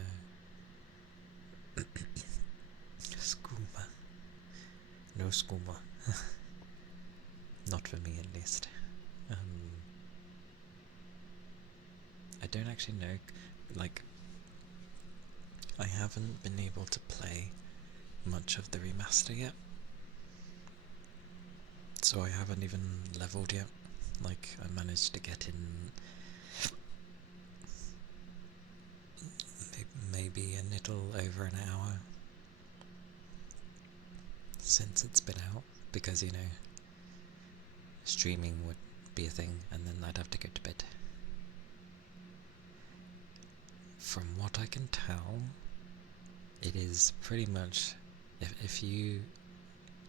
skooma. No skooma. Not for me, at least. I don't actually know, like, I haven't been able to play much of the remaster yet, so I haven't even leveled yet. Like, I managed to get in maybe a little over an hour since it's been out, because, you know, streaming would be a thing, and then I'd have to go to bed. From what I can tell, it is pretty much, if you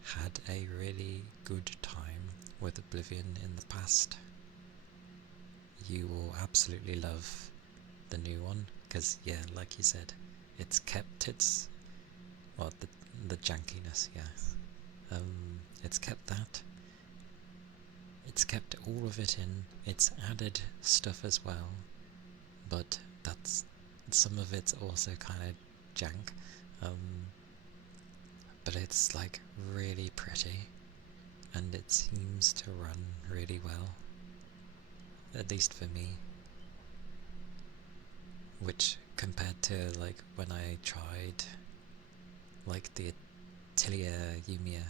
had a really good time with Oblivion in the past, you will absolutely love the new one, because, yeah, like you said, it's kept its, well, the jankiness, yeah. It's kept that. It's kept all of it in. It's added stuff as well, but that's, some of it's also kind of jank. But it's like really pretty, and it seems to run really well, at least for me. Which, compared to like when I tried like the Atelier Yumiya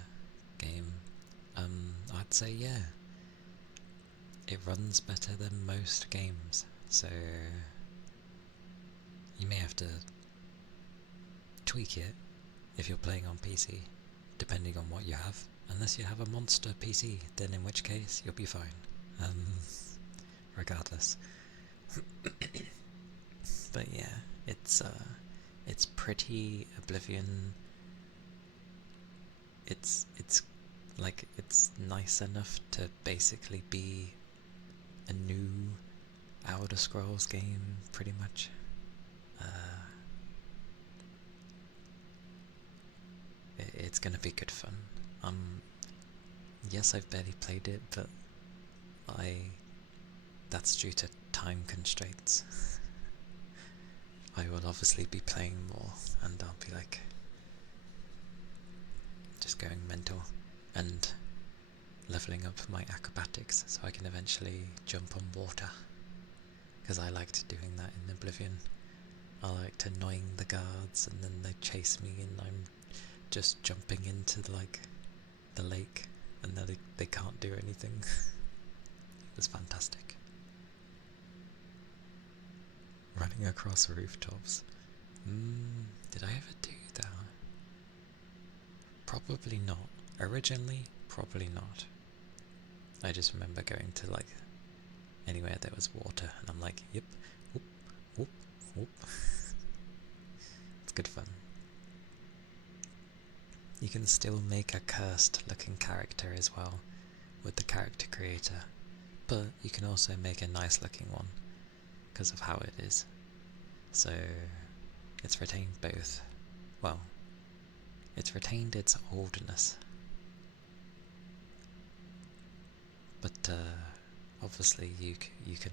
game, I'd say yeah, it runs better than most games. So you may have to tweak it if you're playing on PC, depending on what you have. Unless you have a monster PC, then in which case you'll be fine. Regardless. But yeah, it's pretty. Oblivion. It's like, it's nice enough to basically be a new Elder Scrolls game, pretty much. It's gonna be good fun. Yes, I've barely played it, but that's due to time constraints. I will obviously be playing more, and I'll be like, just going mental. And leveling up my acrobatics so I can eventually jump on water. Because I liked doing that in Oblivion. I liked annoying the guards and then they chase me and I'm just jumping into like the lake and then they can't do anything. It was fantastic. Running across rooftops. Did I ever do that? Probably not. Originally, probably not. I just remember going to like anywhere there was water and I'm like, yep, whoop, whoop, whoop. It's good fun. You can still make a cursed looking character as well with the character creator, but you can also make a nice looking one because of how it is. So it's retained both. Well, it's retained its oldness, but obviously you can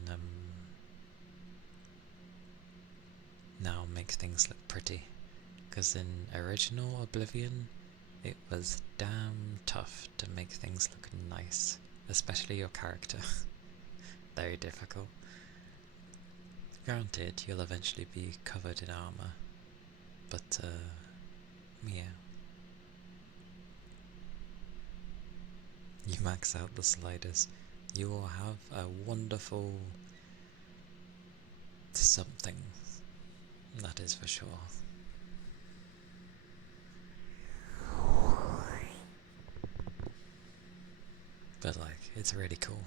now make things look pretty, because in original Oblivion it was damn tough to make things look nice, especially your character. Very difficult. Granted, you'll eventually be covered in armor, but yeah. You max out the sliders, you will have a wonderful something, that is for sure. But like, it's really cool.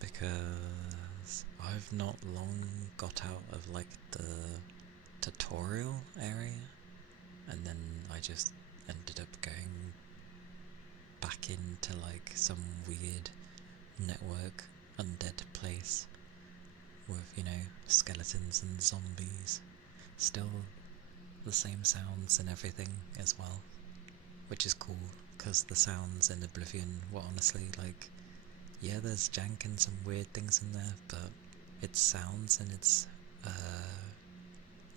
Because I've not long got out of like the tutorial area, and then I just ended up going back into like some weird network undead place with, you know, skeletons and zombies. Still the same sounds and everything as well, which is cool because the sounds in Oblivion were honestly like, yeah, there's jank and some weird things in there, but its sounds and its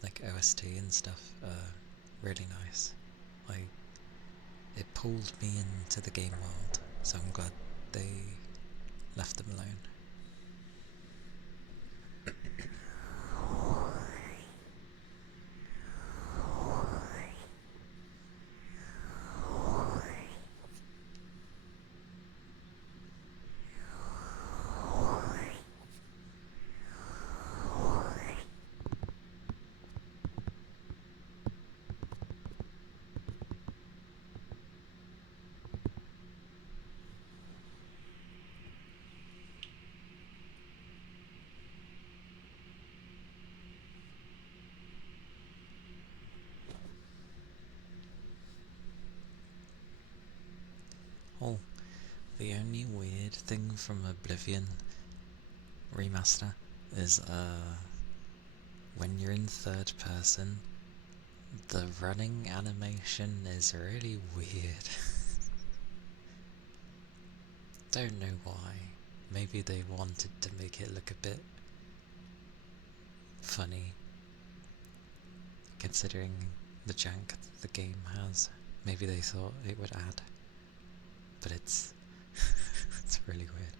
like OST and stuff are really nice. Like, it pulled me into the game world, so I'm glad they left them alone. Oh, the only weird thing from Oblivion Remaster is when you're in third person, the running animation is really weird. Don't know why. Maybe they wanted to make it look a bit funny, considering the jank that the game has. Maybe they thought it would add, but it's it's really weird.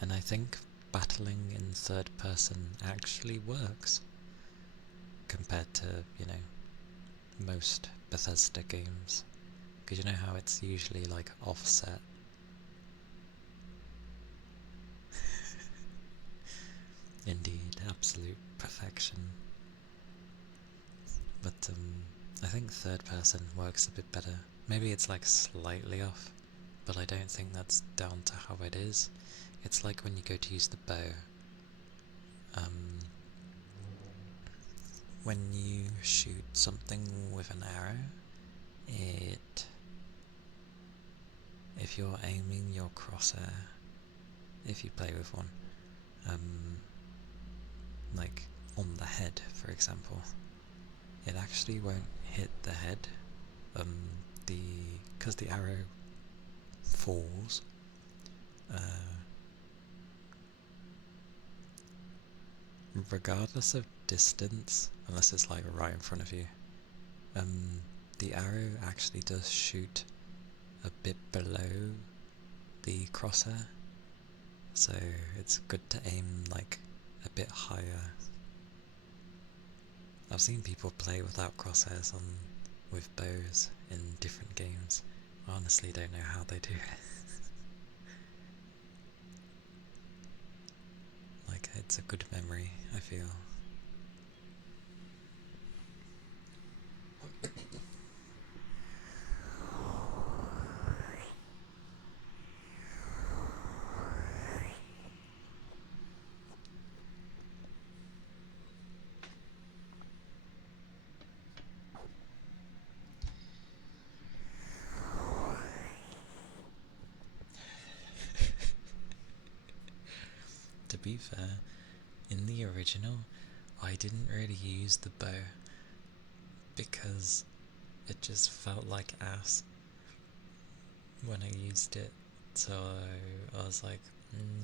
And I think battling in third person actually works compared to, you know, most Bethesda games, because you know how it's usually like offset. Indeed, absolute perfection. But I think third person works a bit better. Maybe it's like slightly off, but I don't think that's down to how it is. It's like when you go to use the bow. When you shoot something with an arrow, if you're aiming your crosshair, if you play with one, like on the head, for example, it actually won't hit the head. Because the arrow falls, regardless of distance, unless it's like right in front of you, the arrow actually does shoot a bit below the crosshair, so it's good to aim like a bit higher. I've seen people play without crosshairs with bows in different games. I honestly don't know how they do it. Like, it's a good memory, I feel. To be fair, in the original, I didn't really use the bow because it just felt like ass when I used it. So I was like,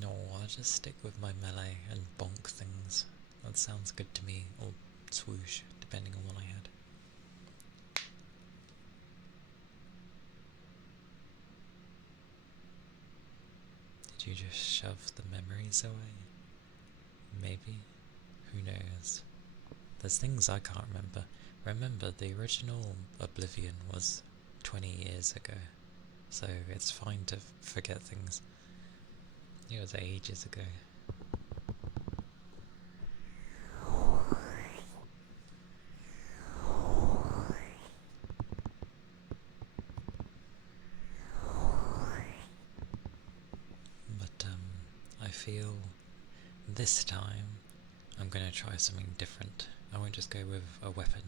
no, I'll just stick with my melee and bonk things. That sounds good to me, or swoosh, depending on what I had. Did you just shove the memories away? Maybe? Who knows? There's things I can't remember. Remember, the original Oblivion was 20 years ago, so it's fine to forget things. It was ages ago. But I feel this time I'm going to try something different. I won't just go with a weapon.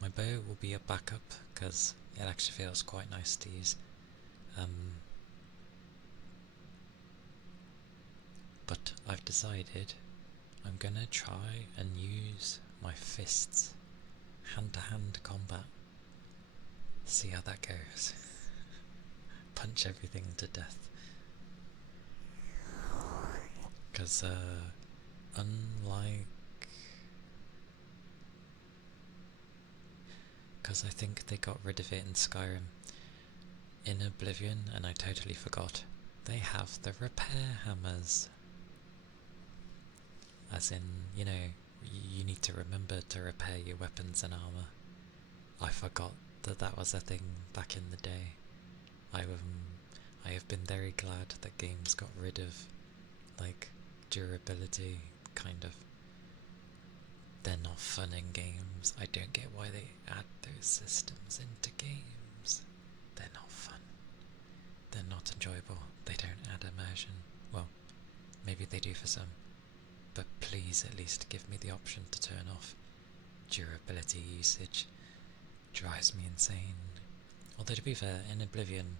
My bow will be a backup because it actually feels quite nice to use. But I've decided I'm going to try and use my fists. Hand-to-hand combat. See how that goes. Punch everything to death. Because because I think they got rid of it in Skyrim. In Oblivion, and I totally forgot, they have the repair hammers. As in, you need to remember to repair your weapons and armor. I forgot that was a thing back in the day. I have been very glad that games got rid of, like, durability, kind of. They're not fun in games. I don't get why they add those systems into games. They're not fun. They're not enjoyable. They don't add immersion. Well, maybe they do for some. But please at least give me the option to turn off durability usage. Drives me insane. Although to be fair, in Oblivion,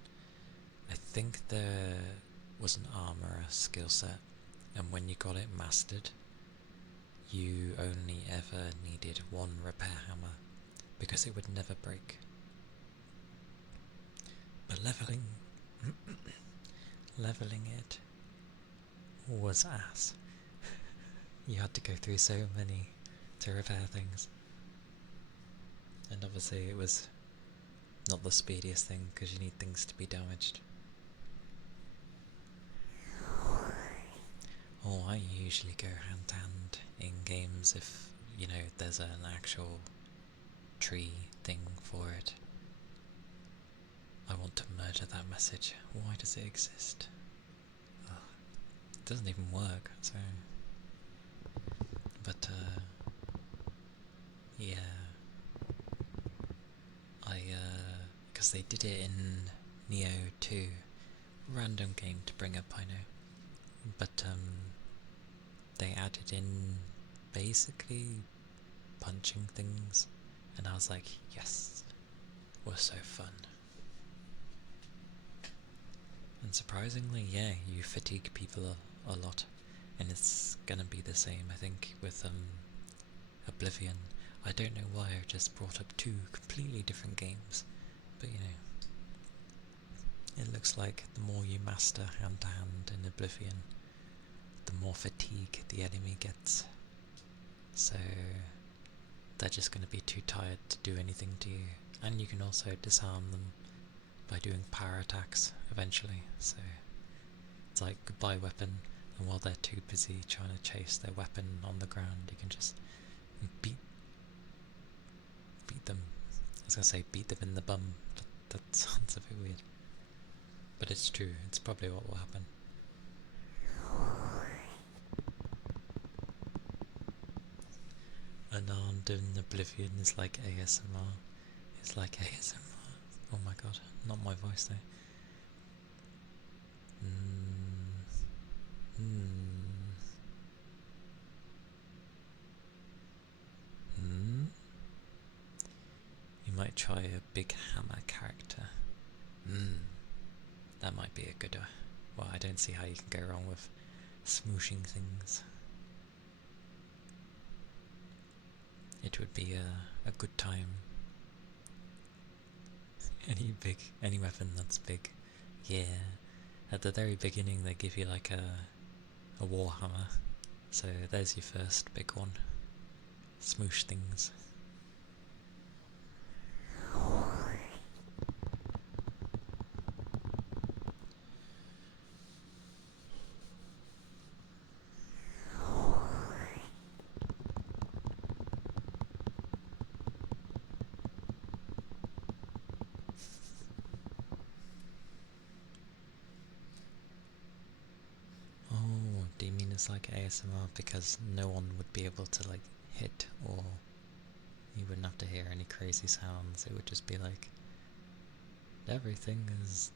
I think there was an armourer skill set, and when you got it mastered, you only ever needed one repair hammer, because it would never break. But leveling it was ass. You had to go through so many to repair things. And obviously it was not the speediest thing, because you need things to be damaged. Oh, I usually go hand to hand in games if, there's an actual tree thing for it. I want to murder that message. Why does it exist? Ugh. It doesn't even work, so... But, yeah. Because they did it in Neo 2. Random game to bring up, I know. But, they added in basically punching things, and I was like, yes, it was so fun. And surprisingly, yeah, you fatigue people a lot, and it's gonna be the same, I think, with Oblivion. I don't know why I've just brought up two completely different games, but you know, it looks like the more you master hand to hand in Oblivion, the more fatigue the enemy gets. So they're just going to be too tired to do anything to you. And you can also disarm them by doing power attacks eventually. So it's like goodbye weapon, and while they're too busy trying to chase their weapon on the ground, you can just beat them. I was going to say beat them in the bum, but that sounds a bit weird. But it's true, it's probably what will happen. Anand in Oblivion is like ASMR. It's like ASMR. Oh my god, not my voice though. You might try a big hammer character. That might be a good one. Well, I don't see how you can go wrong with smooshing things. It would be a good time. Any weapon that's big. Yeah. At the very beginning they give you like a warhammer. So there's your first big one. Smoosh things. Oh, do you mean it's like ASMR because no one would be able to like hit, or you wouldn't have to hear any crazy sounds? It would just be like everything is.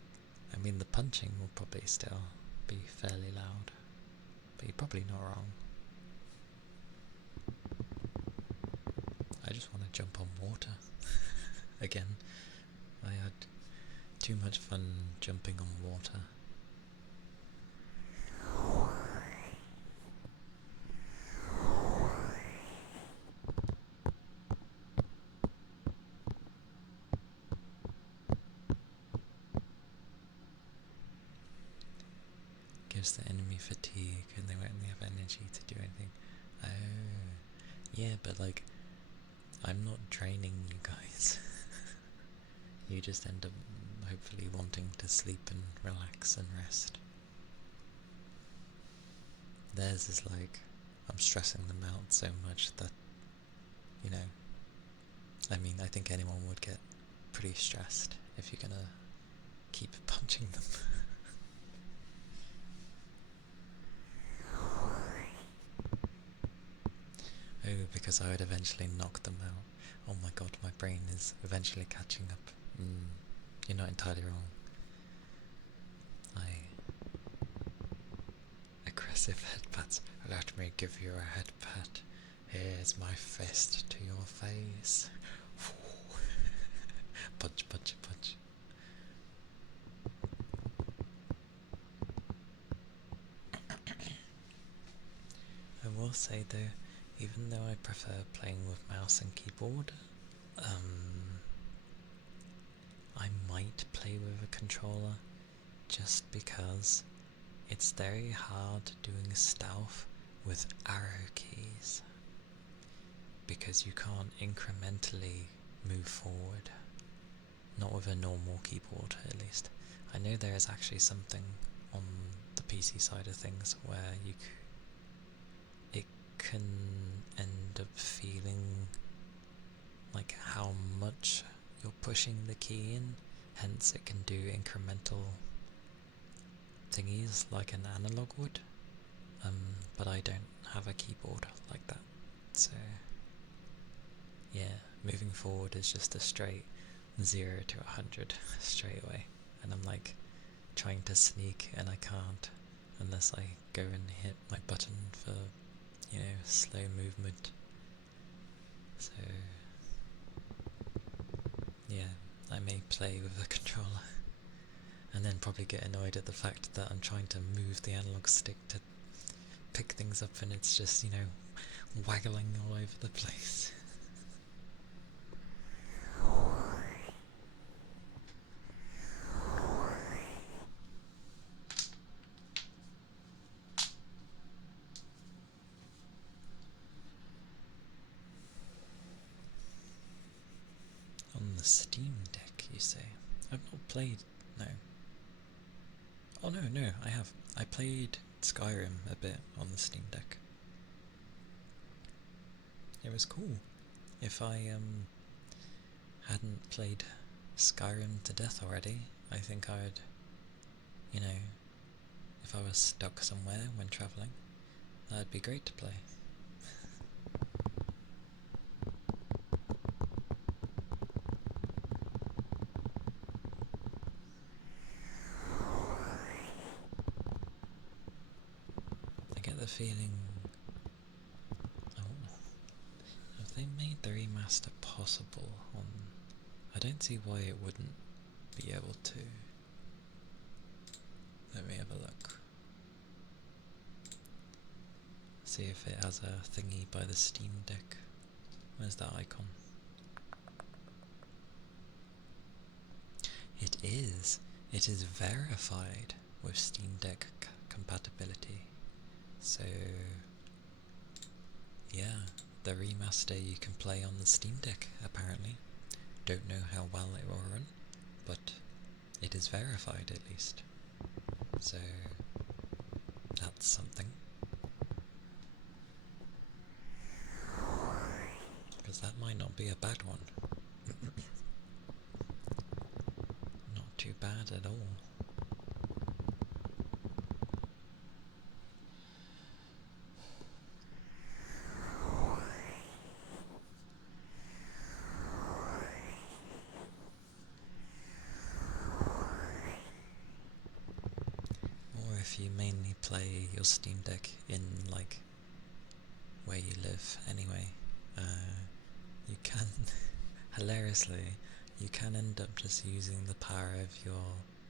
I mean, the punching will probably still be fairly loud, but you're probably not wrong. I just want to jump on water again. I had too much fun jumping on water. Gives the enemy fatigue and they won't have energy to do anything. Oh, yeah, but like, I'm not draining you guys. You just end up hopefully wanting to sleep and relax and rest. Theirs is like, I'm stressing them out so much that, you know, I mean, I think anyone would get pretty stressed if you're gonna keep punching them. Oh, because I would eventually knock them out. Oh my god, my brain is eventually catching up. You're not entirely wrong. Aggressive headpats. Let me give you a headpat. Here's my fist to your face. Punch, punch, punch. I will say though, even though I prefer playing with mouse and keyboard, I might play with a controller just because it's very hard doing stealth with arrow keys, because you can't incrementally move forward. Not with a normal keyboard, at least. I know there is actually something on the PC side of things where it can end up feeling like how much you're pushing the key in, hence it can do incremental thingies like an analog would, but I don't have a keyboard like that, so yeah, moving forward is just a straight 0 to 100 straight away, and I'm like trying to sneak and I can't unless I go and hit my button for, you know, slow movement. So yeah, I may play with a controller and then probably get annoyed at the fact that I'm trying to move the analog stick to pick things up and it's just, you know, waggling all over the place. the Steam Deck, you say? I've not played... no. Oh no, I have. I played Skyrim a bit on the Steam Deck. It was cool. If I hadn't played Skyrim to death already, I think I'd, you know, if I was stuck somewhere when travelling, that'd be great to play. I get the feeling... oh, have they made the remaster possible on... I don't see why it wouldn't be able to. Let me have a look. See if it has a thingy by the Steam Deck. Where's that icon? It is! It is verified with Steam Deck compatibility. So, yeah, the remaster you can play on the Steam Deck, apparently. Don't know how well it will run, but it is verified at least. So, that's something. Because that might not be a bad one. Not too bad at all. Or if you mainly play your Steam Deck in, like, where you live anyway, you can, hilariously, you can end up just using the power of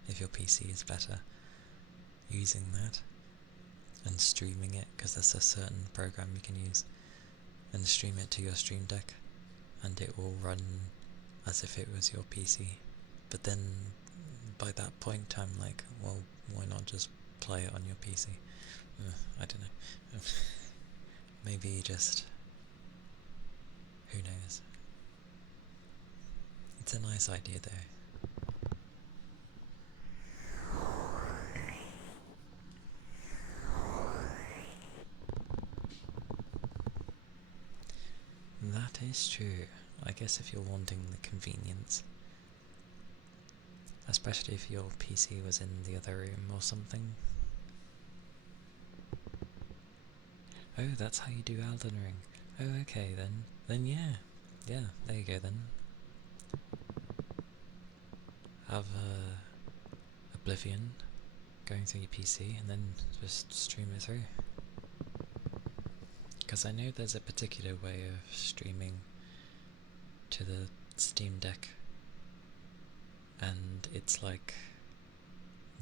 if your PC is better, using that and streaming it, because there's a certain program you can use, and stream it to your Stream Deck, and it will run as if it was your PC. But then, by that point, I'm like, well, why not just play it on your PC? I don't know. Maybe just... who knows? It's a nice idea though. That is true. I guess if you're wanting the convenience. Especially if your PC was in the other room or something. Oh, that's how you do Elden Ring. Oh, okay then. Then yeah. Yeah, there you go then. Have Oblivion going through your PC and then just stream it through. Because I know there's a particular way of streaming to the Steam Deck, and it's like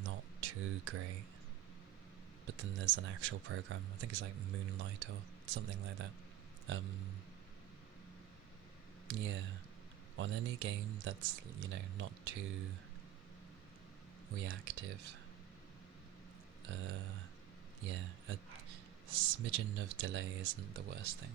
not too great. But then there's an actual program, I think it's like Moonlight or something like that. Yeah, on any game that's, you know, not too reactive, yeah, a smidgen of delay isn't the worst thing.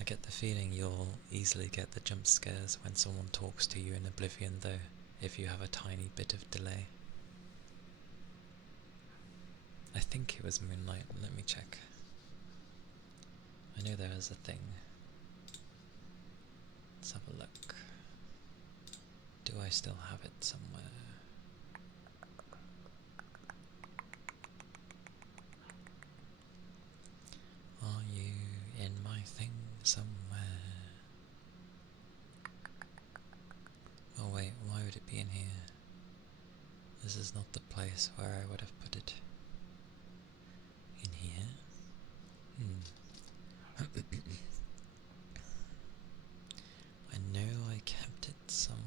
I get the feeling you'll easily get the jump scares when someone talks to you in Oblivion though, if you have a tiny bit of delay. I think it was Moonlight, let me check. I know there was a thing. Let's have a look. Do I still have it somewhere? Are you in my thing somewhere? Oh wait, why would it be in here? This is not the place where I would have put it. In here? I know I kept it somewhere.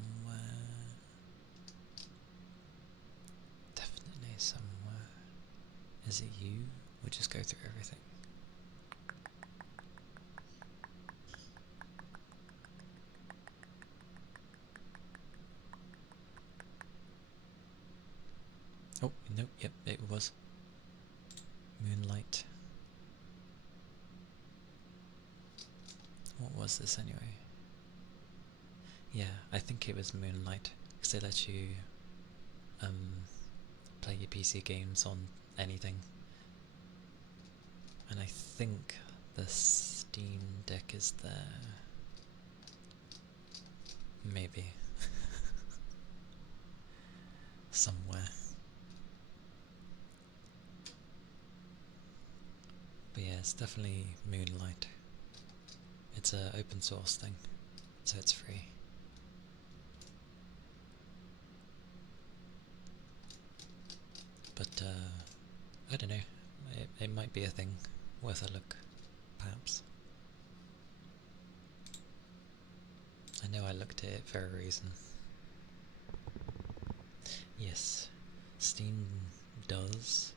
Definitely somewhere. Is it you? We'll just go through everything. Oh, nope, yep, it was. Moonlight. was this anyway? Yeah, I think it was Moonlight, because it lets you play your PC games on anything. And I think the Steam Deck is there. Maybe. Somewhere. But yeah, it's definitely Moonlight. It's an open source thing, so it's free. But I don't know, it might be a thing worth a look, perhaps. I know I looked at it for a reason. Yes, Steam does,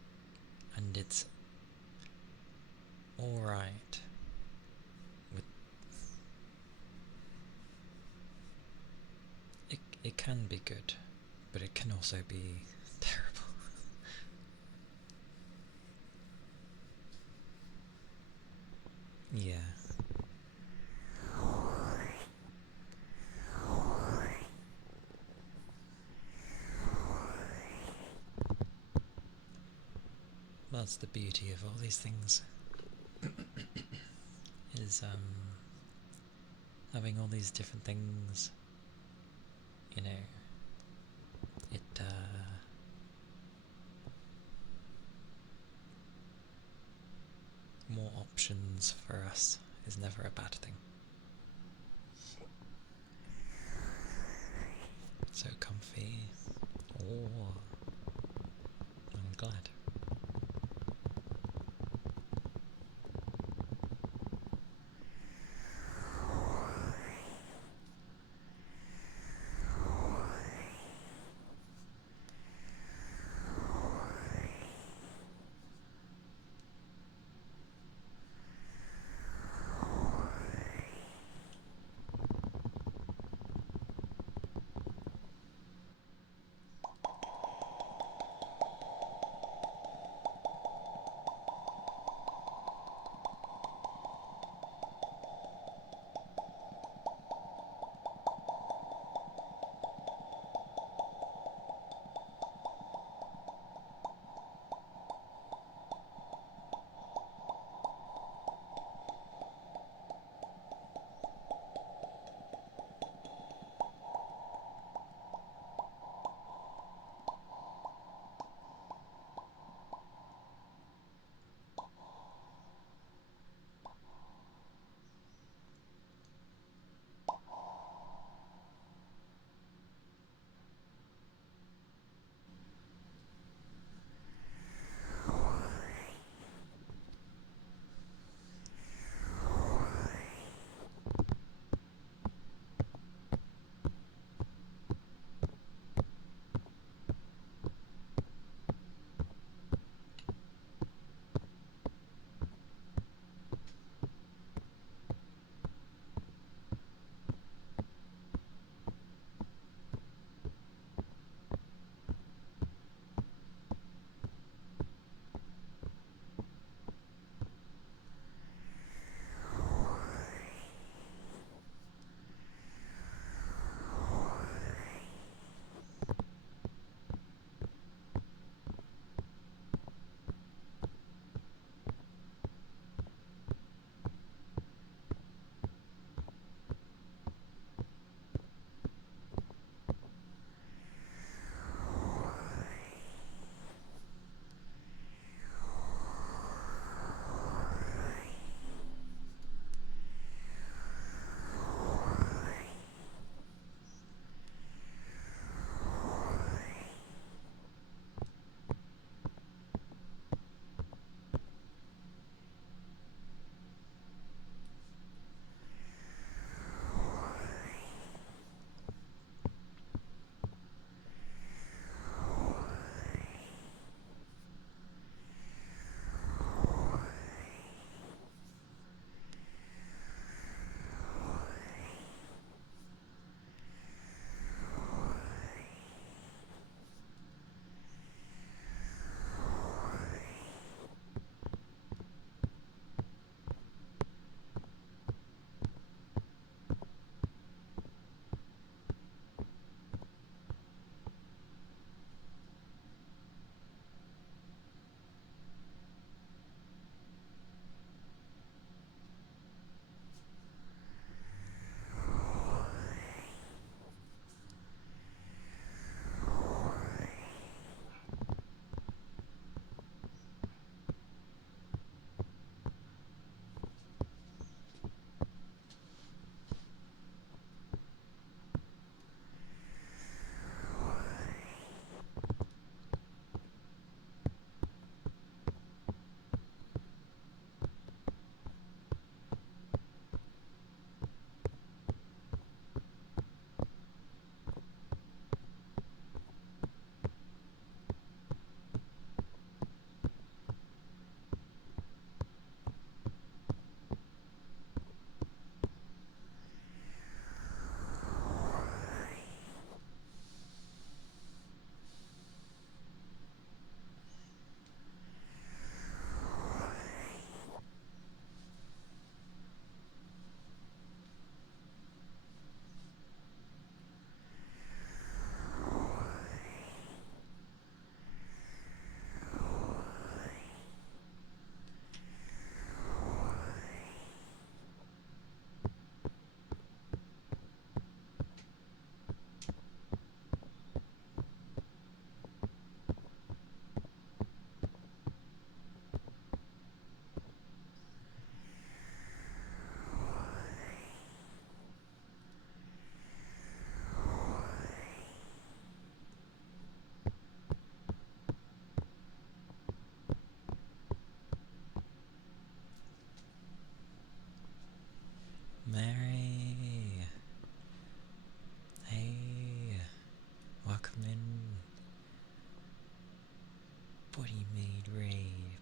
and it's alright. It can be good, but it can also be terrible. Yeah. That's the beauty of all these things, is having all these different things, you know, it more options for us is never a bad thing. So comfy. Oh, I'm glad.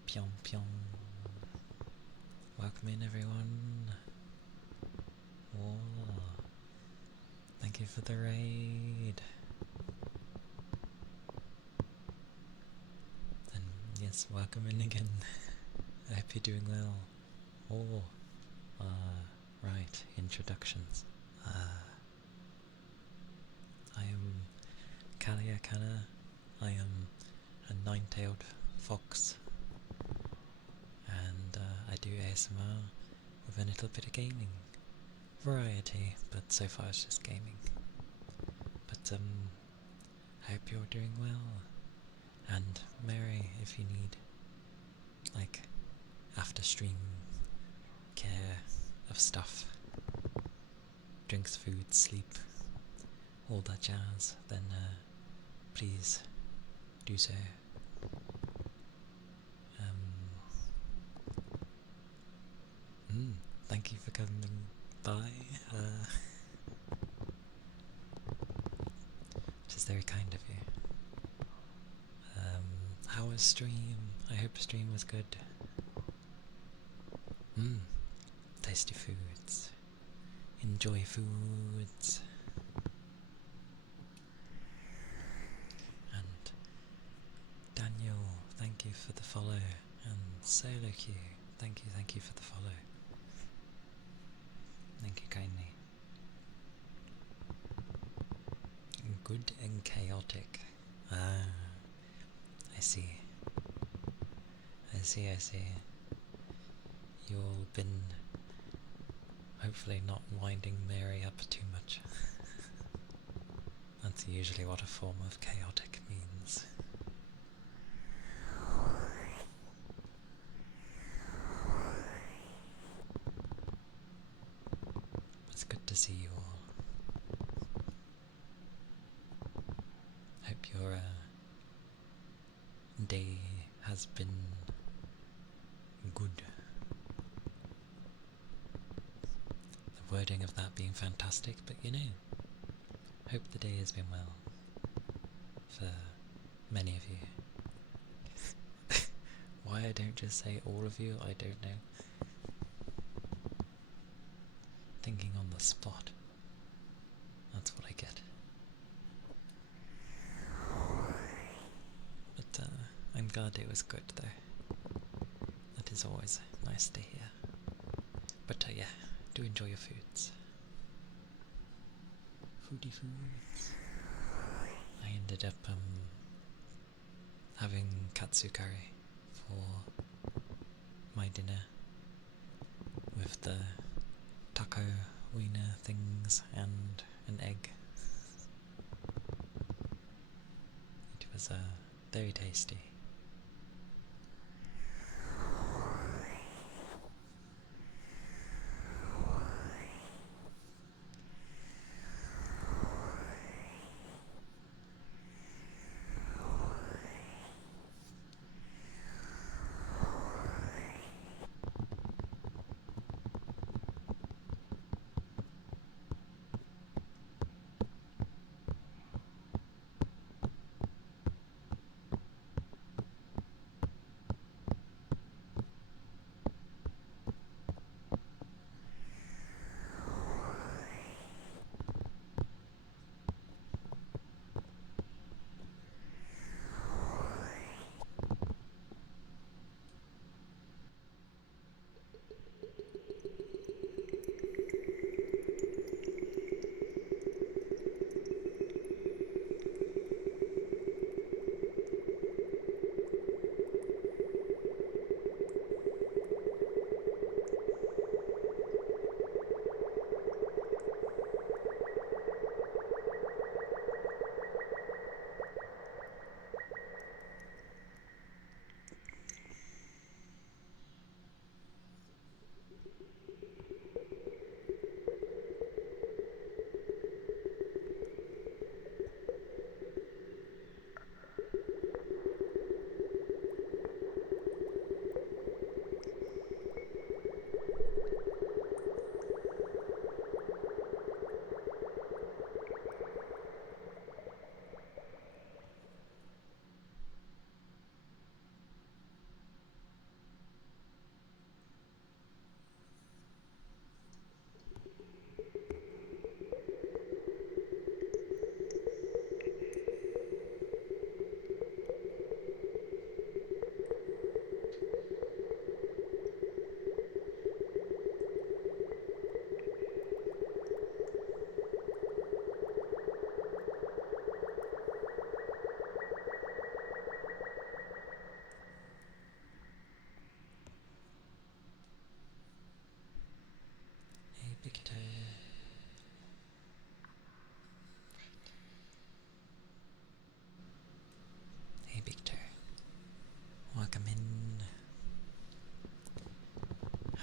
Pyong pyong. Welcome in, everyone. Whoa. Thank you for the raid. And yes, welcome in again. I hope you're doing well. Oh, right, introductions. I am Calia, Kana. I am a nine-tailed fox, and I do ASMR with a little bit of gaming. Variety, but so far it's just gaming. But I hope you're doing well. And Mary, if you need like after stream care of stuff, drinks, food, sleep, all that jazz, then please do so. Thank you for coming by. Which is very kind of you. How was stream? I hope stream was good. Tasty foods. Enjoy foods. And Daniel, thank you for the follow. And Solo Q, thank you for the follow. Thank you kindly. Good and chaotic. I see. You've been hopefully not winding Mary up too much. That's usually what a form of chaotic means. It's good to see you all. Hope your day has been good. The wording of that being fantastic, but you know, hope the day has been well for many of you. Why I don't just say all of you, I don't know. Thinking on the spot. That's what I get. But I'm glad it was good though. That is always nice to hear. But yeah, do enjoy your foods. Foodie foods. I ended up having katsu curry for my dinner with the taco wiener things and an egg. It was very tasty.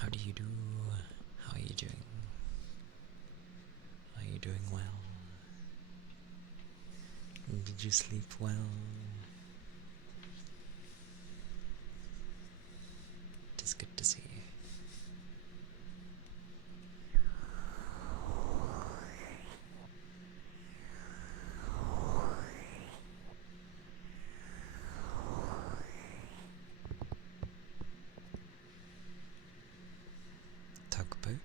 How do you do? How are you doing? Are you doing well? Did you sleep well? It is good to see you. Tugboat?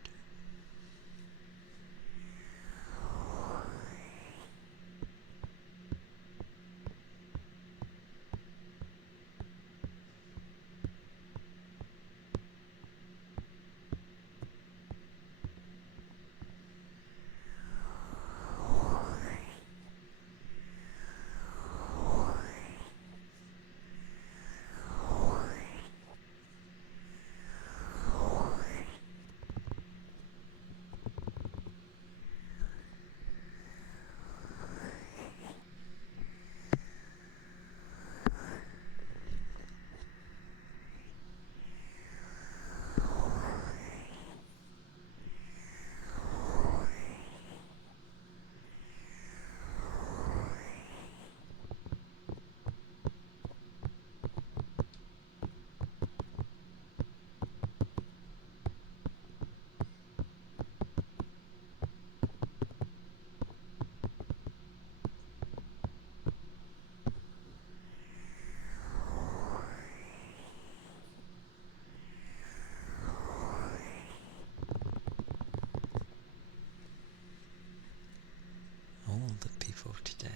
All the people today.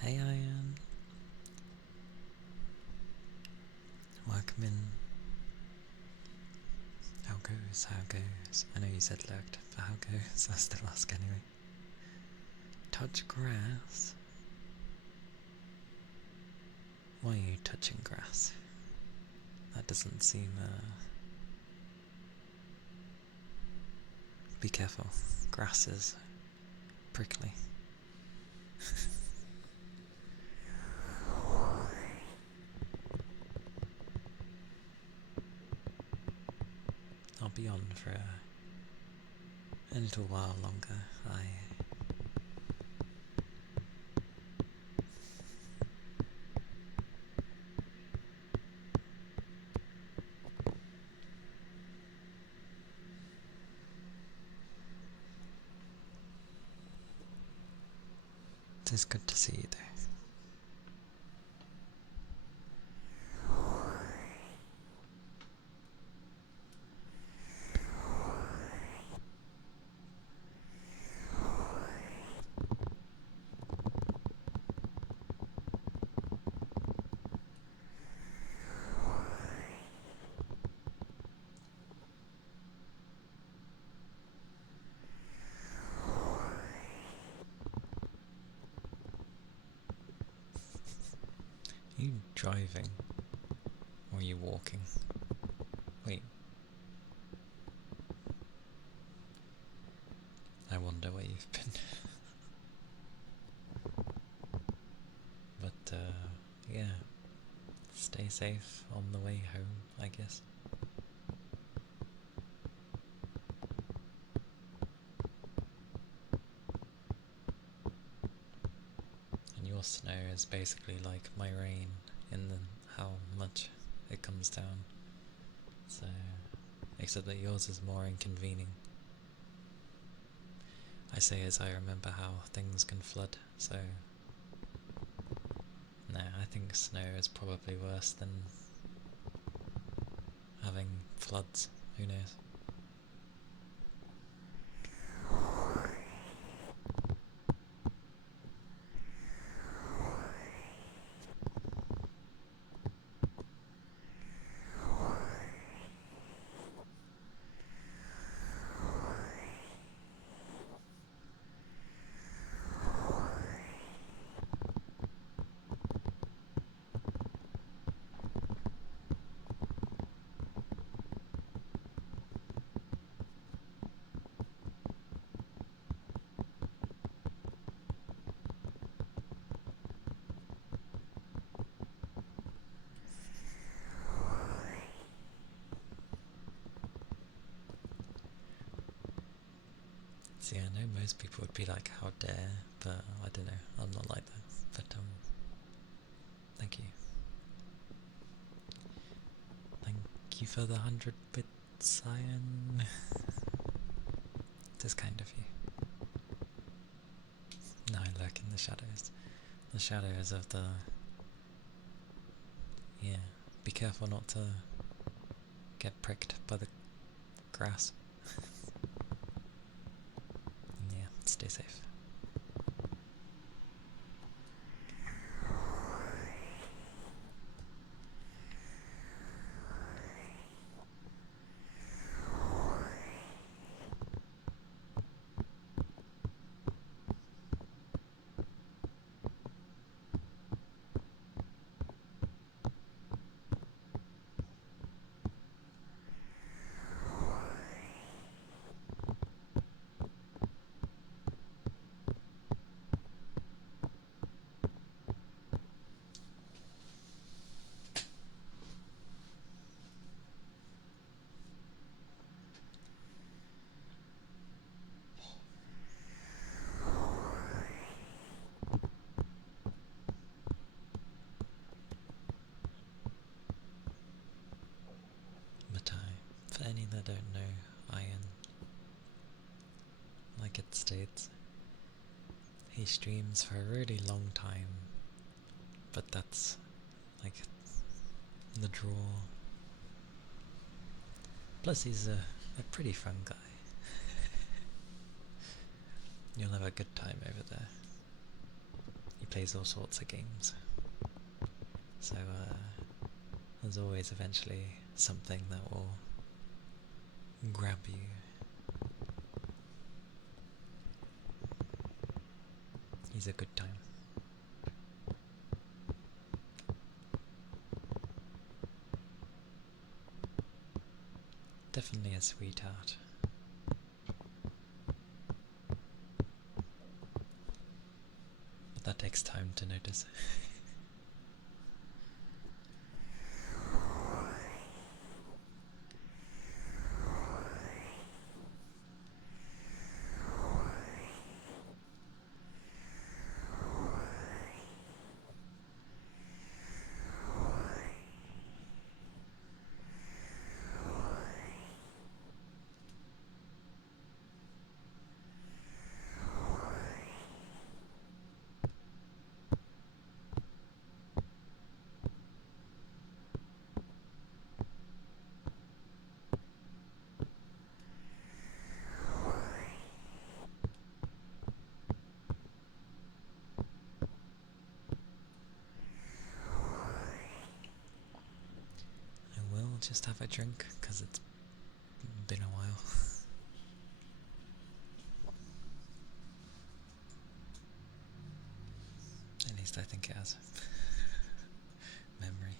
Hey Ian. Welcome in. How goes? How goes? I know you said lurked, but how goes? I'll still ask anyway. Touch grass? Why are you touching grass? That doesn't seem, Be careful. Grass is prickly. I'll be on for a little while longer. It is good to see you there. Are you driving? Or are you walking? Wait. I wonder where you've been. But, yeah. Stay safe on the way home, I guess. And your snow is basically like my rain in how much it comes down. So, except that yours is more inconvenient. I say as I remember how things can flood, so no, I think snow is probably worse than having floods, who knows. See, I know most people would be like, how dare, but I don't know, I'm not like that. But, thank you. Thank you for the 100 bits, Iron. It is kind of you. No, I lurk in the shadows. The shadows of the... Yeah, be careful not to get pricked by the grass. Yeah, stay safe. But for any that don't know, Iron, like it states, he streams for a really long time, but that's like the draw. Plus he's a pretty fun guy. You'll have a good time over there. He plays all sorts of games. So there's always eventually something that will grab you. He's a good time. Definitely a sweetheart. But that takes time to notice. I will just have a drink, because it's been a while. At least I think it has. Memory.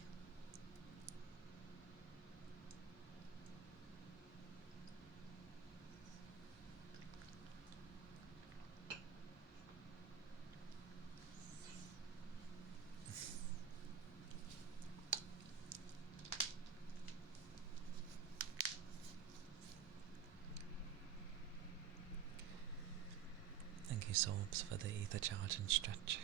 Thank you, Sorbs, for the ether charge and stretch.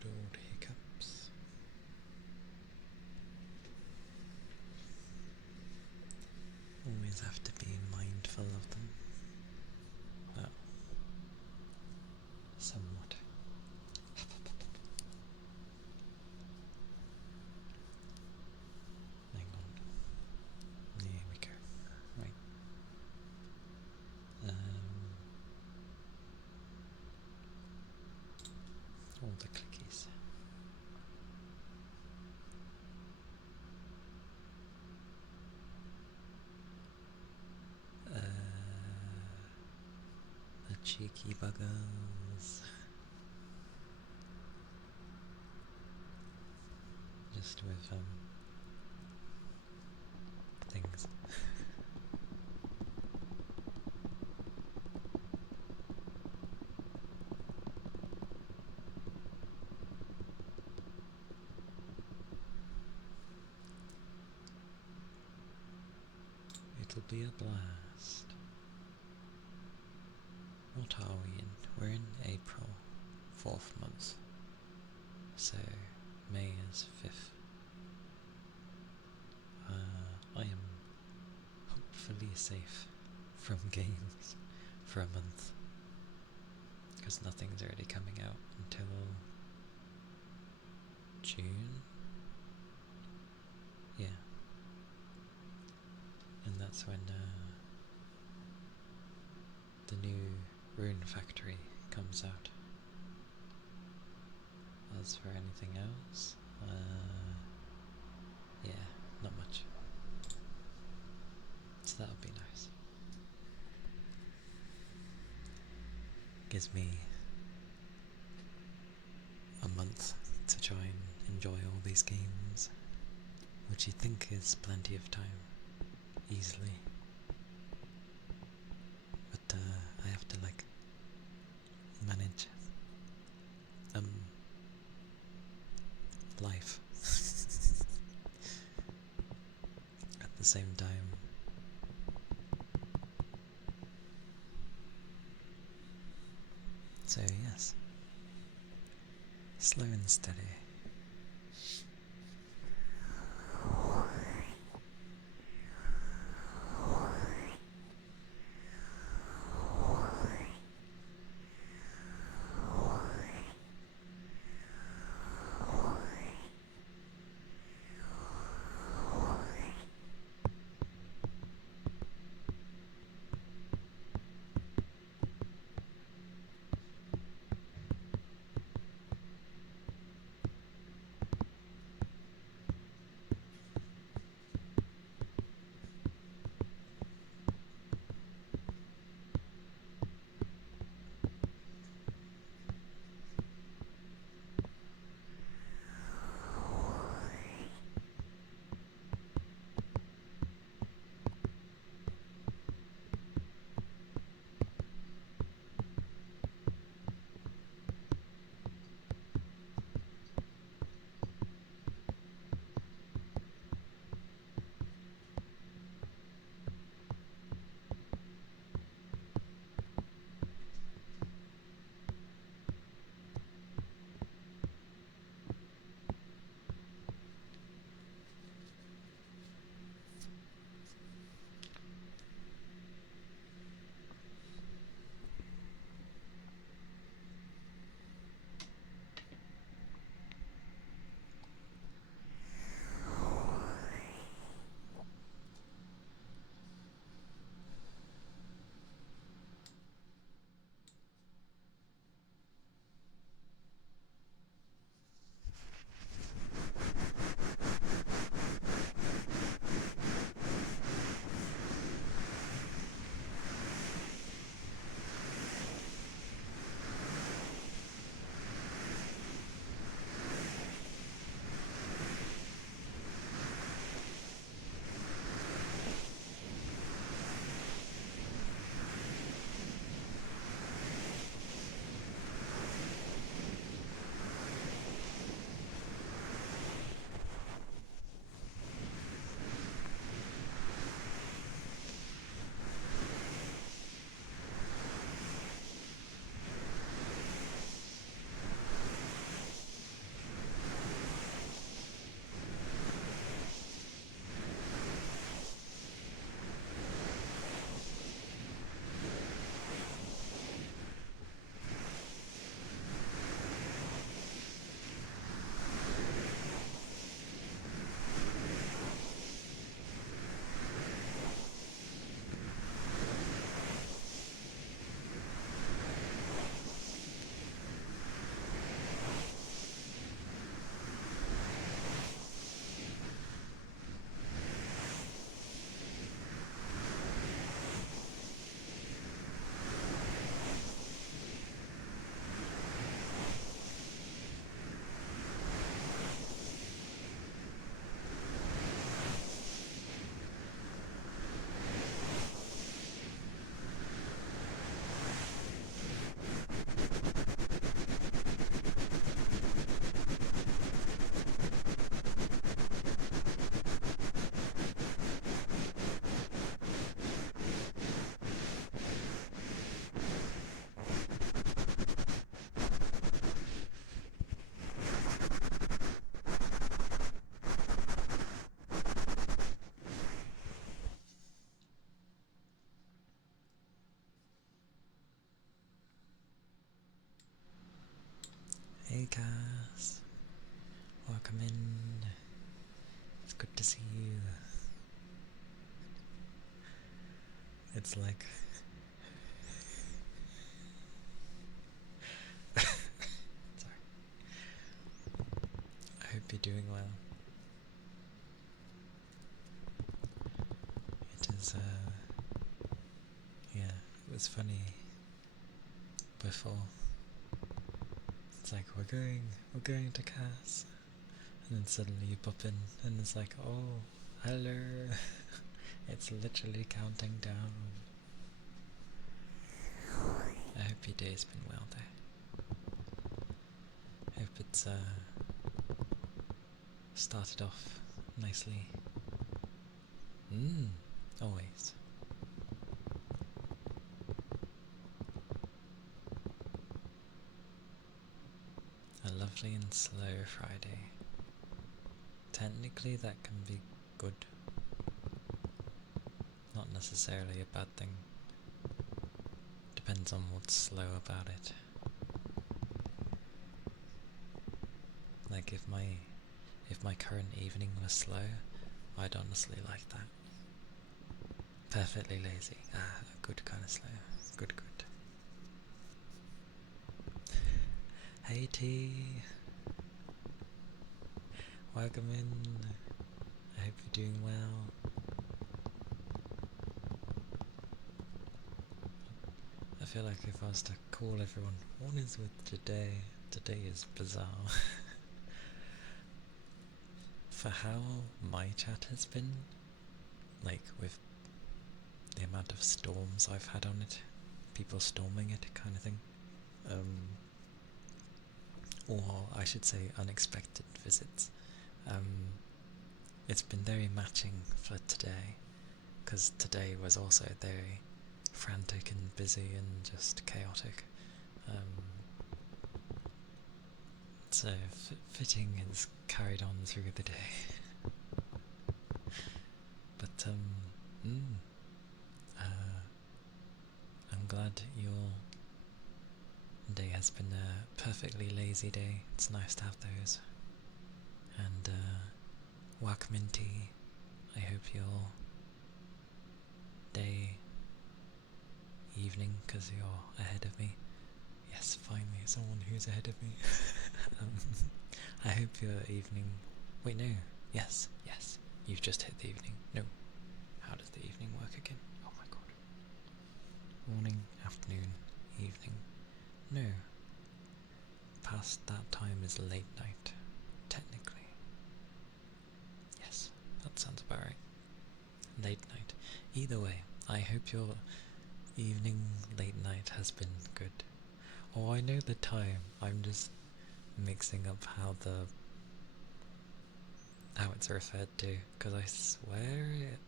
Good old hiccups. Always have to be mindful of them. Well, somewhat. Hang on. There we go. Right. All the clickies. The cheeky buggers. Just with things. It'll be a blast. What are we in? We're in April, 4th month. So May is 5th. I am hopefully safe from games for a month, because nothing's really coming out until June. Yeah, and that's when the new Rune Factory comes out. As for anything else, yeah, not much. So that'll be nice. Gives me a month to try and enjoy all these games, which you think is plenty of time, easily. But I have to manage life at the same time. So yes, slow and steady. Hey Cass, welcome in. It's good to see you. It's like sorry. I hope you're doing well. It is yeah, it was funny before. It's like we're going to Cass, and then suddenly you pop in and it's like, oh, hello. It's literally counting down. I hope your day's been well there. Hope it's started off nicely. Always. A lovely and slow Friday. Technically that can be good. Not necessarily a bad thing. Depends on what's slow about it. Like if my current evening was slow, I'd honestly like that. Perfectly lazy. A good kind of slow. Good. Hey T. Welcome in. I hope you're doing well. I feel like if I was to call everyone, what is with today? Today is bizarre. For how my chat has been, like with the amount of storms I've had on it, people storming it kind of thing, or I should say unexpected visits, it's been very matching for today, because today was also very frantic and busy and just chaotic. So fitting is carried on through the day. But I'm glad your day has been a perfectly lazy day. It's nice to have those. And welcome in tea. I hope your day, evening, because you're ahead of me. Yes, finally, someone who's ahead of me. I hope your evening. Wait, no. Yes. You've just hit the evening. No. How does the evening work again? Oh my god. Morning, afternoon, evening. No. Past that time is late night, technically. Yes, that sounds about right. Late night. Either way, I hope your evening, late night has been good. Oh, I know the time. I'm just mixing up how it's referred to, because I swear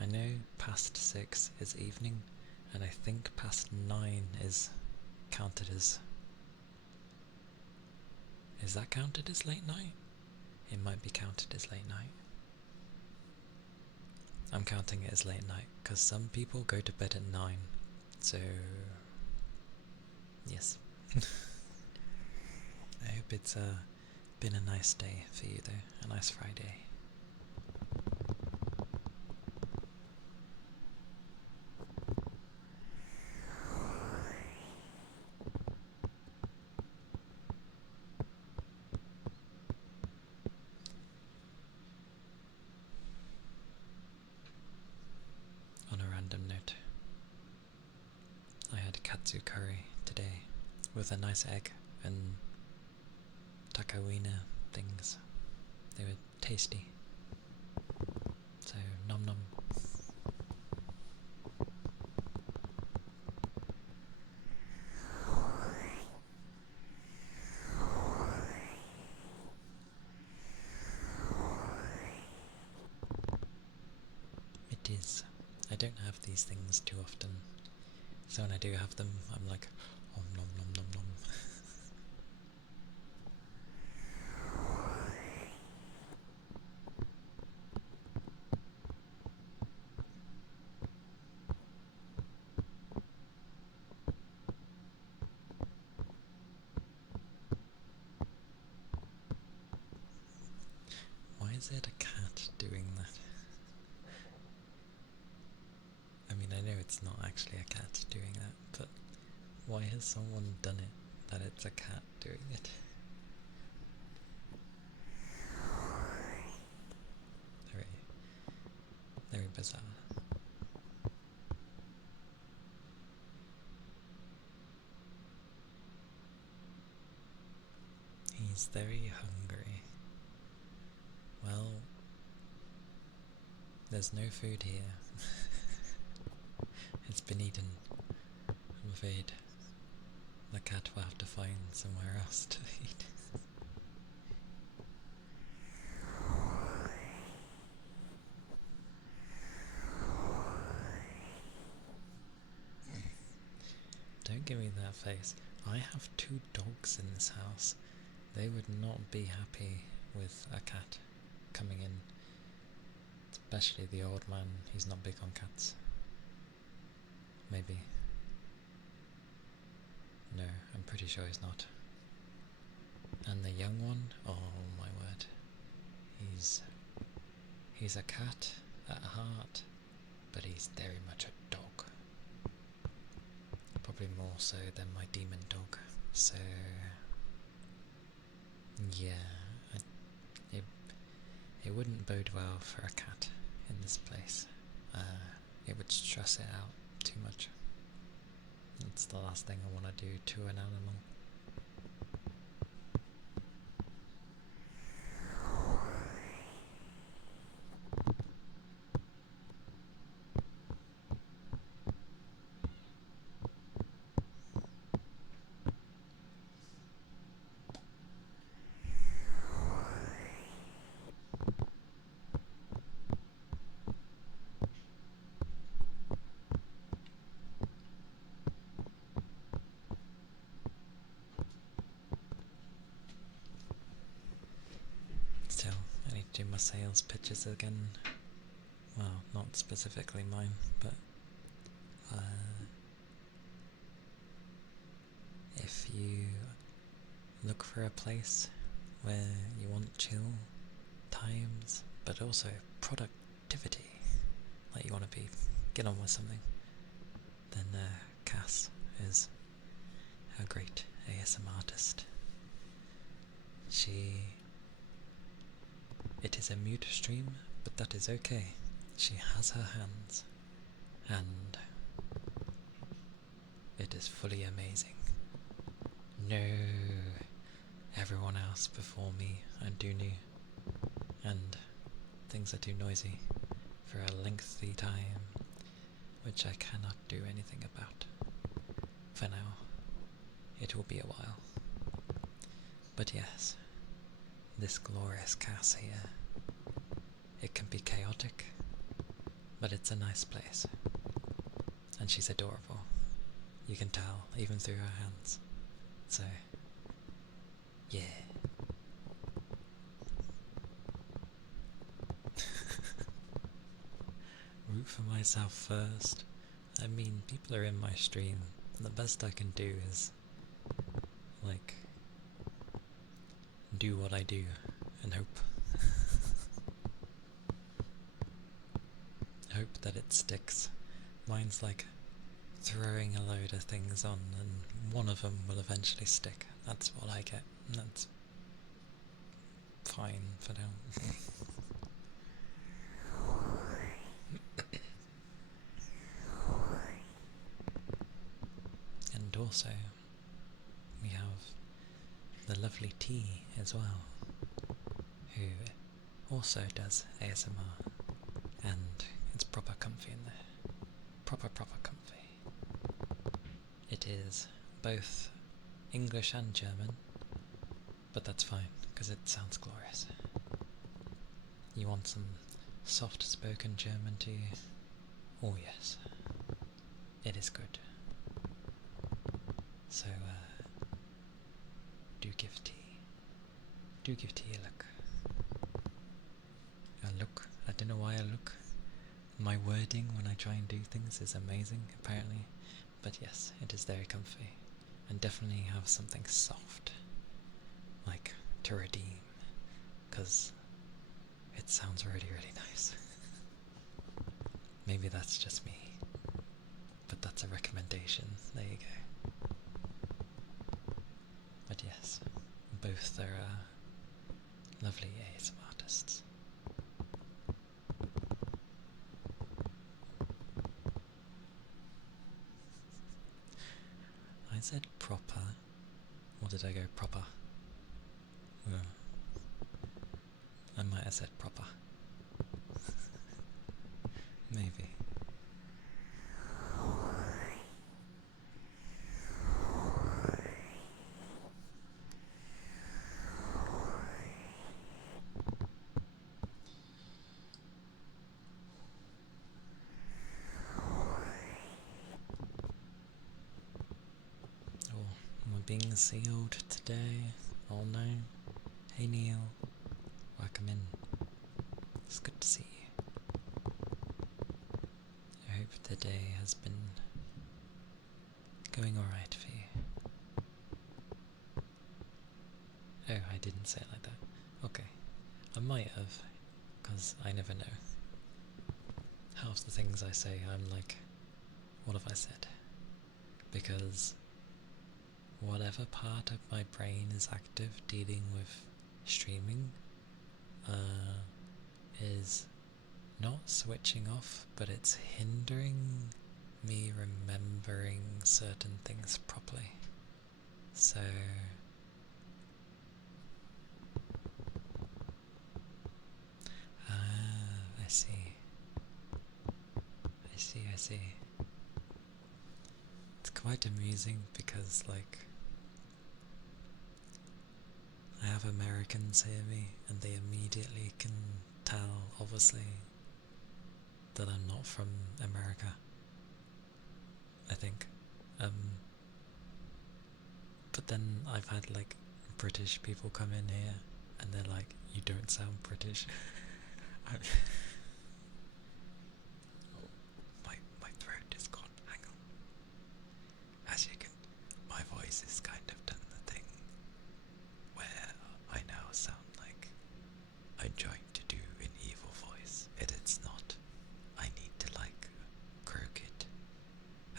I know past 6 is evening, and I think past 9 is counted as... Is that counted as late night? It might be counted as late night. I'm counting it as late night, because some people go to bed at 9, so... Yes. I hope it's been a nice day for you though, a nice Friday. On a random note, I had katsu curry today with a nice egg and takawina things. They were tasty. So, nom nom. It is. I don't have these things too often, so when I do have them, I'm like, oh nom nom nom nom. is it a cat doing that? I mean, I know it's not actually a cat doing that, but why has someone done it that it's a cat doing it? Very, very bizarre. He's very hungry. Well, there's no food here. It's been eaten. I'm afraid the cat will have to find somewhere else to eat. Don't give me that face. I have 2 dogs in this house. They would not be happy with a cat coming in. Especially the old man, he's not big on cats. Maybe. No, I'm pretty sure he's not. And the young one, oh my word. He's a cat at heart, but he's very much a dog. Probably more so than my demon dog. So yeah, it wouldn't bode well for a cat in this place. It would stress it out too much. It's the last thing I want to do to an animal. Still, I need to do my sales pitches again. Well, not specifically mine, but if you look for a place where you want chill times, but also productivity, like you want to get on with something, then Cass is a great ASM artist. It is a mute stream, but that is okay. She has her hands, and it is fully amazing. No, everyone else before me are too new, and things are too noisy for a lengthy time, which I cannot do anything about. For now, it will be a while. But yes, this glorious Cass here, it can be chaotic, but it's a nice place. And she's adorable. You can tell, even through her hands. So, yeah. Root for myself first. I mean, people are in my stream. The best I can do is, like, do what I do and hope. Hope that it sticks. Mine's like throwing a load of things on and one of them will eventually stick. That's what I get. That's fine for now. And also, we have the lovely T as well, who also does ASMR, and it's proper comfy in there. Proper comfy. It is both English and German, but that's fine, because it sounds glorious. You want some soft-spoken German, do you? Oh yes, it is good. So, do give tea a look. I don't know why I look. My wording when I try and do things is amazing, apparently. But yes, it is very comfy. And definitely have something soft, like, to redeem. Because It sounds really, really nice. Maybe that's just me, but that's a recommendation. There you go. But yes, both are lovely ASMR artists. I said proper, or did I go proper? I might have said proper. Maybe. Oh, we're being sealed today. Oh no. Hey Neil. Welcome in. It's good to see you. I hope the day has been going alright for you. Oh, I didn't say it like that. Okay. I might have, because I never know. Half the things I say, I'm like, what have I said? Because whatever part of my brain is active dealing with streaming is not switching off, but it's hindering me remembering certain things properly. So I see. I see. It's quite amusing because, like, I have Americans hear me and they immediately can tell, obviously, that I'm not from America. I think. But then I've had, like, British people come in here and they're like, you don't sound British. My throat is gone. Hang on. As you can, my voice has kind of done the thing where I now sound like I'm trying to do an evil voice, and it's not. I need to, like, croak it,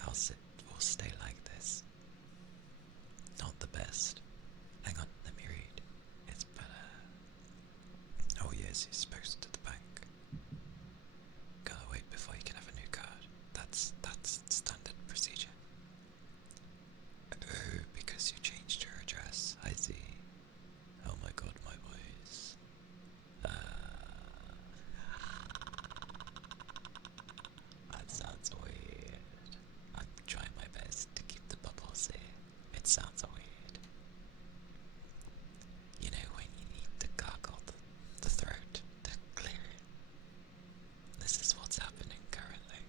else it will stay like this. Not the best. Hang on, let me read. It's better. Oh yes, he's supposed to the bank. Gotta wait before you can have a new card. That's standard procedure. Oh, because you changed your address. I see. Oh my god, my voice. That sounds weird. I'm trying my best to keep the bubbles here. It sounds weird. You know when you need to gargle the throat to clear it? This is what's happening currently.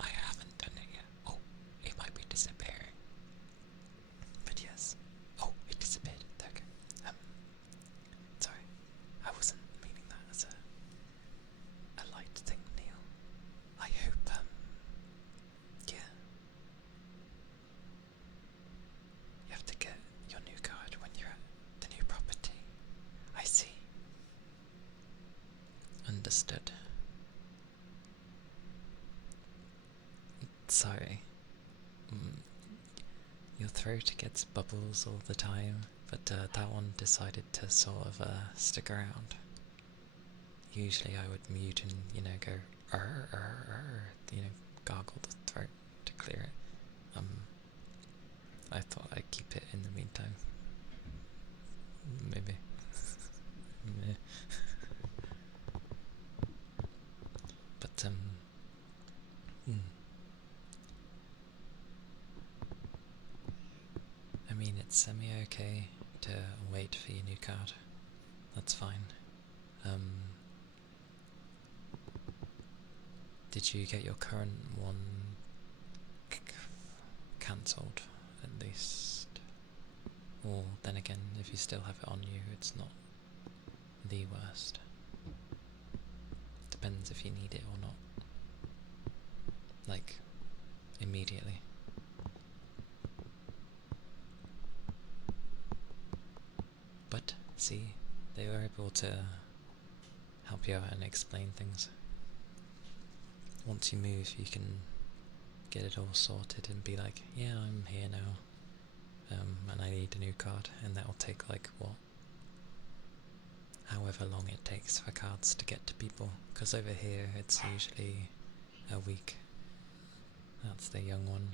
I haven't done it yet. Oh, it might be disappearing. But yes. Oh, it disappeared. There we go. Sorry. I wasn't meaning that as a light thing, Neil. I hope, yeah. You have to get your new card when you're at the new property. I see. Understood. Sorry. Your throat gets bubbles all the time, but that one decided to sort of stick around. Usually I would mute and, go gargle the throat to clear it. I thought I'd keep it in the meantime. Maybe. But, I mean, it's semi-okay to wait for your new card. That's fine. Did you get your current one cancelled, at least? Or, then again, if you still have it on you, it's not the worst. Depends if you need it or not. Like, immediately. But, see, they were able to help you out and explain things. Once you move, you can get it all sorted and be like, yeah, I'm here now, and I need a new card, and that'll take like, what, however long it takes for cards to get to people, because over here it's usually a week. That's the young one.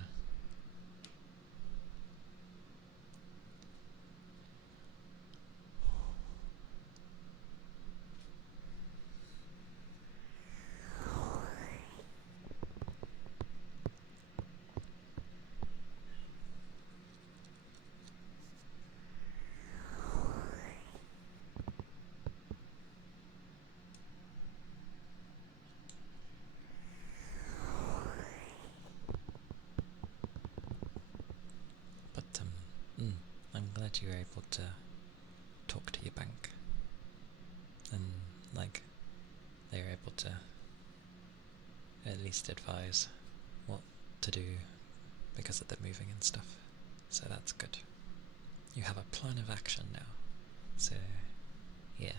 But I'm glad you were able to talk to your bank, and like they were able to at least advise what to do because of the moving and stuff. So that's good. You have a plan of action now. So yeah.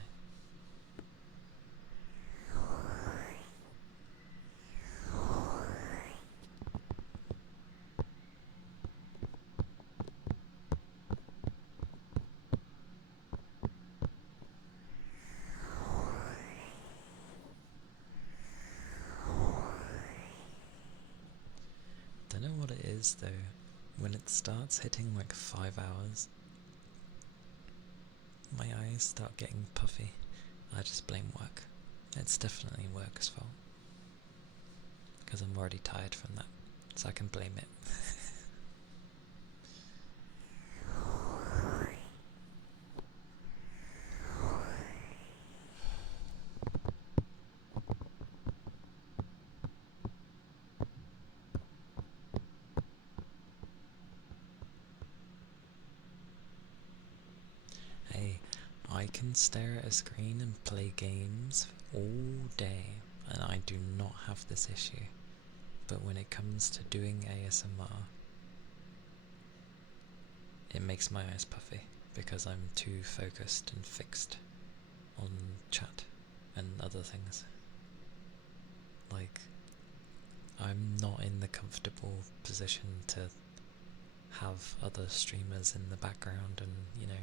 Don't know what it is though. When it starts hitting like 5 hours, my eyes start getting puffy. I just blame work. It's definitely work's fault. Because I'm already tired from that, so I can blame it. Hey, I can stare at a screen and play games all day, and I do not have this issue. But when it comes to doing ASMR, it makes my eyes puffy because I'm too focused and fixed on chat and other things. Like, I'm not in the comfortable position to have other streamers in the background and, you know,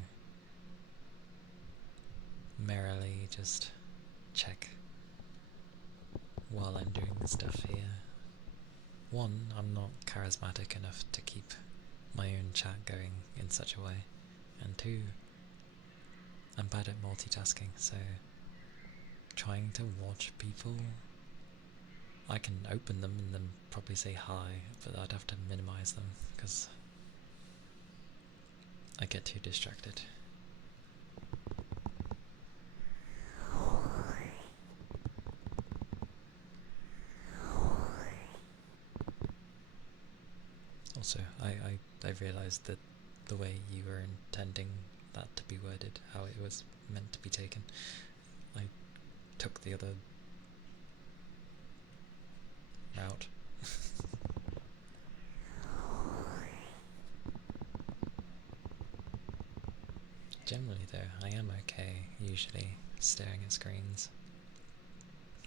merrily just check while I'm doing the stuff here. One, I'm not charismatic enough to keep my own chat going in such a way, and two, I'm bad at multitasking, so trying to watch people, I can open them and then probably say hi, but I'd have to minimize them because I get too distracted. Also, I realised that the way you were intending that to be worded, how it was meant to be taken, I took the other route. Generally though, I am okay, usually, staring at screens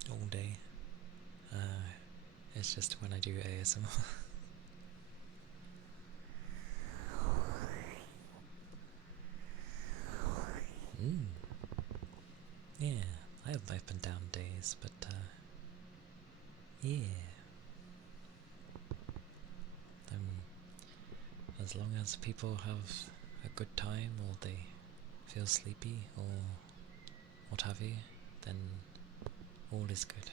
all day. It's just when I do ASMR. Yeah, I have up and down days, but yeah. As long as people have a good time, or they feel sleepy, or what have you, then all is good.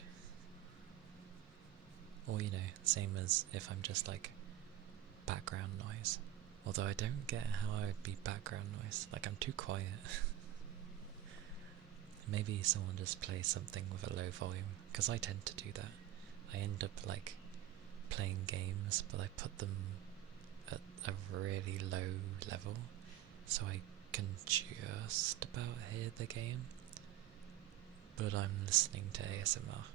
Or, you know, same as if I'm just like background noise. Although I don't get how I would be background noise, like I'm too quiet. Maybe someone just plays something with a low volume, because I tend to do that. I end up like playing games, but I put them at a really low level, so I can just about hear the game, but I'm listening to ASMR.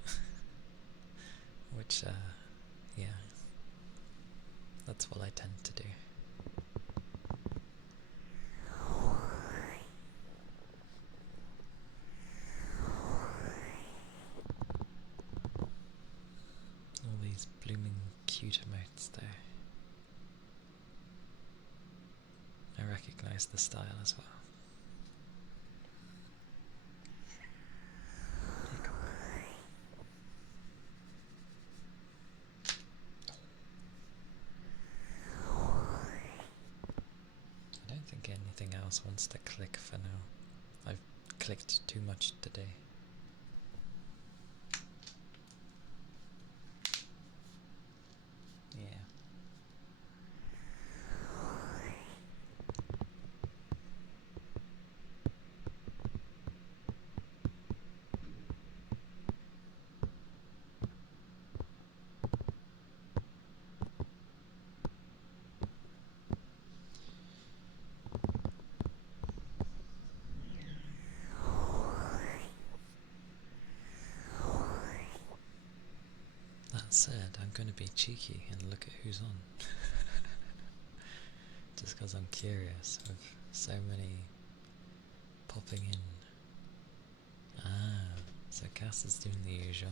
Which, yeah, that's what I tend to do. the style as well. I don't think anything else wants to click for now. I've clicked too much today. Yeah. That said, I'm going to be cheeky and look at who's on. Just because I'm curious with so many popping in. Ah, so Cass is doing the usual.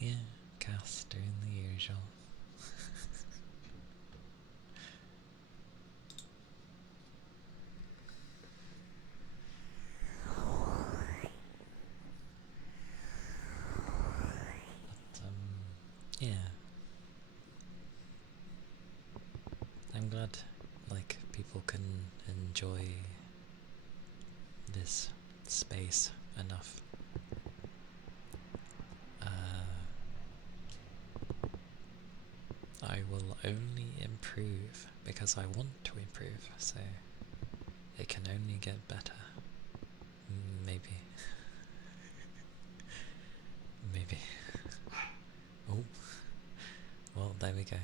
Yeah, Cass doing the usual. But, yeah. I'm glad, like, people can enjoy this space enough. I will only improve because I want to improve, so it can only get better. Maybe. Maybe. Oh. Well, there we go.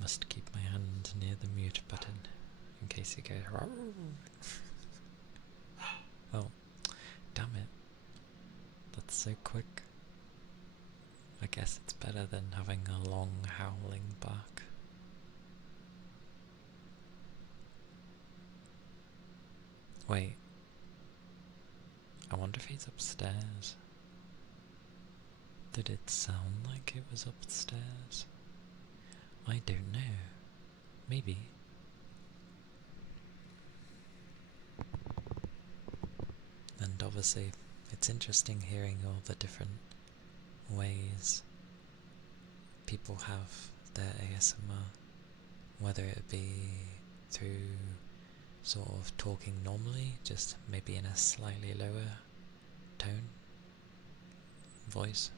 Must keep my hand near the mute button in case it goes. Oh, damn it. That's so quick. I guess it's better than having a long howling bark. Wait. I wonder if he's upstairs. Did it sound like it was upstairs? I don't know. Maybe. And obviously, it's interesting hearing all the different ways people have their ASMR, whether it be through sort of talking normally, just maybe in a slightly lower tone, voice.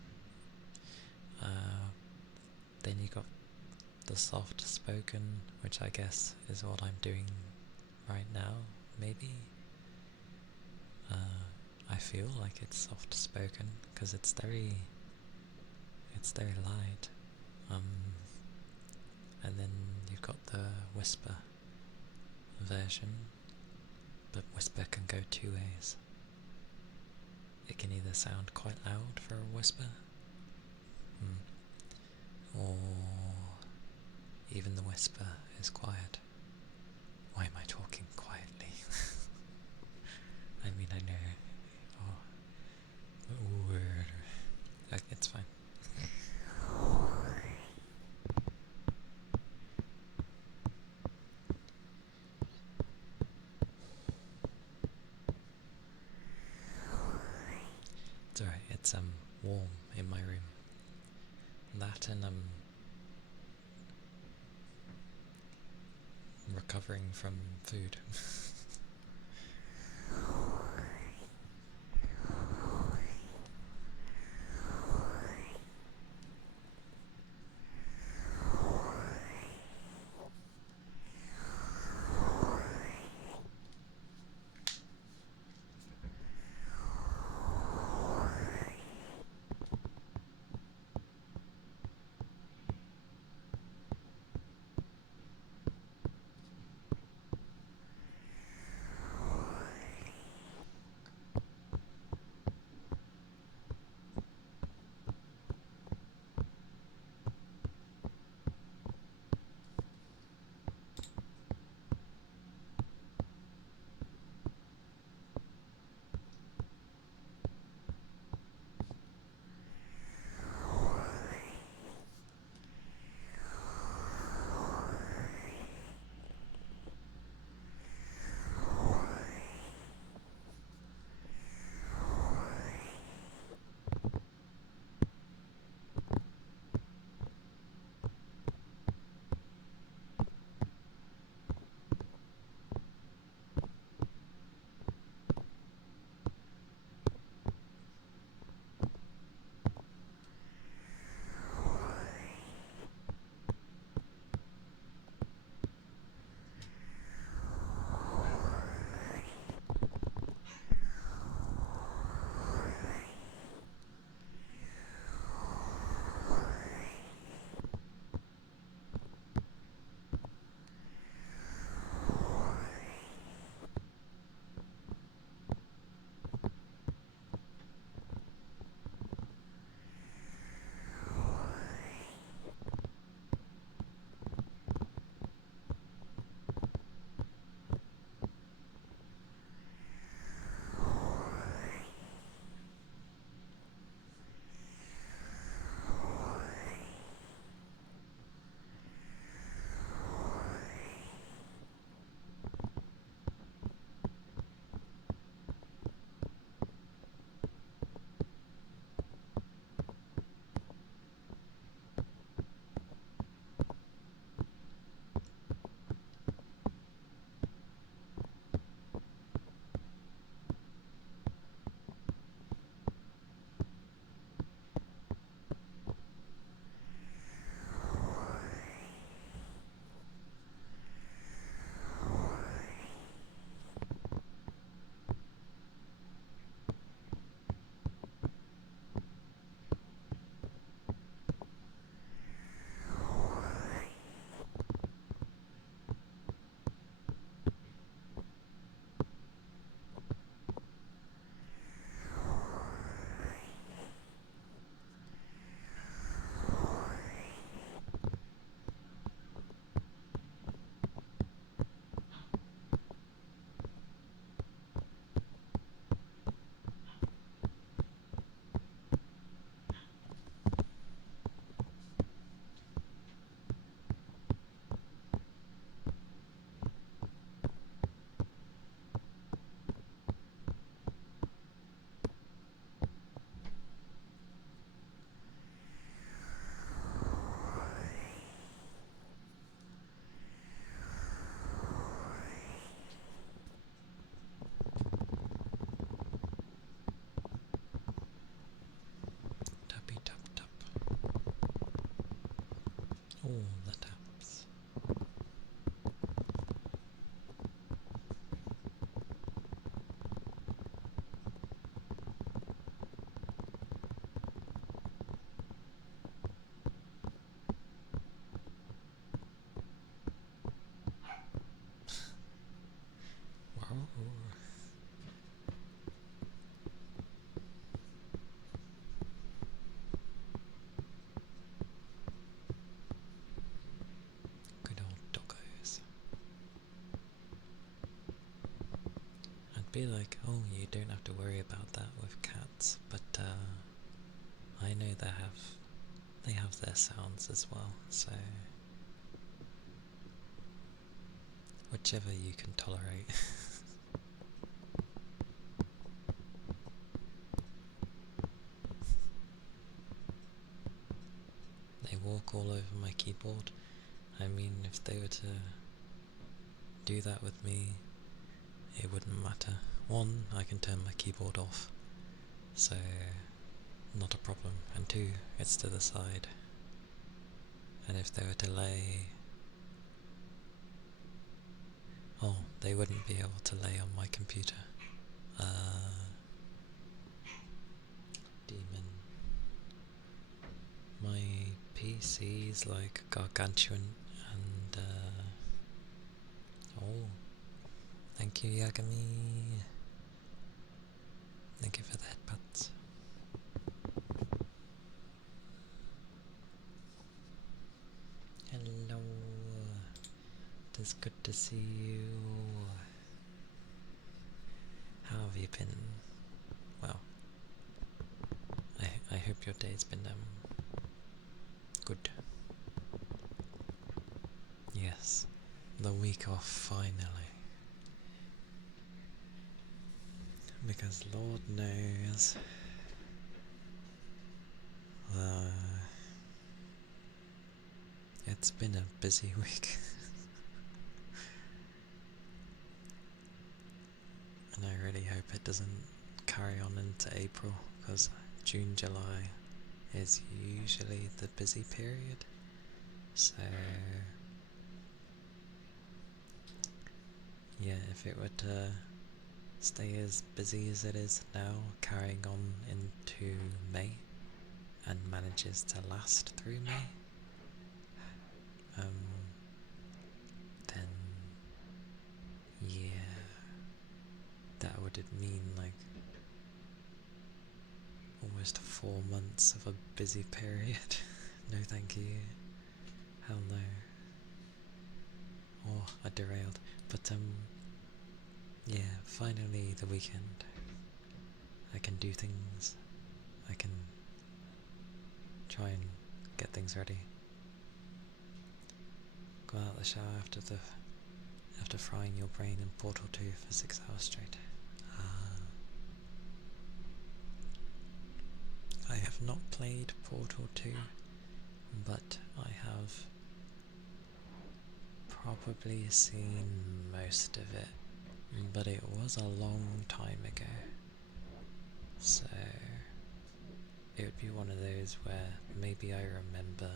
Then you got the soft spoken, which I guess is what I'm doing right now, maybe. I feel like it's soft spoken because it's very light. And then you've got the whisper version, but whisper can go two ways. It can either sound quite loud for a whisper, or even the whisper is quiet. Why am I talking quietly? I mean, I know. It's fine. It's alright, it's warm in my room. That and recovering from food. be like, oh, you don't have to worry about that with cats, but I know they have their sounds as well, so whichever you can tolerate. They walk all over my keyboard. I mean, if they were to do that with me, it wouldn't matter. One, I can turn my keyboard off, so not a problem. And two, it's to the side. And if they were to lay... oh, they wouldn't be able to lay on my computer. Demon. My PC's like gargantuan and oh, thank you Yagami. Thank you for the headpats. Hello. It is good to see you. How have you been? Well, I hope your day's been good. Yes, the week off finally. Because Lord knows it's been a busy week. And I really hope it doesn't carry on into April, because June, July is usually the busy period. So yeah, if it were to stay as busy as it is now, carrying on into May, and manages to last through May, then yeah, that would mean like almost 4 months of a busy period. No thank you. Hell no. Oh, I derailed. But yeah, finally the weekend. I can do things. I can try and get things ready. Go out the shower after frying your brain in Portal 2 for 6 hours straight. I have not played Portal 2, but I have probably seen most of it, but it was a long time ago, so it would be one of those where maybe I remember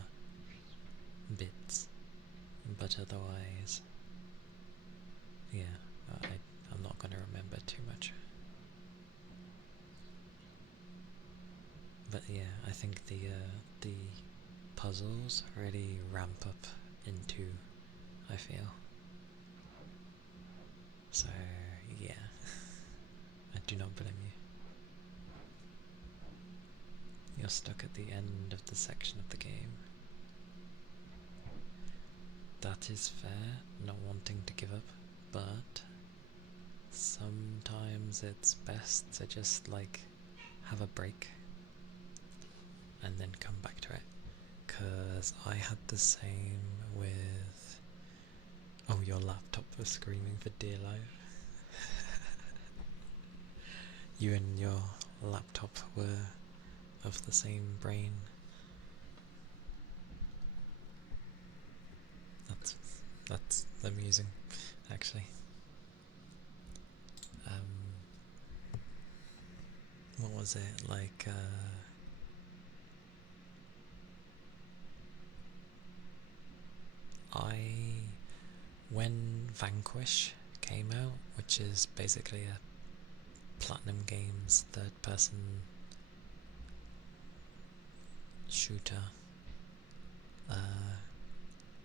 bits, but otherwise, yeah, I'm not going to remember too much. But yeah, I think the puzzles really ramp up into, I feel. So yeah, I do not blame you. You're stuck at the end of the section of the game. That is fair, not wanting to give up, but sometimes it's best to just like have a break and then come back to it. Cause I had the same with... oh, your laptop was screaming for dear life. You and your laptop were of the same brain. That's amusing, actually. What was it like? When Vanquish came out, which is basically a Platinum Games third-person shooter,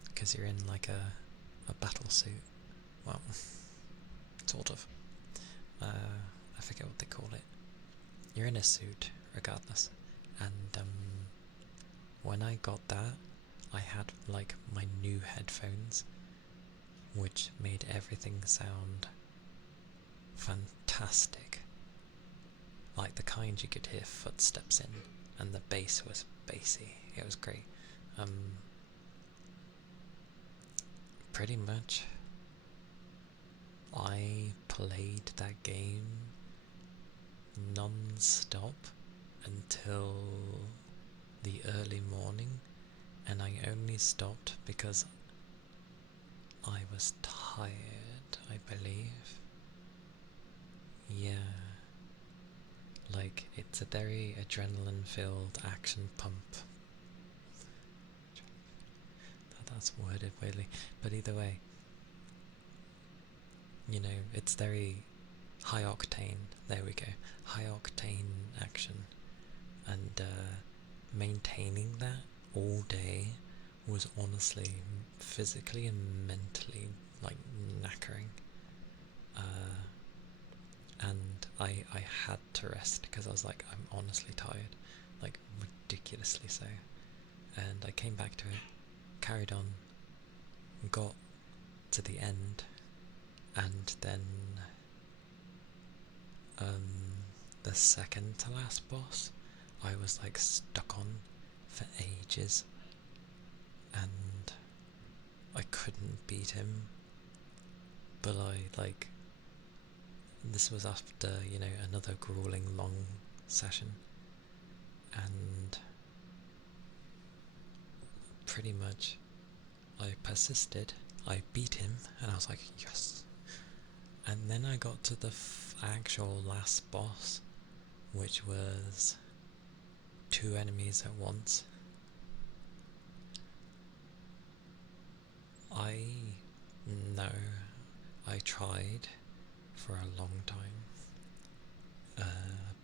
because you're in like a battle suit. Well, sort of. I forget what they call it. You're in a suit, regardless. And when I got that, I had like my new headphones, which made everything sound fantastic. fantastic. Like the kind you could hear footsteps in, and the bass was bassy. It was great. Pretty much, I played that game non-stop until the early morning, and I only stopped because I was tired, I believe. Yeah. Like, it's a very adrenaline-filled action pump. That's worded weirdly, but either way, you know, it's very high octane. There we go, high octane action, and maintaining that all day was honestly physically and mentally like knackering. And I had to rest because I was like, I'm honestly tired, like ridiculously so. And I came back to it, carried on, got to the end, and then the second to last boss I was like stuck on for ages, and I couldn't beat him, but this was after, you know, another grueling long session, and pretty much I persisted, I beat him, and I was like, yes. And then I got to the actual last boss, which was 2 enemies at once. I know I tried for a long time,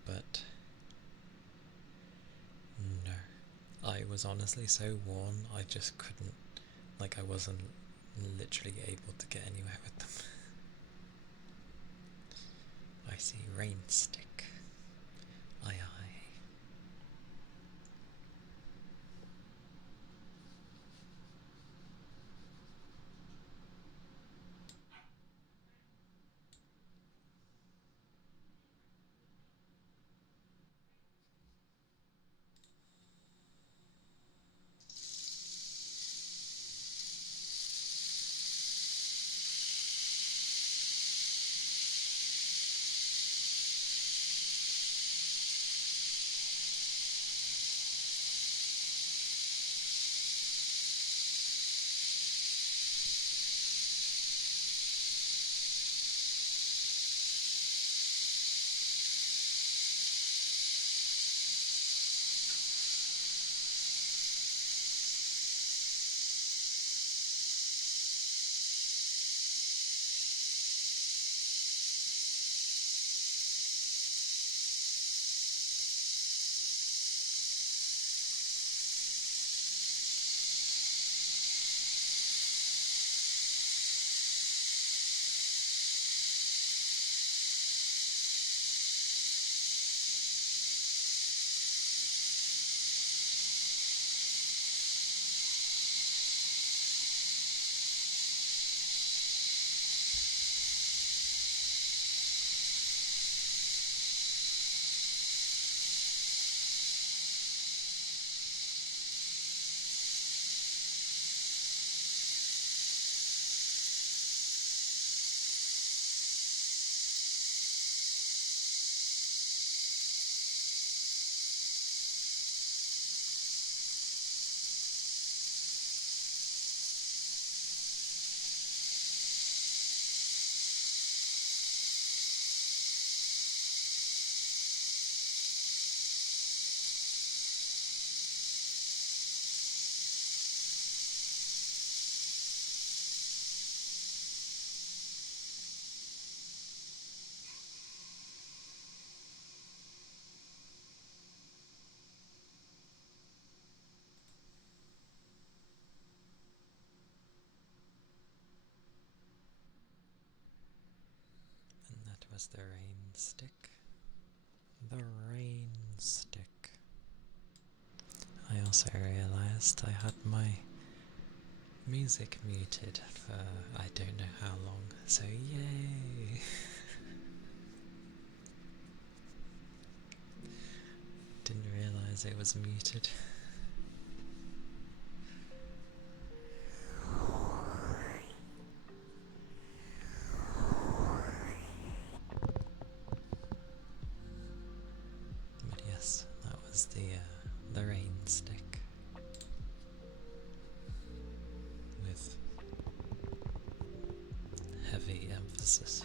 but no. I was honestly so worn, I just couldn't, like I wasn't literally able to get anywhere with them. I see rain stick. Aye aye. And that was the rain stick. The rain stick. I also realised I had my music muted for I don't know how long, so yay! because it was muted. But yes, that was the rain stick with heavy emphasis.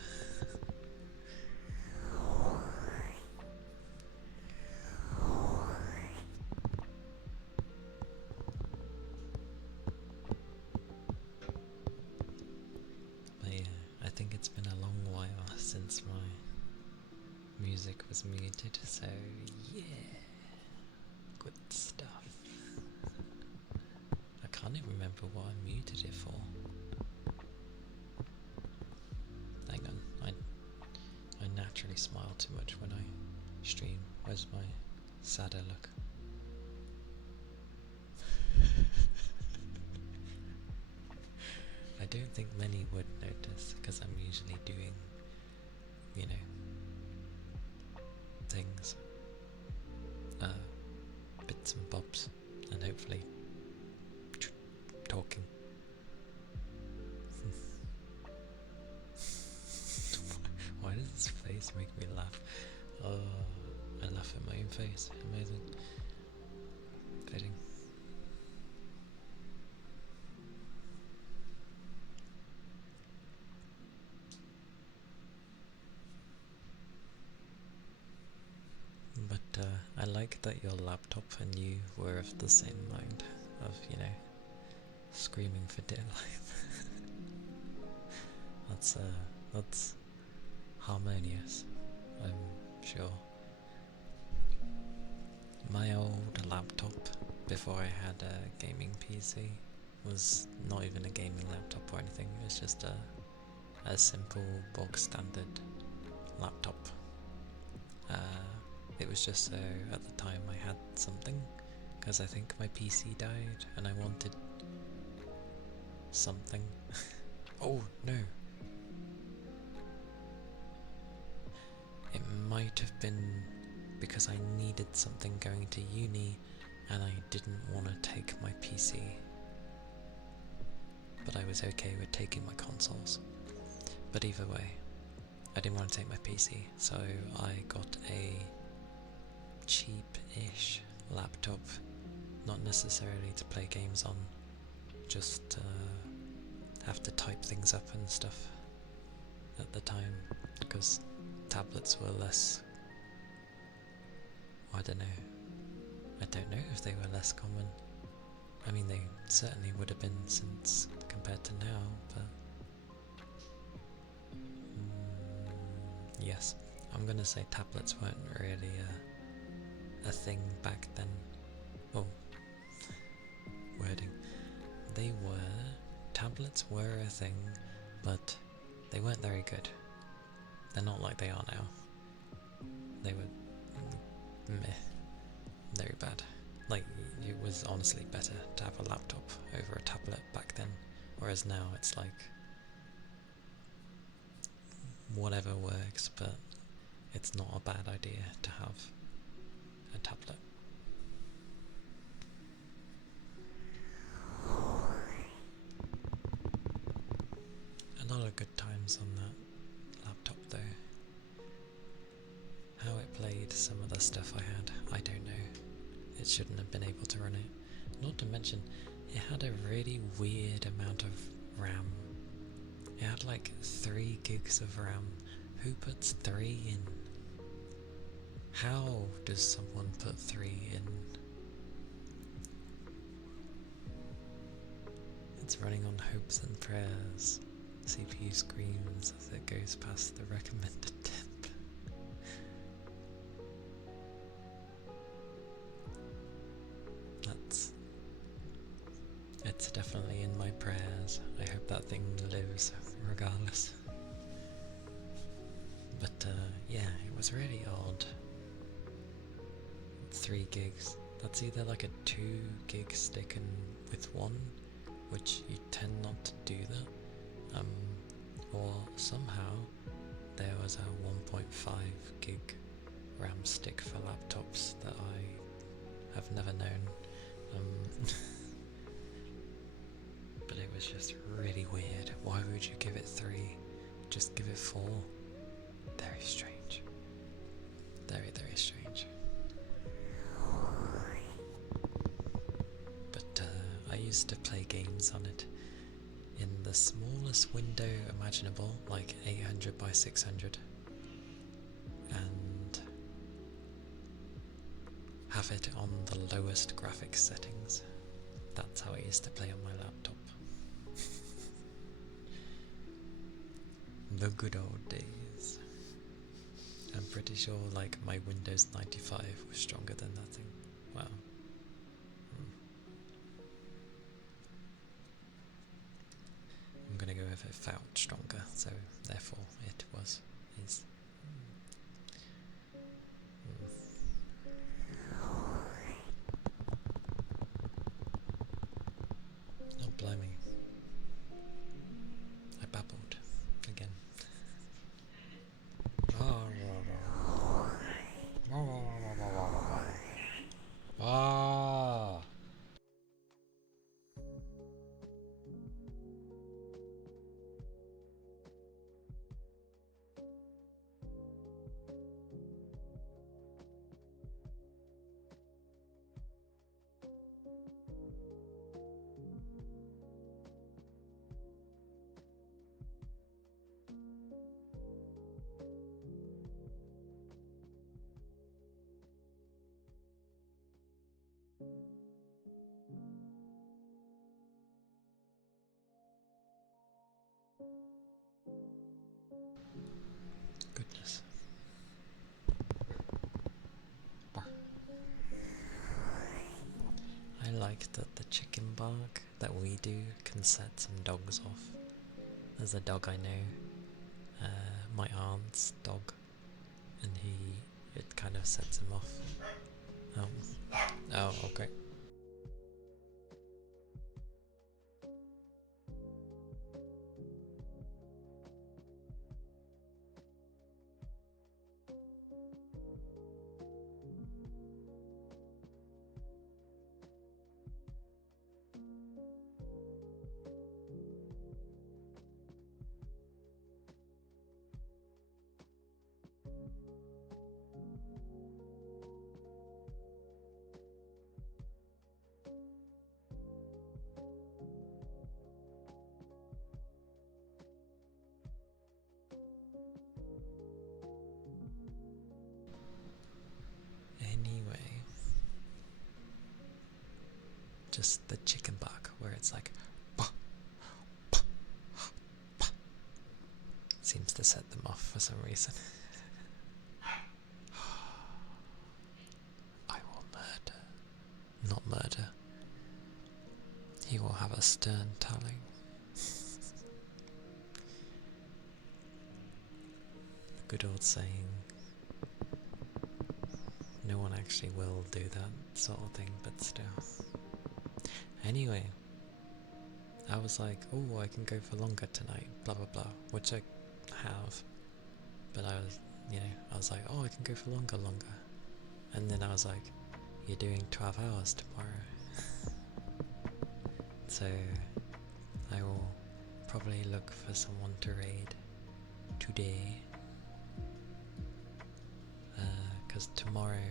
But yeah, I think it's been a long while since my music was muted, so yeah, good stuff. I can't even remember what I muted it for. Hang on, I naturally smile too much when I stream. Where's my sadder look? I don't think many would notice because I'm usually doing, you know, things, bits and bobs, and hopefully talking. Why does this face make me laugh? Oh, I laugh at my own face. Amazing. Fitting. But I like that your laptop and you were of the same mind of, you know, screaming for dear life. That's harmonious, I'm sure. My old laptop, before I had a gaming PC, was not even a gaming laptop or anything. It was just a simple bog standard laptop. It was just so at the time I had something, because I think my PC died and I wanted something. Oh no! It might have been because I needed something going to uni and I didn't want to take my PC. But I was okay with taking my consoles. But either way, I didn't want to take my PC, so I got a cheap-ish laptop, not necessarily to play games on, just have to type things up and stuff at the time, because tablets were less, I don't know if they were less common. I mean, they certainly would have been since compared to now, but yes, I'm gonna say tablets weren't really a thing back then. Oh, wording. Tablets were a thing, but they weren't very good. They're not like they are now. They were meh, very bad. Like, it was honestly better to have a laptop over a tablet back then, whereas now it's like whatever works, but it's not a bad idea to have a tablet. A lot of good times on that laptop though. How it played some of the stuff I had, I don't know. It shouldn't have been able to run it. Not to mention, it had a really weird amount of RAM. It had like 3 gigs of RAM. Who puts 3 in? How does someone put 3 in? It's running on hopes and prayers. CPU screams as it goes past the recommended temp. It's definitely in my prayers. I hope that thing lives regardless. But yeah, it was really odd. 3 gigs. That's either like a 2 gig stick and with 1, which you tend not to do that, or somehow there was a 1.5 gig RAM stick for laptops that I I've never known. But it was just really weird. Why would you give it 3? Just give it 4. Very strange. Very, very strange. But I used to play games on it in the smallest window imaginable, like 800 by 600, and have it on the lowest graphics settings. That's how I used to play on my laptop. The good old days. I'm pretty sure like my Windows 95 was stronger than that thing. Wow. I'm gonna go with it felt stronger, so therefore it was. Is. Oh, blimey. I babbled again. Ah! Goodness. I like that the chicken bark that we do can set some dogs off. There's a dog I know, my aunt's dog, and it kind of sets him off. Oh, okay. Anyway, just the chicken bark where it's like bah, bah, bah, seems to set them off for some reason. I will murder. Not murder. He will have a stern telling. The good old saying, no one actually will do that sort of thing, but still. Anyway, I was like, oh, I can go for longer tonight, blah blah blah, which I have. But I was like, oh, I can go for longer. And then I was like, you're doing 12 hours tomorrow. So I will probably look for someone to raid today. Because tomorrow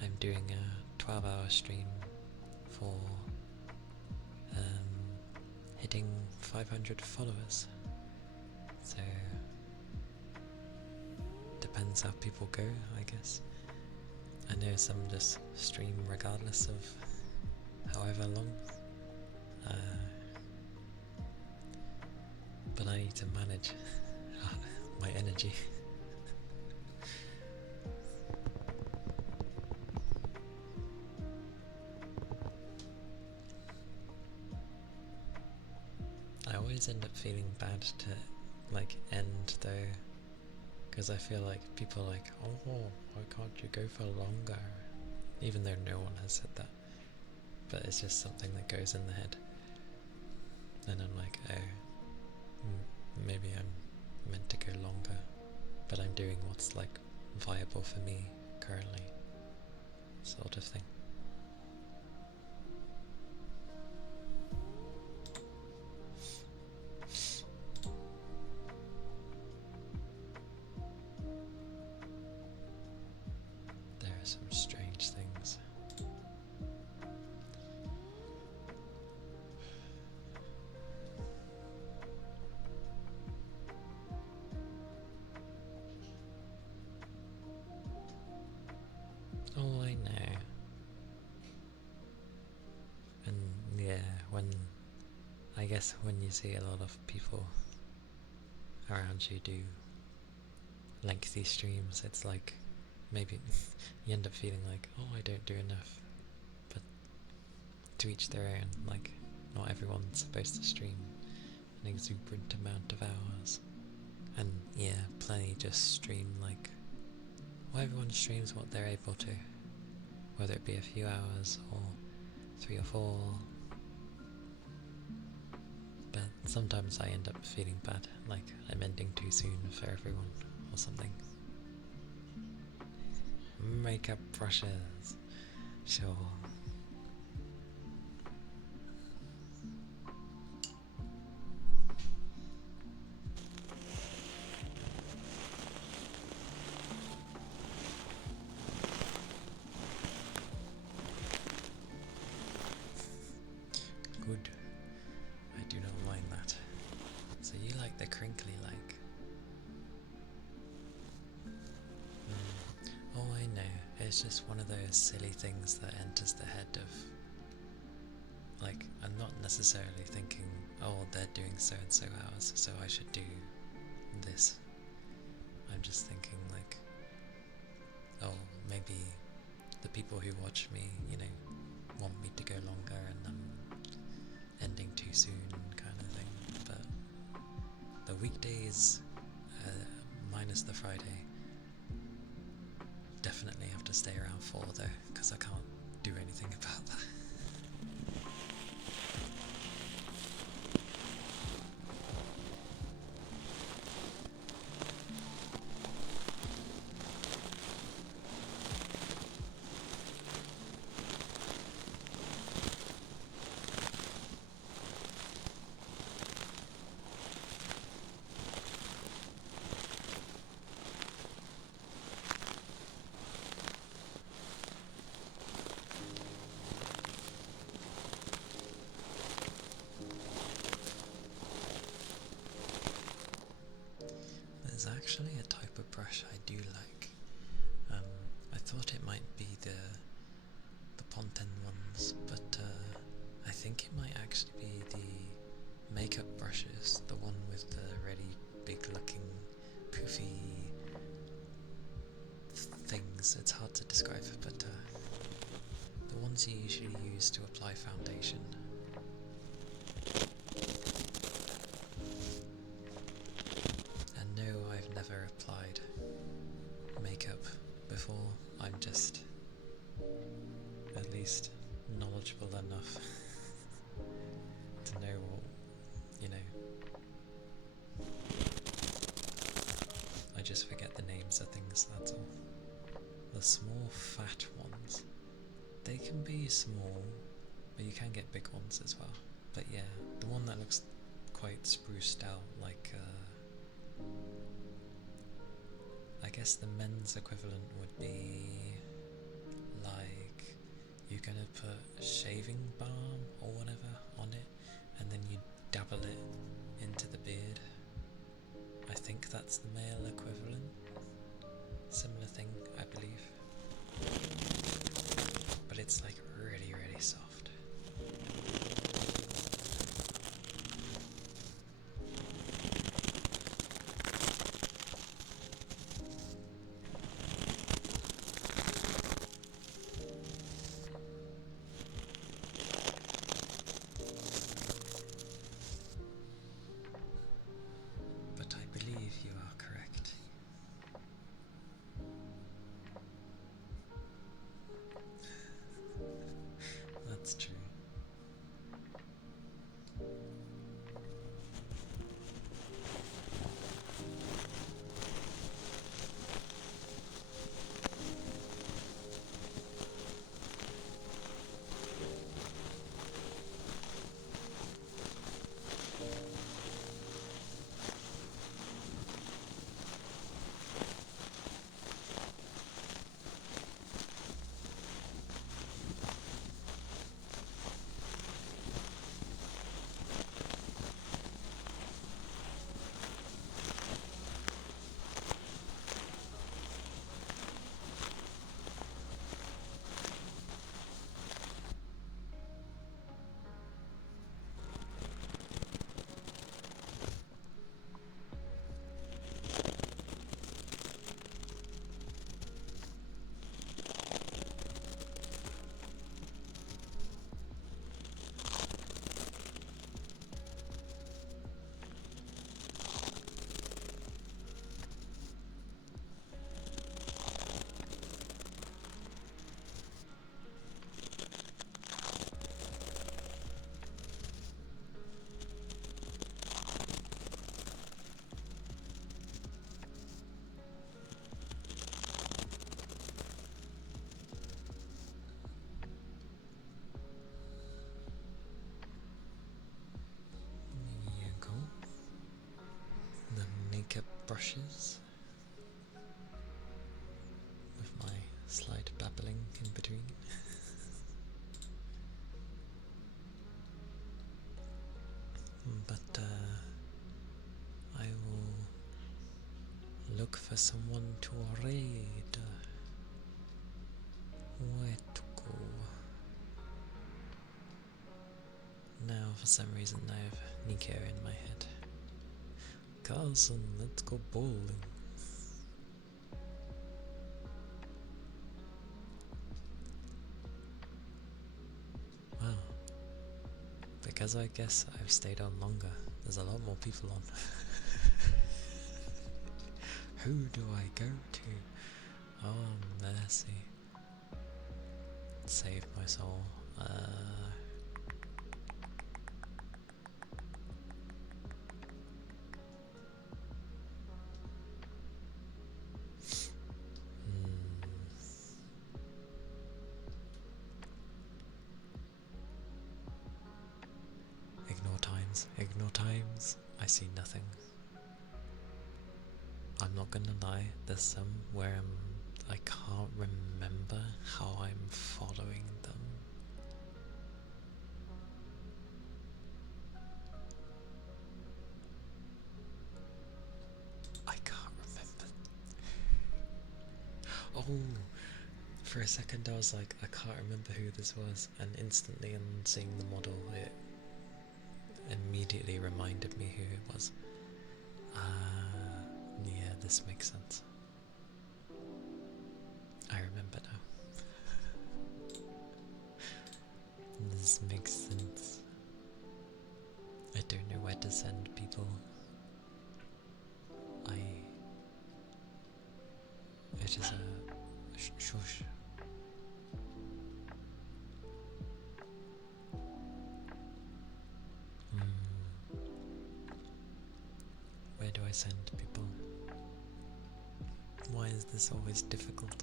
I'm doing a 12-hour stream for hitting 500 followers. So depends how people go, I guess. I know some just stream regardless of however long. But I need to manage my energy. I always end up feeling bad to like end though, because I feel like people are like, oh, why can't you go for longer? Even though no one has said that, but it's just something that goes in the head. And I'm like, oh, maybe I'm meant to go longer, but I'm doing what's like viable for me currently, sort of thing. There are some strange things. Oh, I know. And yeah, I guess when you see a lot of people around you do lengthy streams, it's like maybe you end up feeling like, oh, I don't do enough. But to each their own, like, not everyone's supposed to stream an exuberant amount of hours. And yeah, plenty just stream like, well, everyone streams what they're able to, whether it be a few hours or 3 or 4. But sometimes I end up feeling bad, like I'm ending too soon for everyone or something. Makeup brushes, sure. Good. I do not mind that. So you like the crinkly like? Oh, I know. It's just one of those silly things that enters the head of, like, I'm not necessarily thinking, oh, they're doing so and so hours, so I should do this. I'm just thinking like, oh, maybe the people who watch me, want me to go longer and I'm ending too soon kind of thing. But the weekdays, minus the Friday, definitely have to stay around for though, because I can't do anything about that. There's actually a type of brush I do like. I thought it might be the Ponten ones, but I think it might actually be the makeup brushes, the one with the really big looking poofy things. It's hard to describe, but the ones you usually use to apply foundation. And no, I've never applied makeup before. I'm just at least knowledgeable enough to know what, I just forget the names of things, that's all. The small fat ones, they can be small, but you can get big ones as well. But yeah, the one that looks quite spruced out, like I guess the men's equivalent would be like you're gonna put shaving balm or whatever on it, and then you dabble it into the beard. I think that's the male equivalent. Similar thing, I believe. But it's like really, really soft. But I believe you are correct. brushes with my slight babbling in between. But I will look for someone to raid. Where to go? Now, for some reason, I have Nika in my head. Carlson, let's go bowling. Wow. Because I guess I've stayed on longer, there's a lot more people on. Who do I go to? Oh, mercy. Save my soul. Ignore times. Ignore times. I see nothing. I'm not gonna lie, there's some where I can't remember how I'm following them. I can't remember. Oh, for a second I was like, I can't remember who this was, and instantly on seeing the model, it immediately reminded me who it was. Yeah, this makes sense. I remember now. This makes sense. I don't know where to send people. It is a shush. Where do I send people? Why is this always difficult?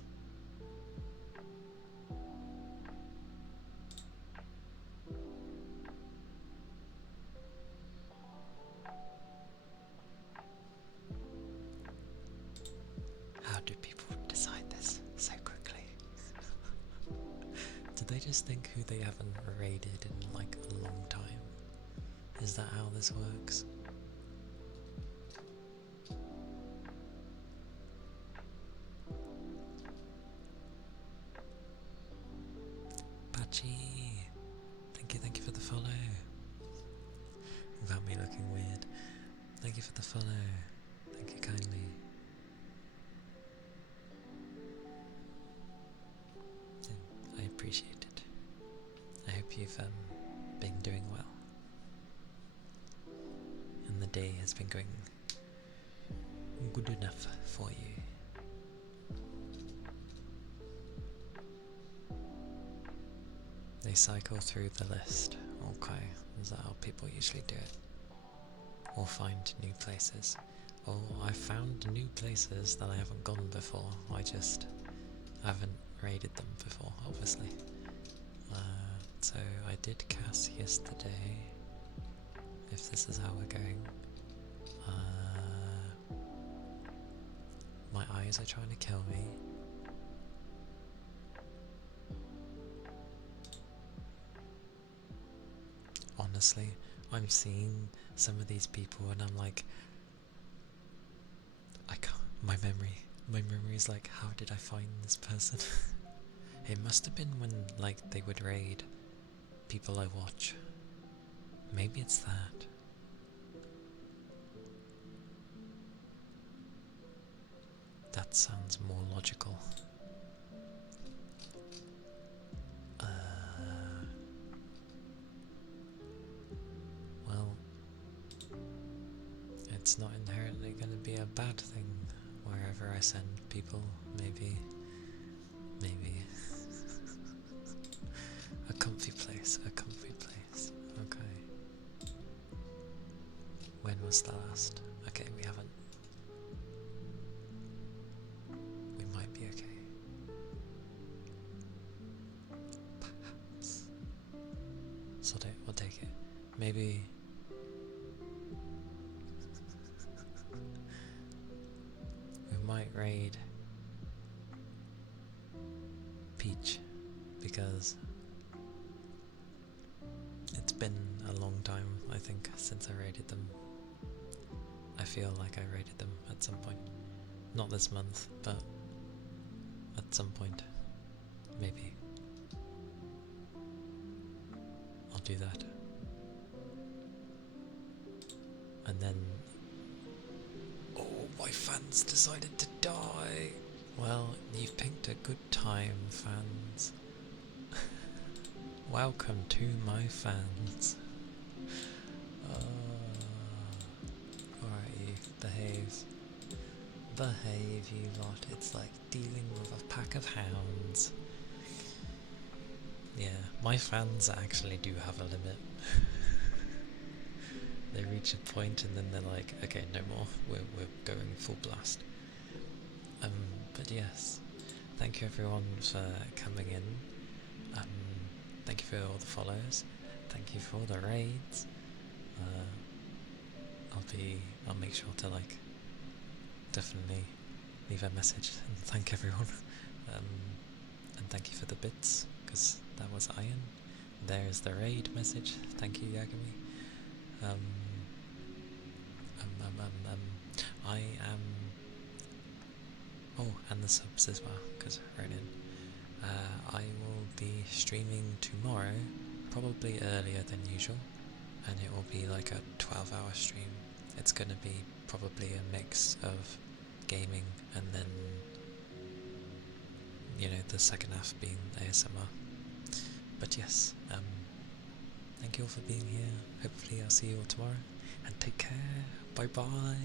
How do people decide this so quickly? Do they just think who they haven't raided in like a long time? Is that how this works? Patchy! Thank you for the follow. Without me looking weird. Thank you for the follow. Thank you kindly. I appreciate it. I hope you've been doing well. And the day has been going good enough for you. They cycle through the list. Okay, is that how people usually do it? Or find new places. Oh, I found new places that I haven't gone before. I just haven't raided them before, obviously. So I did Cass yesterday. If this is how we're going. My eyes are trying to kill me. Honestly, I'm seeing some of these people and I'm like, I can't, my memory is like, how did I find this person? It must have been when like they would raid people I watch. Maybe it's that. That sounds more logical. Well, it's not inherently going to be a bad thing wherever I send people. Maybe a comfy place. Okay. When was the last? Okay, we haven't. We might be okay. Perhaps. Sod it, we'll take it. Maybe raid Peach, because it's been a long time, I think, since I raided them. I feel like I raided them at some point. Not this month, but at some point. Maybe. I'll do that. And then... oh, my fans decided to die! Well, you've picked a good time, fans. Welcome to my fans. Alright, you behave. Behave, you lot. It's like dealing with a pack of hounds. Yeah, my fans actually do have a limit. They reach a point and then they're like, okay, no more. We're going full blast. But yes, thank you everyone for coming in. Thank you for all the follows. Thank you for all the raids. I'll make sure to like definitely leave a message and thank everyone. And thank you for the bits, because that was Iron. There's the raid message. Thank you, Yagami. I am. Oh, and the subs as well, because right in. I will be streaming tomorrow, probably earlier than usual, and it will be like a 12-hour stream. It's going to be probably a mix of gaming and then, you know, the second half being ASMR. But yes, thank you all for being here. Hopefully I'll see you all tomorrow, and take care. Bye bye.